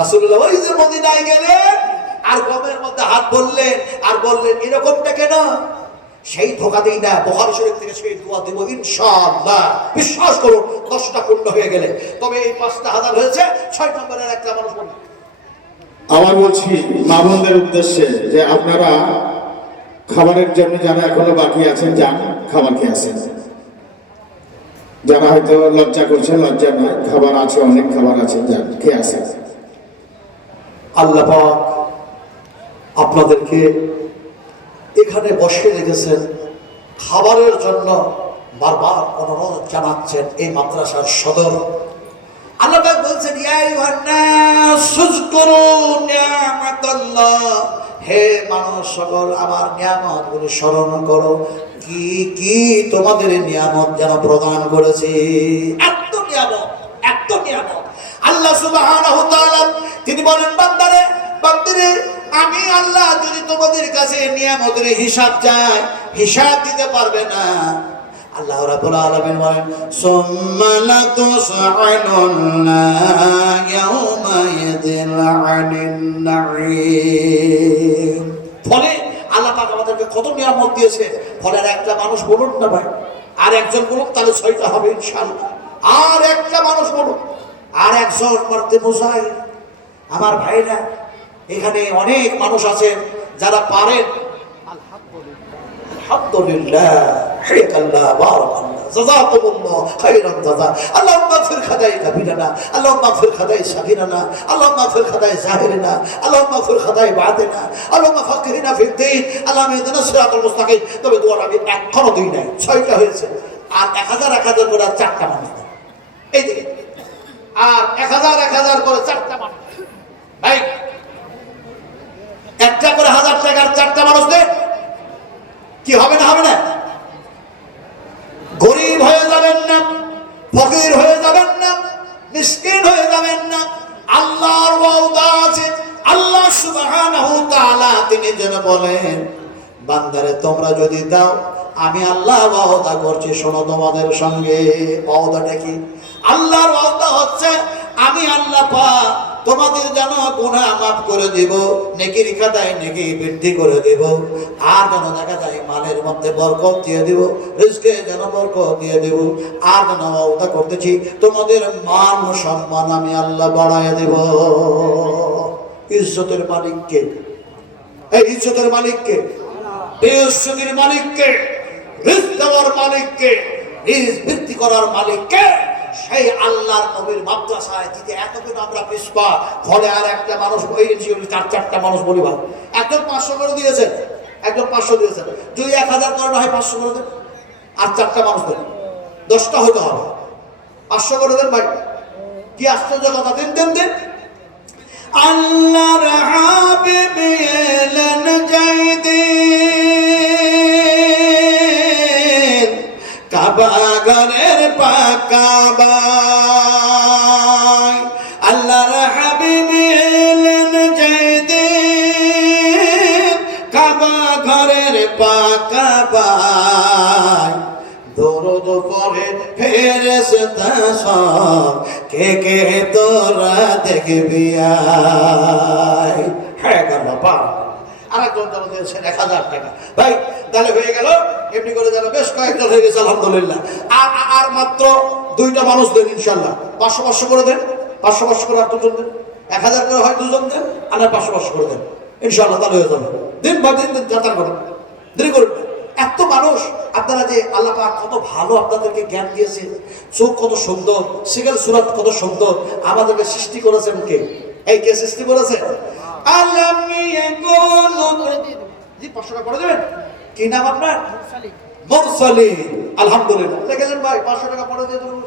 রাসূলুল্লাহ ওই যে মদিনায় গেলেন আর গমের মধ্যে হাত বললেন আর বললেন এরকমটা কেন, সেই ধোকা দিই না। বুখারী শরীফ থেকে সেই দোয়া দেব ইনশাআল্লাহ। বিশ্বাস করুন 10টা পূর্ণ হয়ে গেলে। তবে এই 5,000 হয়েছে। 6 নম্বরের একটা মানুষ বলুন। আবার বলছি মা বোনদের উদ্দেশ্যে যে আপনারা খাবারের জন্য যারা এখনো বাকি আছেন যান, খাবার খেয়ে আসেন। যারা হয়তো লজ্জা করছে, লজ্জা নয়, খাবার আছে, অনেক খাবার আছে, যান খেয়ে আসেন। আল্লাহ পাক আপনাদেরকে এখানে বসে রেখেছেন, খাবারের জন্য বারবার অনুরোধ জানাচ্ছেন এই মাদ্রাসার সদর। আল্লাহ পাক বলছেন ইয়া আইয়ুহান নাস উযকুরু নি'মাতাল্লাহ, হে মানুষ সকল আমার নিয়ামতগুলি স্মরণ করো। কি কি তোমাদের নিয়ামত যেন প্রদান করেছি। এত নিয়ামত, এত নিয়ামত। আল্লাহ সুবহানাহু ওয়া তাআলা তিনি বলেন বান্দারে, বান্দারে আমি আল্লাহ যদি তোমাদের কাছে নিয়ামতের হিসাব চাই, হিসাব দিতে পারবে না। আল্লাহ রাব্বুল আলামিন বলেন সুম্মা লাতুসআলুন্না ইয়াওমা ইয়াদিল আনিন নাঈম। ফলে আল্লাহ পাক আমাদেরকে কত নিয়ামত দিয়েছে। ফলে আর একটা মানুষ বলুন না ভাই, আর একজন বলুন, তাহলে 6টা হবে ইনশাআল্লাহ। আর একটা মানুষ বলুন, আর একজন মারতে বোঝাই। আমার ভাইরা এখানে অনেক মানুষ আছে যারা পারেন। আলহামদুলিল্লাহ, হায়াকাল্লাহ, বারাকাল্লাহ, জাযাকুমুল্লাহ খাইরান জাযা। আল্লাহুম্মা ইগফির খাদাই কাবীরানা, আল্লাহুম্মা ইগফির খাদাই সাগীরানা, আল্লাহুম্মা ইগফির খাদাই জাহিরিনা, আল্লাহুম্মা ইগফির খাদাই বাতিনা, আল্লাহুম্মা ফাক্কিহনা ফিদ-দীন, আল্লাহুম্মা ইহদিনাস সিরাতাল মুস্তাকিম। তবে দোয়াটা আমি এখনো দিই নাই, 6টা হয়েছে। আর 1000 করে 4টা মানুষ, এই যে আর 1000 করে 4টা মানুষ। ভাই একটা করে 1000 টাকার 4টা মানুষ দেন, কি হবে না? হবে না? গরিব হয়ে যাবেন না, ফকির হয়ে যাবেন না, মিসকিন হয়ে যাবেন না। আল্লাহর ওয়াদা আছে। আল্লাহ সুবহানাহু ওয়া তাআলা তিনি যেন বলেন বান্দারে তোমরা যদি দাও আমি আল্লাহ ওয়াদা করছি শোনো তোমাদের সঙ্গে। ওয়াদাটা কি? আল্লাহর ওয়াদা হচ্ছে আমি আল্লাহ পাক তোমাদের যেন গুনাহ মাফ করে দেব, নেকির খাতায় নেকি বৃদ্ধি করে দেব, আর যেন দেখা যায় মালের মধ্যে বরকত দিয়ে দেব, রিজকে যেন বরকত দিয়ে দেব, আর যেন ওয়াদা করতেছি তোমাদের মান সম্মান আমি আল্লাহ বাড়ায় দেব। ইজ্জতের মালিককে, এই ইজ্জতের মালিককে, ইজ্জতের মালিককে, রিজক দেওয়ার মালিককে, রিজক বৃদ্ধি করার মালিককে, সেই আল্লাহর নবীর মাদ্রাসায় যদি এতক্ষণ আমরা পিছপা। ফলে আর একটা মানুষ ওই 4টা মানুষ বলিবা, একজন 500 করে দিয়েছেন, একজন 500 দিয়েছেন। যদি 1000 করে না হয় 500 করে দেন, আর 4টা মানুষ দেন, 10টা হতে হবে। 500 করে দেন ভাই, কি আশ্চর্য কথা। দেন দেন দেন। আল্লাহর হাবিব এলেন যাইদিন কাবা ঘরের পাকাবায়। আল্লাহর হাবিব এলেন যাইদিন কাবা পরে ফেরেশতা সব কে কে তোরা দেখবি আয়। হ্যাঁ বাবা, আরেকজন যেন দিয়েছেন 1000 টাকা। ভাই তাহলে হয়ে গেল, এমনি করে যেন বেশ কয়েকজন হয়ে গেছে আলহামদুলিল্লাহ। আর মাত্র 2টা মানুষ দেন ইনশাল্লাহ। 500 করে দেন, 500 করে আর 2জন দেন, 1000 করে হয় 2জন দেন, আর 500 করে দেন ইনশাল্লাহ, তাহলে হয়ে যাবে। দিন বা দিন যাত্রা করেন, দেরি করুন না। এত মানুষ, আপনারা যে আল্লাহ পাক কত ভালো আপনাদেরকে জ্ঞান দিয়েছে, চোখ কত সুন্দর, সিগেল সুরাত কত সুন্দর, আমাদেরকে সৃষ্টি করেছেন কে? এই কে সৃষ্টি করেছে? জি 500 টাকা করে দেবেন। কি নাম আপনার? মুরসালিন। আলহামদুলিল্লাহ, দেখেছেন ভাই 500 টাকা পরে দিয়ে দিলেন,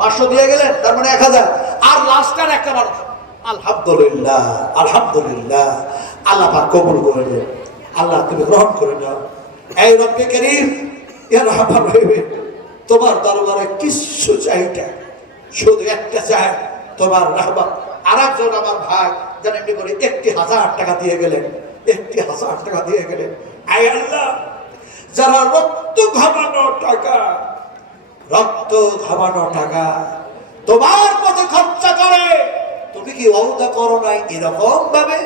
500 দিয়ে গেলেন, তার মানে 1000। আর লাস্টার একটা মানুষ, আলহামদুলিল্লাহ আলহামদুলিল্লাহ, আল্লাহ পাক কবুল করে দেন, আল্লাহ তুমি গ্রহণ করে নাও। এই রব্বে করিম ইয়া রাহমান রহিম, তোমার দরবারে কিছু চাই না, শুধু একটা চাই, তোমার রাহমান। আরেকজন আমার ভাই যেন এমনি করে 1000 টাকা দিয়ে গেলেন, 1000 টাকা দিয়ে গেলেন। আয় আল্লাহ, যারা রক্ত ঘামানো টাকা, রক্ত ঘামানো টাকা তোমার পথে খরচা করে, তুমি কি ওয়াদা করো নাই এরকম ভাবে?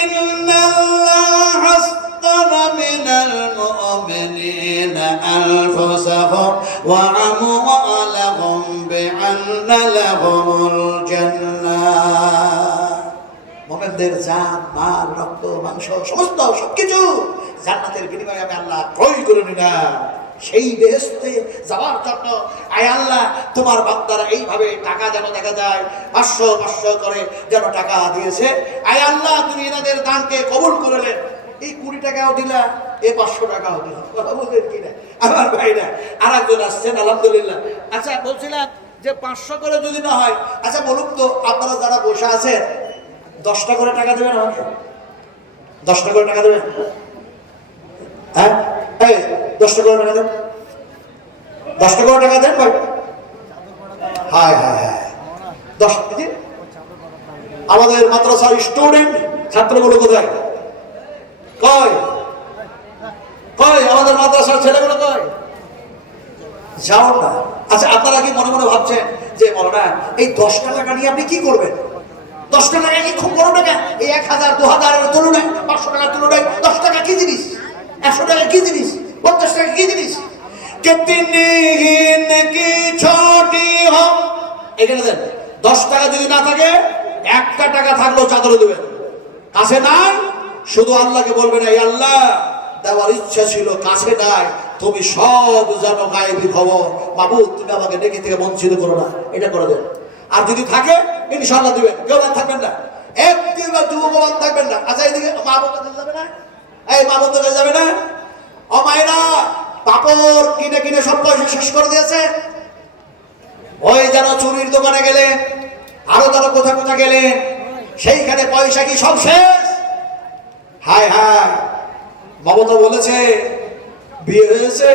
ইন্নাল্লাহ আস্তানা মিনাল মুমিনিনা আনফুসাহুম ওয়া আমওয়ালাহুম বিআন্না লাহুমুল জান্নাহ। মুমিনদের জান, মাল, রক্ত, মাংস, সমস্ত সবকিছু জান্নাতের বিনিময়ে আমি আল্লাহ ক্রয় করে নিলাম। সেই বেহেশতে যাওয়ার জন্য আয় আল্লাহ, তোমার বান্দারা এইভাবে টাকা যেন দেখা যায় 500 করে যেন টাকা দিয়েছে। আয় আল্লাহ, তুমি এনাদের দানকে কবুল করলেন। এই 20 টাকাও দিলা, এই 500 টাকাও দিলা, কথা বললেন কিনা আমার ভাইরা? আর একজন আসছেন আলহামদুলিল্লাহ। আচ্ছা বলছিলাম যে 500 করে যদি না হয়, আচ্ছা বলুন তো আপনারা যারা বসে আছেন 10টা করে টাকা দেবেন আমাকে? 10টা করে টাকা দেবেন? হ্যাঁ, এই 10টা করে টাকা দেন, 10টা করে টাকা দেন ভাই। হায় হায় হায়, 10 দিন। আমাদের মাদ্রাসার স্টুডেন্ট ছাত্রগুলো কোথায়? কয় কয় আমাদের মাদ্রাসার ছেলেগুলো কয়? যাও না। আচ্ছা আপনারা কি মনে মনে ভাবছেন যে মৌলানা এই 10টা টাকা নিয়ে আপনি কি করবেন? 10টা টাকা কি খুব বড় টাকা? এই 1000 2000 এর তুলনায়, 500 টাকার তুলনায় 10 টাকা কি জিনিস? 100 টাকা কি জিনিস? 50 টাকা কি জিনিস? কিতনি হিন কি ছোটি হো, এখানে দেন। 10 টাকা যদি না থাকে, 1টা টাকা থাকলেও চাদরে দেবেন। কাছে নাই, শুধু আল্লাহকে বলবেন, এই আল্লাহ দেওয়ার ইচ্ছা ছিল, কাছে নাই, তুমি সব জানো গায়েবী খবর, মাবুদ তুমি আমাকে নেকি থেকে বঞ্চিত করো না, এটা করে দেন। আর যদি থাকে ইনশাআল্লাহ দিবেন, কেউ বাদ থাকবেন না, একটি বা যুবক থাকবেন না। আচ্ছা এইদিকে মা বোনদের যাবে না, এই মা বোনদের যাবে না? ও মায়েরা, পাপড় কিনে কিনে সব পয়সা শেষ করে দিয়েছে। ওই যেন চুরির দোকানে গেলে, আরো যেন কোথা কোথা গেলে, সেইখানে পয়সা কি সব শেষ? হায় হায়, মমতা বলেছে বিয়ে হয়েছে,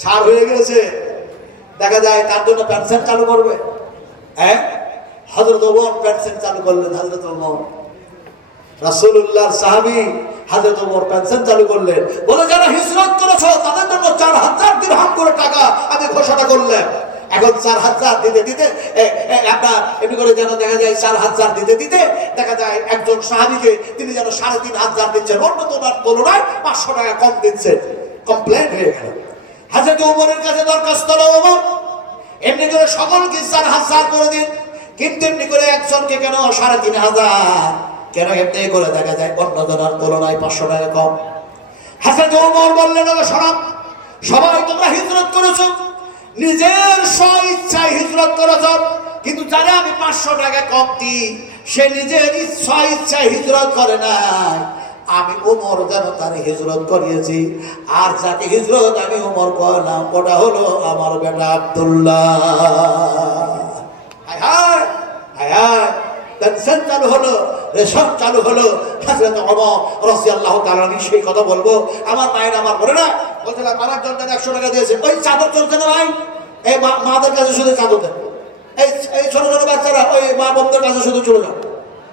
ছাড় হয়ে গেছে, দেখা যায় তার জন্য পেনশন চালু করবে। হ্যাঁ, হযরত ওমর পেনশন চালু করলেন। হযরত ওমর রাসূলুল্লাহর সাহাবী, হযরত ওমর পেনশন চালু করলেন। বলে যারা হিজরত করেছো তাদের জন্য 4000 দিরহাম করে টাকা আমি ঘোষণা করলাম। এখন 4000 দিতে দিতে আপনার এমনি করে যেন দেখা যায় 4000 দিতে দিতে দেখা যায় একজন সাহাবীকে তিনি যেন 3500 দিচ্ছেন, অন্য তোমার তুলনায় 500 টাকা কম দিচ্ছেন। কমপ্লেন হয়ে গেল। হযরত ওমরের কাছে দরখাস্ত হলো, ওমর এমনি করে সকলকে 4000 করে দিন, কিন্তু এমনি করে একজনকে কেন 3500? কেন এমনি করে দেখা যায় অন্য জনের তুলনায় 500 টাকা কম? হযরত ওমর বললেন, শোনো, সবাই তোমরা হিজরত করেছো, নিজের স্ব-ইচ্ছায় হিজরত করেছো, কিন্তু যারা আমি 500 টাকা কম দিই সে নিজের স্ব-ইচ্ছায় হিজরত করে নাই, আমি ওমর যেন তার হিজরত করিয়েছি। আর যাকে হিজরত আমি ওমর করলাম ওটা হলো আমার বেটা আব্দুল্লাহ। হায় হায় হায় হায়, পেনশন চালু হলো, রেশন চালু হলো। হযরত ওমর রাদিয়াল্লাহু তাআলা সেই কথা বলবো। আমার মায়ের আমার বলে না, বলছিলাম আরেকজন 100 টাকা দিয়েছে, ওই চাদর চলছে না ভাই, এই মাদের কাছে শুধু চাদর দেন। এই ছোট ছোট বাচ্চারা ওই মা বোনদের কাছে শুধু চলে যান,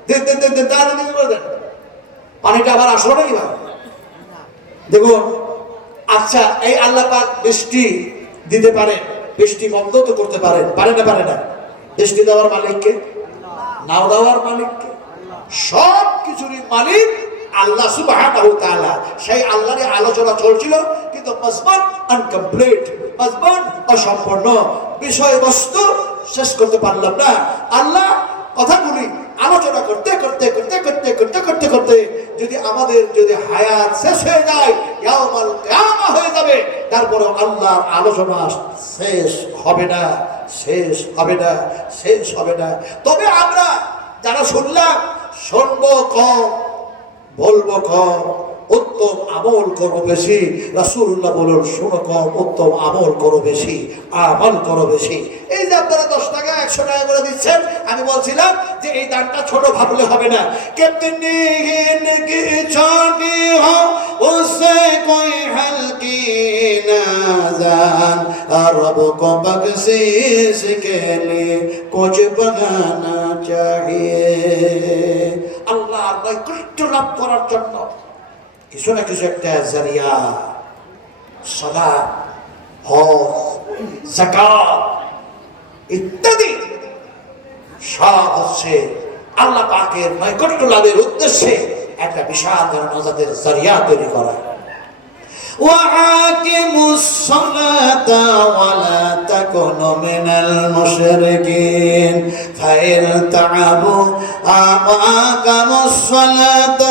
দিন দিন দিন দিন, তাহলে দিন করে দেন। পানিটা আবার আসলো নাকি ভাই? দেখুন আচ্ছা, এই আল্লাহ পাক বৃষ্টি দিতে পারেন, বৃষ্টি বন্ধ তো করতে পারেন, পারে না? পারে না? বৃষ্টি দেওয়ার মালিককে, নাও দেওয়ার মালিককে, সব কিছুরই মালিক আল্লাহ সুবহানাহু ওয়া তাআলা। সেই আল্লাহরই আলোচনা চলছিল, কিন্তু মাজমুন আনকমপ্লিট, মাজমুন অসম্পূর্ণ, বিষয়বস্তু শেষ করতে পারলাম না। আল্লাহ কথাগুলি আলোচনা করতে করতে করতে করতে করতে করতে করতে যদি আমাদের যদি হায়াত শেষ হয়ে যায়, ইয়াউমাল কিয়ামা হয়ে যাবে, তারপরে আল্লাহর আলোচনা শেষ হবে না, শেষ হবে না, শেষ হবে না। তবে আমরা যারা শুনলাম, শুনবো কম, বলবো কম, উত্তম আমল করবো বেশি। রাসূলুল্লাহ বলুন, শোনো কম, উত্তম আমল করো বেশি, আমল করো বেশি। এই যে আপনারা 10 টাকা 100 টাকা করে দিচ্ছেন, আমি বলছিলাম যে এই দানটা ছোট ভাবলে হবে না। কিতনি কি ছোটি হো উসসে কোই হলকি না জান, রব কো বখশিশ কে লিয়ে কুছ বাগানা চাহিয়ে। আল্লাহর নৈকট্য লাভ করার জন্য কিছু না কিছু একটা জারিয়া, সালাত, হজ, যাকাত ইত্যাদি সব হচ্ছে আল্লাহ পাকের নৈকট্য লাভের উদ্দেশ্যে একটা বিশাল নাজাতের জারিয়া তৈরি করা। وَأَقِيمُوا الصَّلَاةَ وَلَا تَكُونُوا مِنَ الْمُشْرِكِينَ فَإِنْ تَابُوا وَأَقَامُوا الصَّلَاةَ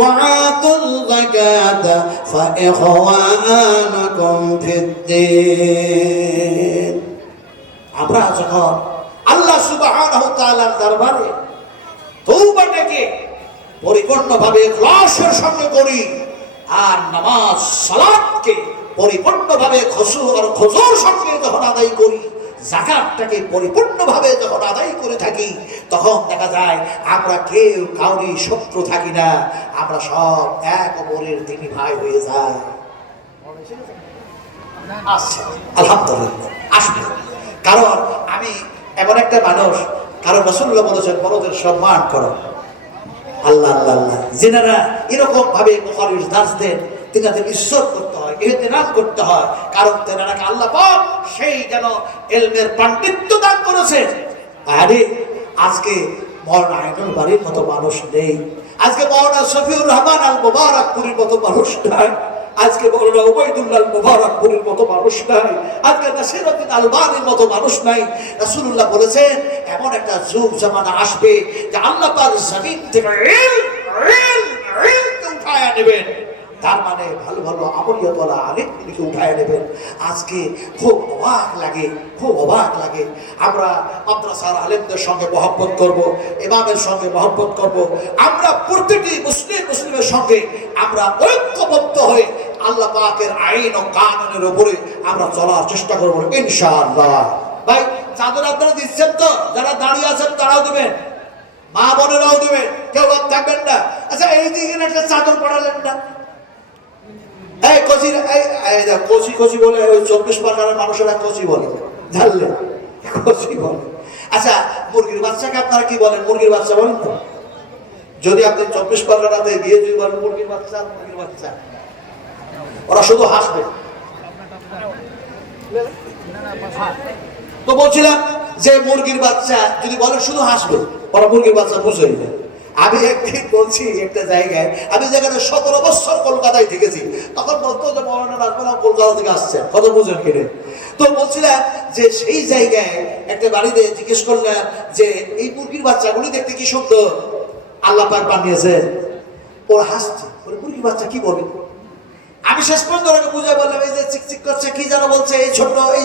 وَآتَوُا الزَّكَاةَ فَإِخْوَانُكُمْ فِي الدِّينِ। আমরা যখন আল্লাহ সুবহানাহু ওয়া তাআলার দরবারে তওবা ডেকে পরিপূর্ণভাবে ইখলাসের সঙ্গে করি, আর নামাজ সালাতকে পরিপূর্ণভাবে খুশু আর খুজুর সঙ্গে যখন আদায় করি, যাকাতটাকে পরিপূর্ণভাবে যখন আদায় করে থাকি, তখন দেখা যায় আমরা কেউ কাউরি শত্রু থাকি না, আমরা সব এক অপরের তিনি ভাই হয়ে যায়। আচ্ছা, আলহামদুলিল্লাহ আসবে। কারণ আমি এমন একটা মানুষ, কারণ রাসূলুল্লাহ বলেছেন বড়দের সম্মান করো। আল্লাহ আল্লাহ আল্লাহ, যেনারা এরকম ভাবে বুখারীর দাস দেন, তেনাদের ইজ্জত করতে হয়, ইহতিরাম করতে হয়, কারণ তেনারাকে আল্লাহ পাক সেই যেন ইলমের পাণ্ডিত্য দান করেছেন। আরে আজকে মাওলানা আইনুল বাড়ির মতো মানুষ নেই, আজকে মাওলানা শফিউর রহমান আল মুবারকপুরীর মতো মানুষ নাই, আজকে মাওলানা উবাইদুল্লাহ আল মুবারকপুরীর মতো মানুষ নাই, আজকে নাসিরউদ্দিন আলবানীর মতো মানুষ নাই। রাসূলুল্লাহ বলেছেন এমন একটা যুগ জামানা আসবে যে আল্লাহ পাক জমিন থেকে ইলমকে উঠায়া নেবেন, তার মানে ভালো ভালো আমলিয়াতওয়ালা আলেমদেরকে উঠায় নেবেন। আজকে খুব অবাক লাগে, খুব অবাক লাগে। আমরা মাদ্রাসার আলেমদের সঙ্গে মহব্বত করব, ইমামের সঙ্গে মহব্বত করব, আমরা প্রত্যেকটি মুসলিমের সঙ্গে আমরা ঐক্যবদ্ধ হয়ে আল্লাহ পাকের আইন ও কানুনের উপরে আমরা চলার চেষ্টা করব ইনশাআল্লাহ। ভাই চাদর আপনারা দিচ্ছেন তো? যারা দাঁড়িয়ে আছেন তারাও দিবেন, মা বোনেরাও দিবেন, কেউ বাদ থাকবেন না। আচ্ছা, এই দিকে একটা চাদর পড়ালেন না? এই কচি, এই কচি কচি বলে ওই 24 পরগনার মানুষেরা কচি বলে, জানলেন? কচি বলে। আচ্ছা, মুরগির বাচ্চাকে আপনারা কি বলেন? মুরগির বাচ্চা বলেন তো? যদি আপনি 24 পরগনাতে গিয়ে যদি বলেন মুরগির বাচ্চা, মুরগির বাচ্চা, ওরা শুধু হাসবে। তো বলছিলাম যে মুরগির বাচ্চা যদি বলেন শুধু হাসবে, ওরা মুরগির বাচ্চা বুঝে নেবে। আমি একদিন বলছি একটা জায়গায়, আমি যেখানে 17 বছর কলকাতায় থেকেছি, তখন বলতো যে মৌলানা রাজমালা কলকাতা থেকে আসছে, কত বুঝেন কিনে। তো বলছিলাম যে সেই জায়গায় একটা বাড়িতে জিজ্ঞেস করলাম যে এই মুরগির বাচ্চাগুলি দেখতে কি সুন্দর, আল্লাহ পাক বানিয়েছে। ওরা হাসছে, মুরগির বাচ্চা কি বলে? আমি শেষ পর্যন্ত ওকে বুঝাই বললাম এই যে চিকচিক করছে কি যেন বলছে, এই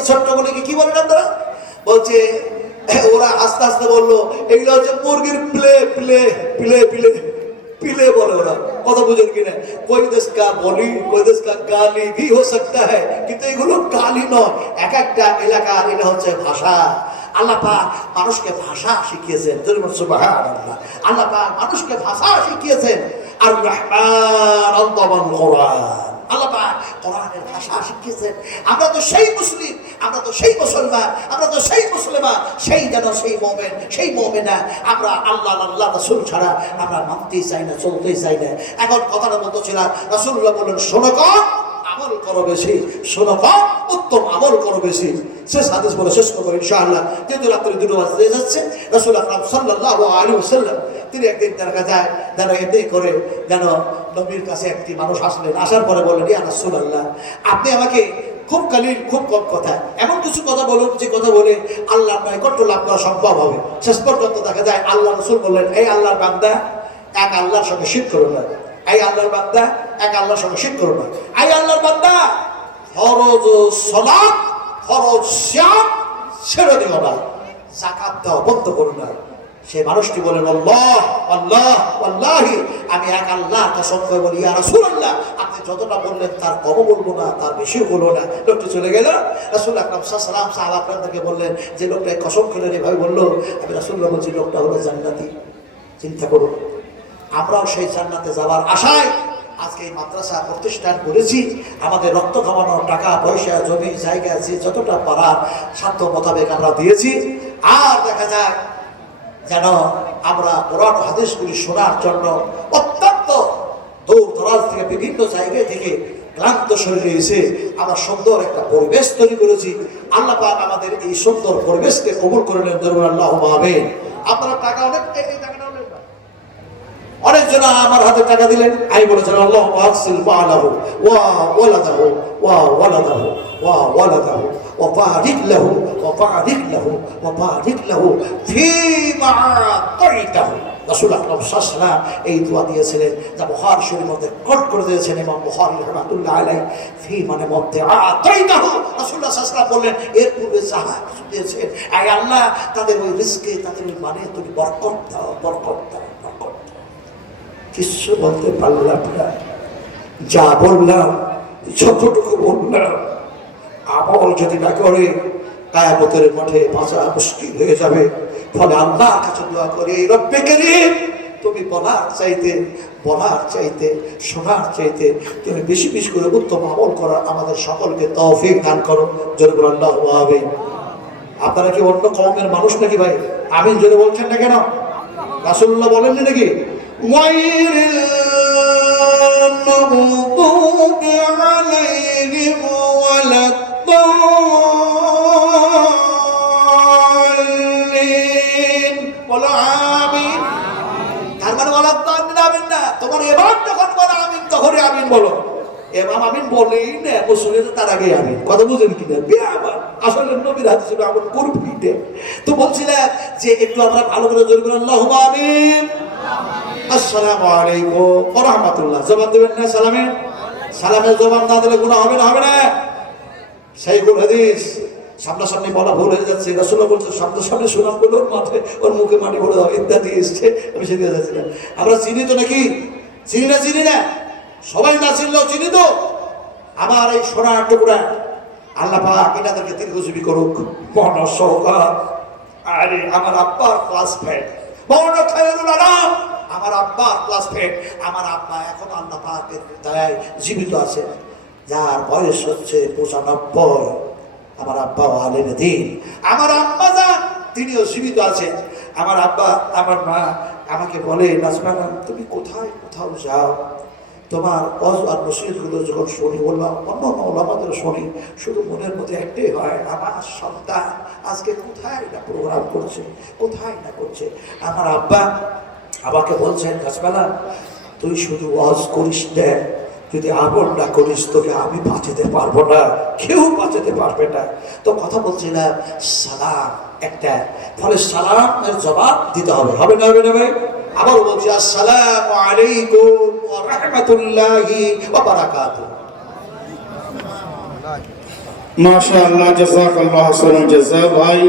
ছোট্ট গুলিকে কি বলেন আপনারা? বলছে, ওরা আস্তে আস্তে বললো এগুলো হচ্ছে মুরগির প্লে প্লে প্লে প্লে পিলে বলে ওরা, কথা বুঝেন কিনা? কোই দেশ কা বলি, কোই দেশ কা গালি ভি হো সকতা হ্যায়, কিন্তু এগুলো গালি নয়, এক একটা এলাকার এটা হচ্ছে ভাষা। আল্লাহ পাক মানুষকে ভাষা শিখিয়েছেন, সুবহানাল্লাহ। আল্লাহ পাক মানুষকে ভাষা শিখিয়েছেন। আর রহমান আল্লামাল কোরআন, আল্লাহ পাক কোরআনের ভাষা শিখিয়েছেন। আমরা তো সেই মুসলিম, আমরা তো সেই মুসলমান, আমরা তো সেই মুসলিমা, সেই যেন সেই মুমিন, সেই মুমিনা। আমরা আল্লাহ আল্লাহ রাসূল ছাড়া আমরা মানতেই চাই না, চলতেই চাই না। এখন কথাটা বলতেছিলাম, রাসূলুল্লাহ বলেন শোনো কম, আমল করো বেশি, শোনো কম, উত্তম আমল করো বেশি। শেষ হাদিস বলে শেষ করবো ইনশাআল্লাহ, যেহেতু রাত্রে 2 বাজতে যাচ্ছে। রাসূল আকরাম সাল্লাল্লাহু আলাইহি ওয়াসাল্লাম তিনি একদিন দেখা যায় যেন এতে করে যেন নবীর কাছে একটি মানুষ আসলেন, আসার পরে বললেন, ইয়া রাসূলুল্লাহ, আপনি আমাকে খুব কালিল, খুব কম কথা, এমন কিছু কথা বলুন যে কথা বলে আল্লাহর নৈকট্য লাভ করা সম্ভব হবে। শেষ পর্যন্ত দেখা যায় আল্লাহ রাসূল বললেন, এই আল্লাহর বান্দা, এক আল্লাহর সঙ্গে শিরক করো না। এই আল্লাহর বান্দা, এক আল্লাহর সঙ্গে শিরক করো না। এই আল্লাহর বান্দা, ফরজ সালাত, ফরজ সিয়াম ছেড়ে দিও না, যাকাত দাও বন্ধ করো না। সেই মানুষটি বলেন, আল্লাহ আল্লাহ আল্লাহি, আমি এক আল্লাহর কসম করে বলি, ইয়া রাসূলুল্লাহ, আপনি যতটা বললেন তার কম বলবো না, তার বেশিও বলবো না। লোকটি চলে গেল। রাসূল আকরাম সাল্লাল্লাহু আলাইহি ওয়াসাল্লাম সাহাবাকে বললেন যে লোকটা কসম খেলেন, এভাবে বললো। আমি রাসূলুল্লাহ বলছি, লোকটা হলো জান্নাতি। চিন্তা করুন, আমরাও সেই জান্নাতে যাওয়ার আশায় আজকে এই মাদ্রাসা প্রতিষ্ঠান করেছি। আমাদের রক্ত খাওয়ানোর টাকা পয়সা, জমি জায়গা, যে যতটা পারার সাধ্য মোতাবেক আমরা দিয়েছি। আর দেখা যায় যেন আমরা কোরআন হাদিসগুলি শোনার জন্য অত্যন্ত দূর দরাজ থেকে, বিভিন্ন জায়গা থেকে ক্লান্ত শরীরে এসে আমরা সুন্দর একটা পরিবেশ তৈরি করেছি। আল্লাহ পাক আমাদের এই সুন্দর পরিবেশকে কবুল করে নেন, জরুর আল্লাহুম্মা আমিন। আপনারা টাকা অনেকজন আমার হাতে টাকা দিলেন, আমি বলেছেন, আল্লাহুম্মা আকসিল মা'লাহু ওয়া ওয়ালাদাহু ওয়া ওয়ালাদাহু ওয়া ওয়ালাদাহু ওয়া বারিক লাহু ওয়া বারিক লাহু ওয়া বারিক লাহু ফীমা আতাইতাহু। রাসূল আকরাম সাল্লাল্লাহু আলাইহি ওয়াসাল্লাম এই দোয়া দিয়েছিলেন, যা বুখারী শরীফের মধ্যে কোট করে দিয়েছেন ইমাম বুখারী রাহমাতুল্লাহ আলাইহি। ফী মানে মধ্যে, আতাইতাহু, রাসূলুল্লাহ সাল্লাল্লাহু আলাইহি ওয়াসাল্লাম বললেন, এর পূর্বে যাহা কিছু দিয়েছেন, আয় আল্লাহ, তাদের ওই রিজকে, তাদের ওই মানে তুমি বরকত দাও, বরকত দাও, বরকত। কিছু বলতে পারলাম না, যা বললাম যতটুকু বললাম, আমল যদি না করে কিয়ামতের মাঠে বাঁচা মুশকিল হয়ে যাবে। ফলে আল্লাহর কাছে দোয়া করি, রব্বে কারীম, তুমি বলার চাইতে শোনার চাইতে তুমি বেশি বেশি করে উত্তম আমল করার আমাদের সকলকে তৌফিক দান করো, জোরে আল্লাহু আমিন। আপনারা কি অন্য কওমের মানুষ নাকি ভাই? আমিন জোরে বলছেন না কেন? রাসূলুল্লাহ বলেননি নাকি? গায়রিল মাগদুবি আলাইহিম ওয়ালাদ-দাল্লিন। বলো আমিন। তার মানে ওয়ালাদ-দাল্লিন আমিন না, তোমার ইমাম যখন বলে আমিন তখনই আমিন বলো। ইমাম আমিন বলেই না, মুসলিম তার আগে আমিন। কথা বুঝেন কিনা? বেআবার আসলে নবীর হাদিসে আমল করবি না। তো বলছিলাম যে একটু আমরা ভালো করে জোরে বলি, আল্লাহুম্মা আমিন। আসসালামু আলাইকুম ওয়া রাহমাতুল্লাহ। জবাব দেবেন না সালামে? সালামের জবাব না দিলে গুনাহ হবে না? হবে না? শাইখুল হাদিস সামনাসামনি বলা ভুল হয়ে যাচ্ছে। রাসূলুল্লাহ বলছে, সামনাসামনি শোনার বলে ওর মাথায়, ওর মুখে মাটি ভরে দাও ইত্যাদি এসছে। আমি সেদিকে যাচ্ছি না। আমরা চিনি তো নাকি? চিনি না? সবাই না চিনলেও চিনি তো। আমার এই সোনার টুকরা, আল্লাহ পাক এনাদেরকে দীর্ঘজীবী করুক, মহান সওগাত। আরে আমার আব্বার ক্লাসমেট মওলানা খায়রুল আনাম, আমার আব্বার ক্লাসমেট। আমার আব্বা এখন আল্লাহ পাকের দয়ায় জীবিত আছে, যার বয়স হচ্ছে 95। আমার আব্বা আলেম দ্বীন। আমার আম্মা জান, তিনিও জীবিত আছেন। আমার আব্বা, আমার মা আমাকে বলে, নাজমানা তুমি কোথাও যাও, তোমার ওয়াজ আর নসিহতগুলো যখন শুনি, বললাম অন্য ওলামাদের শুনি, শুধু মনের মধ্যে একটাই হয়, আমার সন্তান আজকে কোথায় না প্রোগ্রাম করছে, কোথায় না করছে। আমার আব্বা আমাকে বলছেন, নাজমানা তুই শুধু ওয়াজ করিস না, যদি আমল না করিস তোকে আমি বাঁচাতে পারবো না, কেউ বাঁচাতে পারবে না। তো কথা বলছিলাম সালাম একটা, ফলে সালামের জবাব দিতে হবে। হবে না? হবে না ভাই? আবার বলছি, আসসালামু আলাইকুম ওয়া রাহমাতুল্লাহি ওয়া বারাকাতুহু। মাশাআল্লাহ, জাযাকাল্লাহু খাইরান জাযা ভাই।